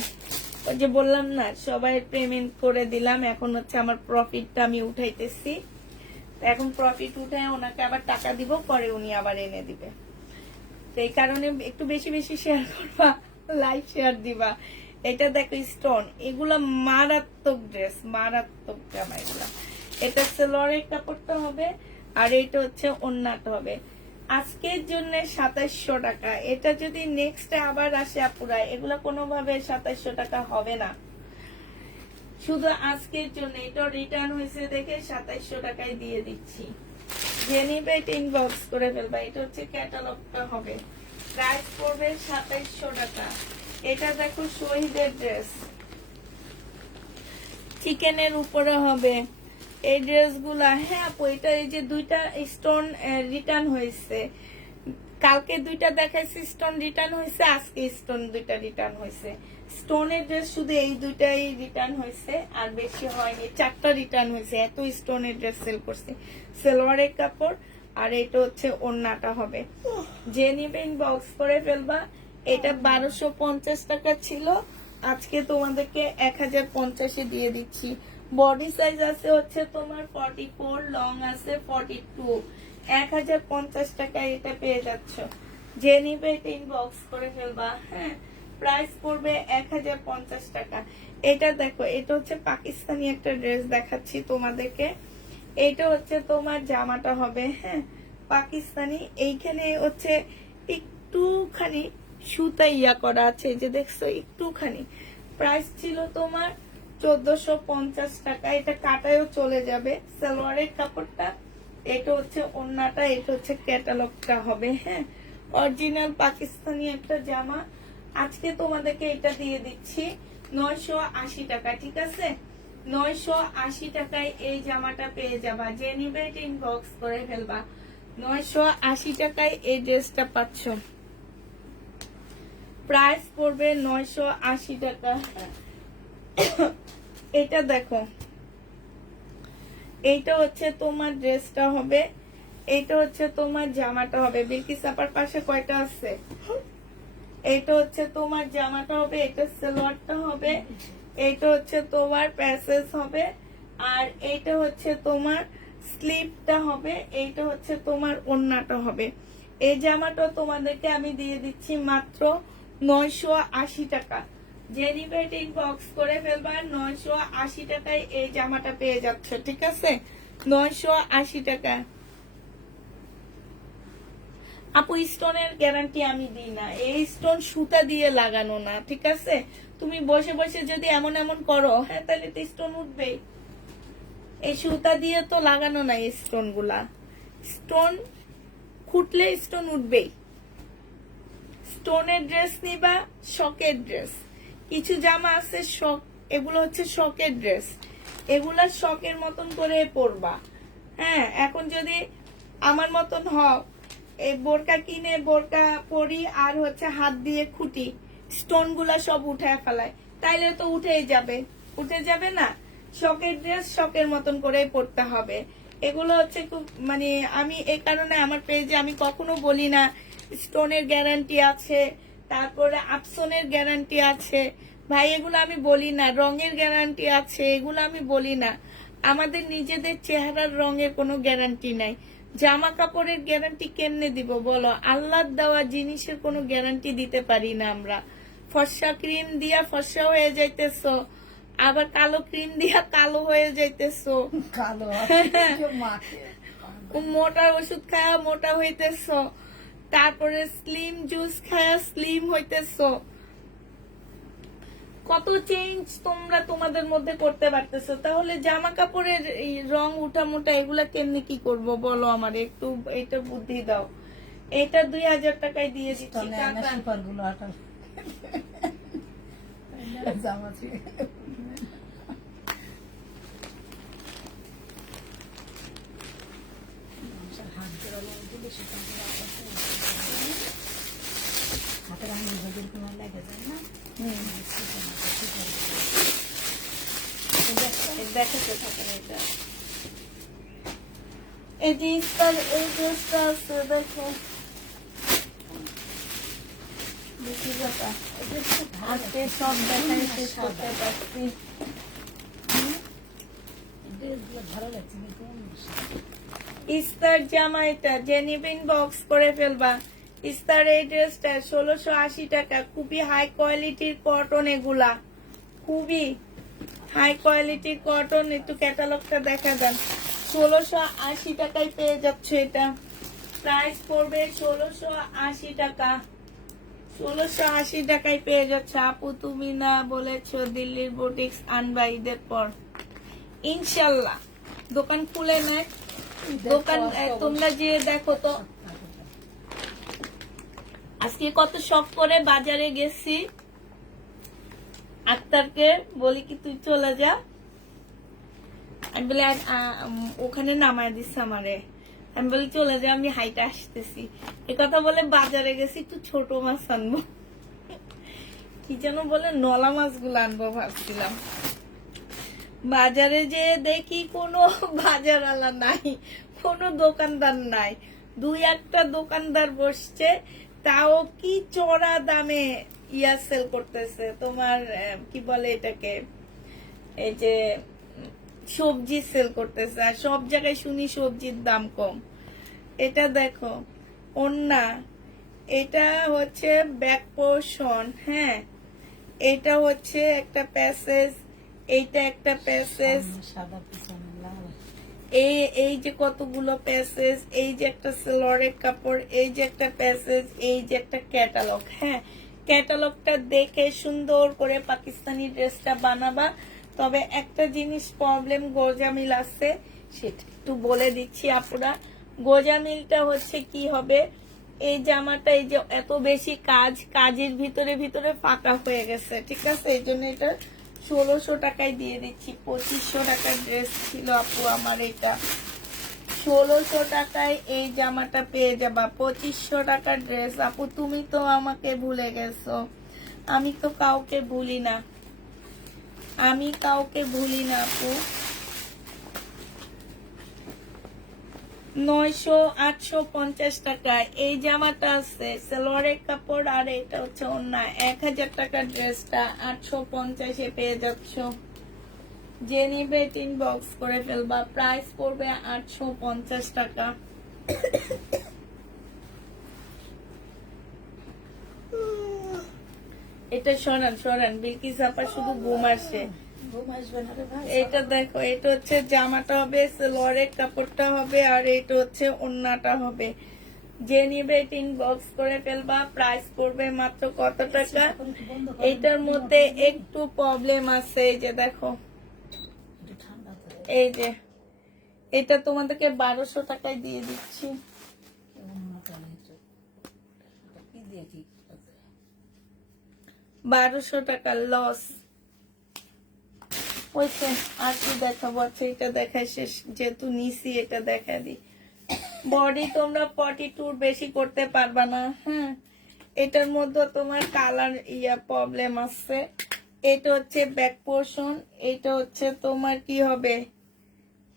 ওই যে বললাম না, সবাই পেমেন্ট করে দিলাম, এখন হচ্ছে আমার প্রফিটটা আমি উঠাইতেছি। এখন প্রফিট উঠায় ওনাকে আবার টাকা দিব, পরে উনি আবার এনে দিবে। তো এই কারণে একটু বেশি বেশি শেয়ার করবা, লাইভ শেয়ার দিবা। এটা দেখো স্টোন, এগুলা মারাত্মক ড্রেস, মারাত্মক জামা এগুলা। এটা সালোয়ারের কাপড়টা হবে, আর এইটা হচ্ছে ওড়নাটা হবে। আজকের জন্য 2700 টাকা। এটা যদি নেক্সট আবার আসে আপুরা, এগুলা কোনোভাবে 2700 টাকা হবে না, শুধু আজকের জন্য। এটা রিটার্ন হয়েছে দেখে 2700 টাকায় দিয়ে দিচ্ছি। যে নিবে এটা ইনবক্স করে ফেলবা। এটা হচ্ছে ক্যাটালগটা হবে, প্রাইস পড়বে 2700 টাকা। এটা দেখো শহীদের ড্রেস, চিকেনের উপরে হবে এই ড্রেসগুলা। হ্যাঁ আপু, এটা এই যে 2টা স্টোন রিটার্ন হয়েছে, কালকে 2টা দেখাইছি স্টোন রিটার্ন হয়েছে, আজকে স্টোন 2টা রিটার্ন হয়েছে। স্টোনের ড্রেস শুধু এই 2টাই রিটার্ন হয়েছে, আর বেশি হয়নি। 4টা রিটার্ন হয়েছে, এত স্টোনের ড্রেস সেল করছে। সালোয়ারের কাপড়, আর এটা হচ্ছে ওড়নাটা হবে। যে নিবে ইনবক্স করে ফেলবা। এটা 1250 টাকা ছিল, আজকে তোমাদেরকে 1050-এ দিয়ে দিচ্ছি। বডি সাইজ আছে হচ্ছে তোমার 44, লং আছে 42। 1050 টাকায় এটা পেয়ে যাচ্ছ। যে নিবে এটা ইনবক্স করে ফেলবা। হ্যাঁ, প্রাইস পড়বে 1050 টাকা। এটা দেখো, এটা হচ্ছে পাকিস্তানি একটা ড্রেস দেখাচ্ছি তোমাদেরকে। এটা হচ্ছে তোমার জামাটা হবে, হ্যাঁ পাকিস্তানি। এইখানে হচ্ছে একটুখানি সুতা ইয়া করা আছে, যে দেখছো একটুখানি। প্রাইস ছিল তোমার 1450 টাকা। এটা কাটায়ও চলে যাবে। সালোয়ারের কাপড়টা, এটা হচ্ছে ওড়নাটা, এটা হচ্ছে ক্যাটালগটা হবে। হ্যাঁ, অরিজিনাল পাকিস্তানি একটা জামা। আজকে তোমাদেরকে এটা দিয়ে দিচ্ছি 980 টাকা। ঠিক আছে, 980 টাকায় এই জামাটা পেয়ে যাবা। যে নিবে এটা ইনবক্স করে ফেলবা। 980 টাকায় এই ড্রেসটা পাচ্ছ। প্রাইস পড়বে 980 টাকা। এটা দেখো, এইটা হচ্ছে তোমার ড্রেসটা হবে, এইটা হচ্ছে তোমার জামাটা হবে। বিলকিস আপার পাশে কয়টা আছে? এইটা হচ্ছে তোমার জামাটা হবে, এটা সালোয়ারটা হবে, এইটা হচ্ছে তোমার প্যাসেজ হবে, আর এইটা হচ্ছে তোমার স্লিপটা হবে, এইটা হচ্ছে তোমার ওড়নাটা হবে। এই জামাটা তোমাদেরকে আমি দিয়ে দিচ্ছি মাত্র 980 টাকা। যে নিবে এটা ইনবক্স করে ফেলবা। 980 টাকায় এই জামাটা পেয়ে যাচ্ছে। ঠিক আছে, 980 টাকা। আপু স্টোনের গ্যারান্টি আমি দিই না, এই স্টোন সুতা দিয়ে লাগানো না, ঠিক আছে? তুমি বসে বসে যদি এমন এমন করো, হ্যাঁ, তাহলে তো স্টোন উঠবেই। এই সুতা দিয়ে তো লাগানো না এই স্টোন গুলা, স্টোন খুঁটলে স্টোন উঠবেই। স্টোনের ড্রেস নিবা, শকের ড্রেস। কিছু জামা আছে শক, এগুলো হচ্ছে শকের ড্রেস, এগুলা শকের মতন করে পরবা। হ্যাঁ, এখন যদি আমার মতন হও, এই বোরকা কিনে বোরকা পরি আর হচ্ছে হাত দিয়ে খুঁটি, স্টোন গুলা সব উঠায় ফেলায়, তাইলে তো উঠেই যাবে, উঠে যাবে না? শকের ড্রেস শকের মতন করেই পরতে হবে। এগুলো হচ্ছে খুব মানে, আমি এই কারণে আমার পেজে আমি কখনো বলি না স্টোনের গ্যারান্টি আছে, তারপরে আপসনের গ্যারান্টি আছে, ভাই এগুলো আমি বলি না। রঙের গ্যারান্টি আছে, এগুলো আমি বলি না। আমাদের নিজেদের চেহারার রঙের কোনো গ্যারান্টি নাই। জামা কাপড়ের গ্যারান্টি কেমনে দিব বলো? আল্লাহর দেওয়া জিনিসের কোনো গ্যারান্টি দিতে পারি না আমরা। ফর্সা ক্রিম দিয়া ফর্সা হয়ে যাইতেছো, আবার কালো ক্রিম দিয়া কালো হয়ে যাইতেছো, কালো মাকে মোটা ওষুধ খায়া মোটা হইতেছো, তারপরে স্লিম জুস খায়া স্লিম হইতেছো। কত চেঞ্জ তোমরা তোমাদের মধ্যে করতে পারতেছো, তাহলে জামা কাপড়ের এই রং উঠা মোটা এগুলা কেমনি কি করব বলো? আমার একটু এটা বুদ্ধি দাও। এটা 2000 টাকায় দিয়ে দিচ্ছি টাকা। সুপারগুলো আটা জামা ছিল হাতের আঙুল ভোগের কোনো লেগে যায় না। দেখাতে থাকেন এটা। এই জিনিসটা, এই ড্রেসটা আছে দেখো, বেশি কথা আজকে সব দেখাই শেষ করতে পারছি। ভালো লাগছে কিন্তু ইস্তার জামা, এটা জেনিবিন বক্স করে ফেলবা। ইস্তার এই ড্রেসটা 1680 টাকা, খুবই হাই কোয়ালিটির কটন, এগুলা খুবই হাই কোয়ালিটির কটন। একটু ক্যাটালগটা দেখা দেন। 1680 টাকায় পেয়ে যাচ্ছে এটা, প্রাইস পড়বে 1680 টাকা। 1680 টাকায় পেয়ে যাচ্ছে। আপু তুমি না বলেছো দিল্লির বুটিক্স আনবা ঈদের পর? ইনশাল্লাহ দোকান খুলে নেয়, দোকান তোমরা যে দেখো তো। আজকে কত শখ করে বাজারে গেছি, আক্তারকে বলি কি তুই চলে যা, আমি বলি ওখানে নামায় দিচ্ছে আমারে, আমি বলি চলে যা, আমি হাইটা আসতেছি। এ কথা বলে বাজারে গেছি, একটু ছোট মাছ আনবো, কি যেন বলে নলা মাছগুলো আনবো ভাবছিলাম। বাজারে যে দেখি কোনো বাজারওয়ালা নাই, কোনো দোকানদার নাই, 2-1টা দোকানদার বসছে, তাও কি চড়া দামে ইয়া সেল করতেছে, তোমার কি বলে এটাকে, এই যে সবজি সেল করতেছে। আর সব জায়গায় শুনি সবজির দাম কম। এটা দেখো ওন্না, এটা হচ্ছে ব্যাক পোর্শন, হ্যাঁ, এটা হচ্ছে একটা প্যাসেজ, এইটা একটা প্যাসেজ, সাদা পিছনে লাল, এই যে কতগুলো প্যাসেজ, এই যে একটা সেলরের কাপড়, এই যে একটা প্যাসেজ, এই যে একটা ক্যাটালগ। হ্যাঁ, ক্যাটালগটা দেখে সুন্দর করে পাকিস্তানি ড্রেসটা বানাবা। তবে একটা জিনিস প্রবলেম গোজামিল আছে, সেটা একটু বলে দিচ্ছি আপুরা। গোজামিলটা হচ্ছে কি হবে, এই জামাটা এই যে এত বেশি কাজের ভিতরে ভিতরে ফাঁকা হয়ে গেছে, ঠিক আছে? এই জন্য এটা 1600 টাকায় দিয়ে দিচ্ছি। 2500 টাকার ড্রেস ছিল আপু আমার, এটা 1600 টাকায় এই জামাটা পেয়ে যাবা। 2500 টাকার ড্রেস। আপু তুমি তো আমাকে ভুলে গেছো, আমি তো কাউকে ভুলি না, আমি কাউকে ভুলি না আপু। 900-850 টাকায় এই জামাটা আছে, সালোয়ারের কাপড়, আর এটা হচ্ছে অন্য 1000 টাকার ড্রেসটা 850-এ পেয়ে যাচ্ছ। যে নিবে টিন বক্স করে ফেলবা, প্রাইস পড়বে 850 টাকা। এটা সরান বিলকিস আপা শুধু ঘুম আসে। ঘুম আসবে না রে ভাই। এটা দেখো, এটা হচ্ছে জামাটা হবে, সালোয়ারের কাপড়টা হবে, আর এটা হচ্ছে ওন্নাটা হবে। যে নিবে ইনবক্স করে ফেলবা। প্রাইস পড়বে মাত্র কত টাকা? এইটার মধ্যে একটু প্রবলেম আছে, এই যে দেখো, এই যে এটা তোমাদেরকে 1200 টাকায় দিয়ে দিচ্ছি। 1200 টাকা লস হয়েছে। আর কি দেখাবো? আচ্ছা এটা দেখাই শেষ, যেহেতু নিছি এটা দেখা দিই। বডি তোমরা 42 বেশি করতে পারবা না। হ্যাঁ, এটার মধ্যে তোমার কালার প্রবলেম আছে। এটা হচ্ছে ব্যাক পোর্শন, এটা হচ্ছে তোমার কি হবে,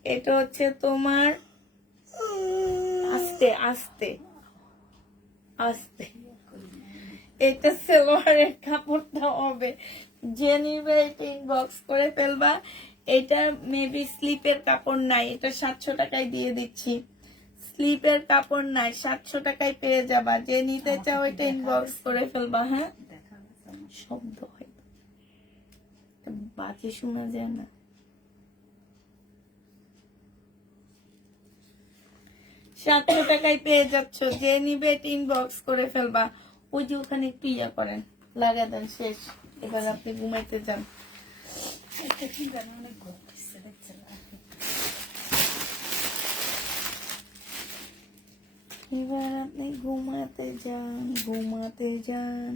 এটা হচ্ছে তোমার আস্তে আস্তে আস্তে, এটা সেলোয়ারের কাপড়টা হবে। যে নিবে এটা ইনবক্স করে ফেলবা। এটা মেবি স্লিপের কাপড় নাই, এটা 700 টাকায় দিয়ে দিচ্ছি। স্লিপের কাপড় নাই, 700 টাকায় পেয়ে যাবা। যে নিতে চাও এটা ইনবক্স করে ফেলবা। হ্যাঁ, শব্দ হয়, বাজে শোনা যায় না। 700 টাকায় পেয়ে যাচ্ছ। যে নিবে এটা ইনবক্স করে ফেলবা। ওই যে ওখানে একটু করেন, লাগা দেন, শেষ। এবার আপনি ঘুমাইতে যান। এবার আপনি ঘুমাতে যান, ঘুমাতে যান।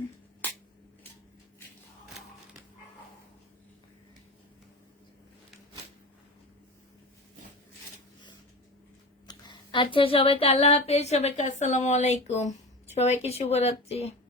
আচ্ছা, সবাইকে আল্লাহ হাফেজ, সবাইকে আসসালামু আলাইকুম, সবাইকে শুভরাত্রি।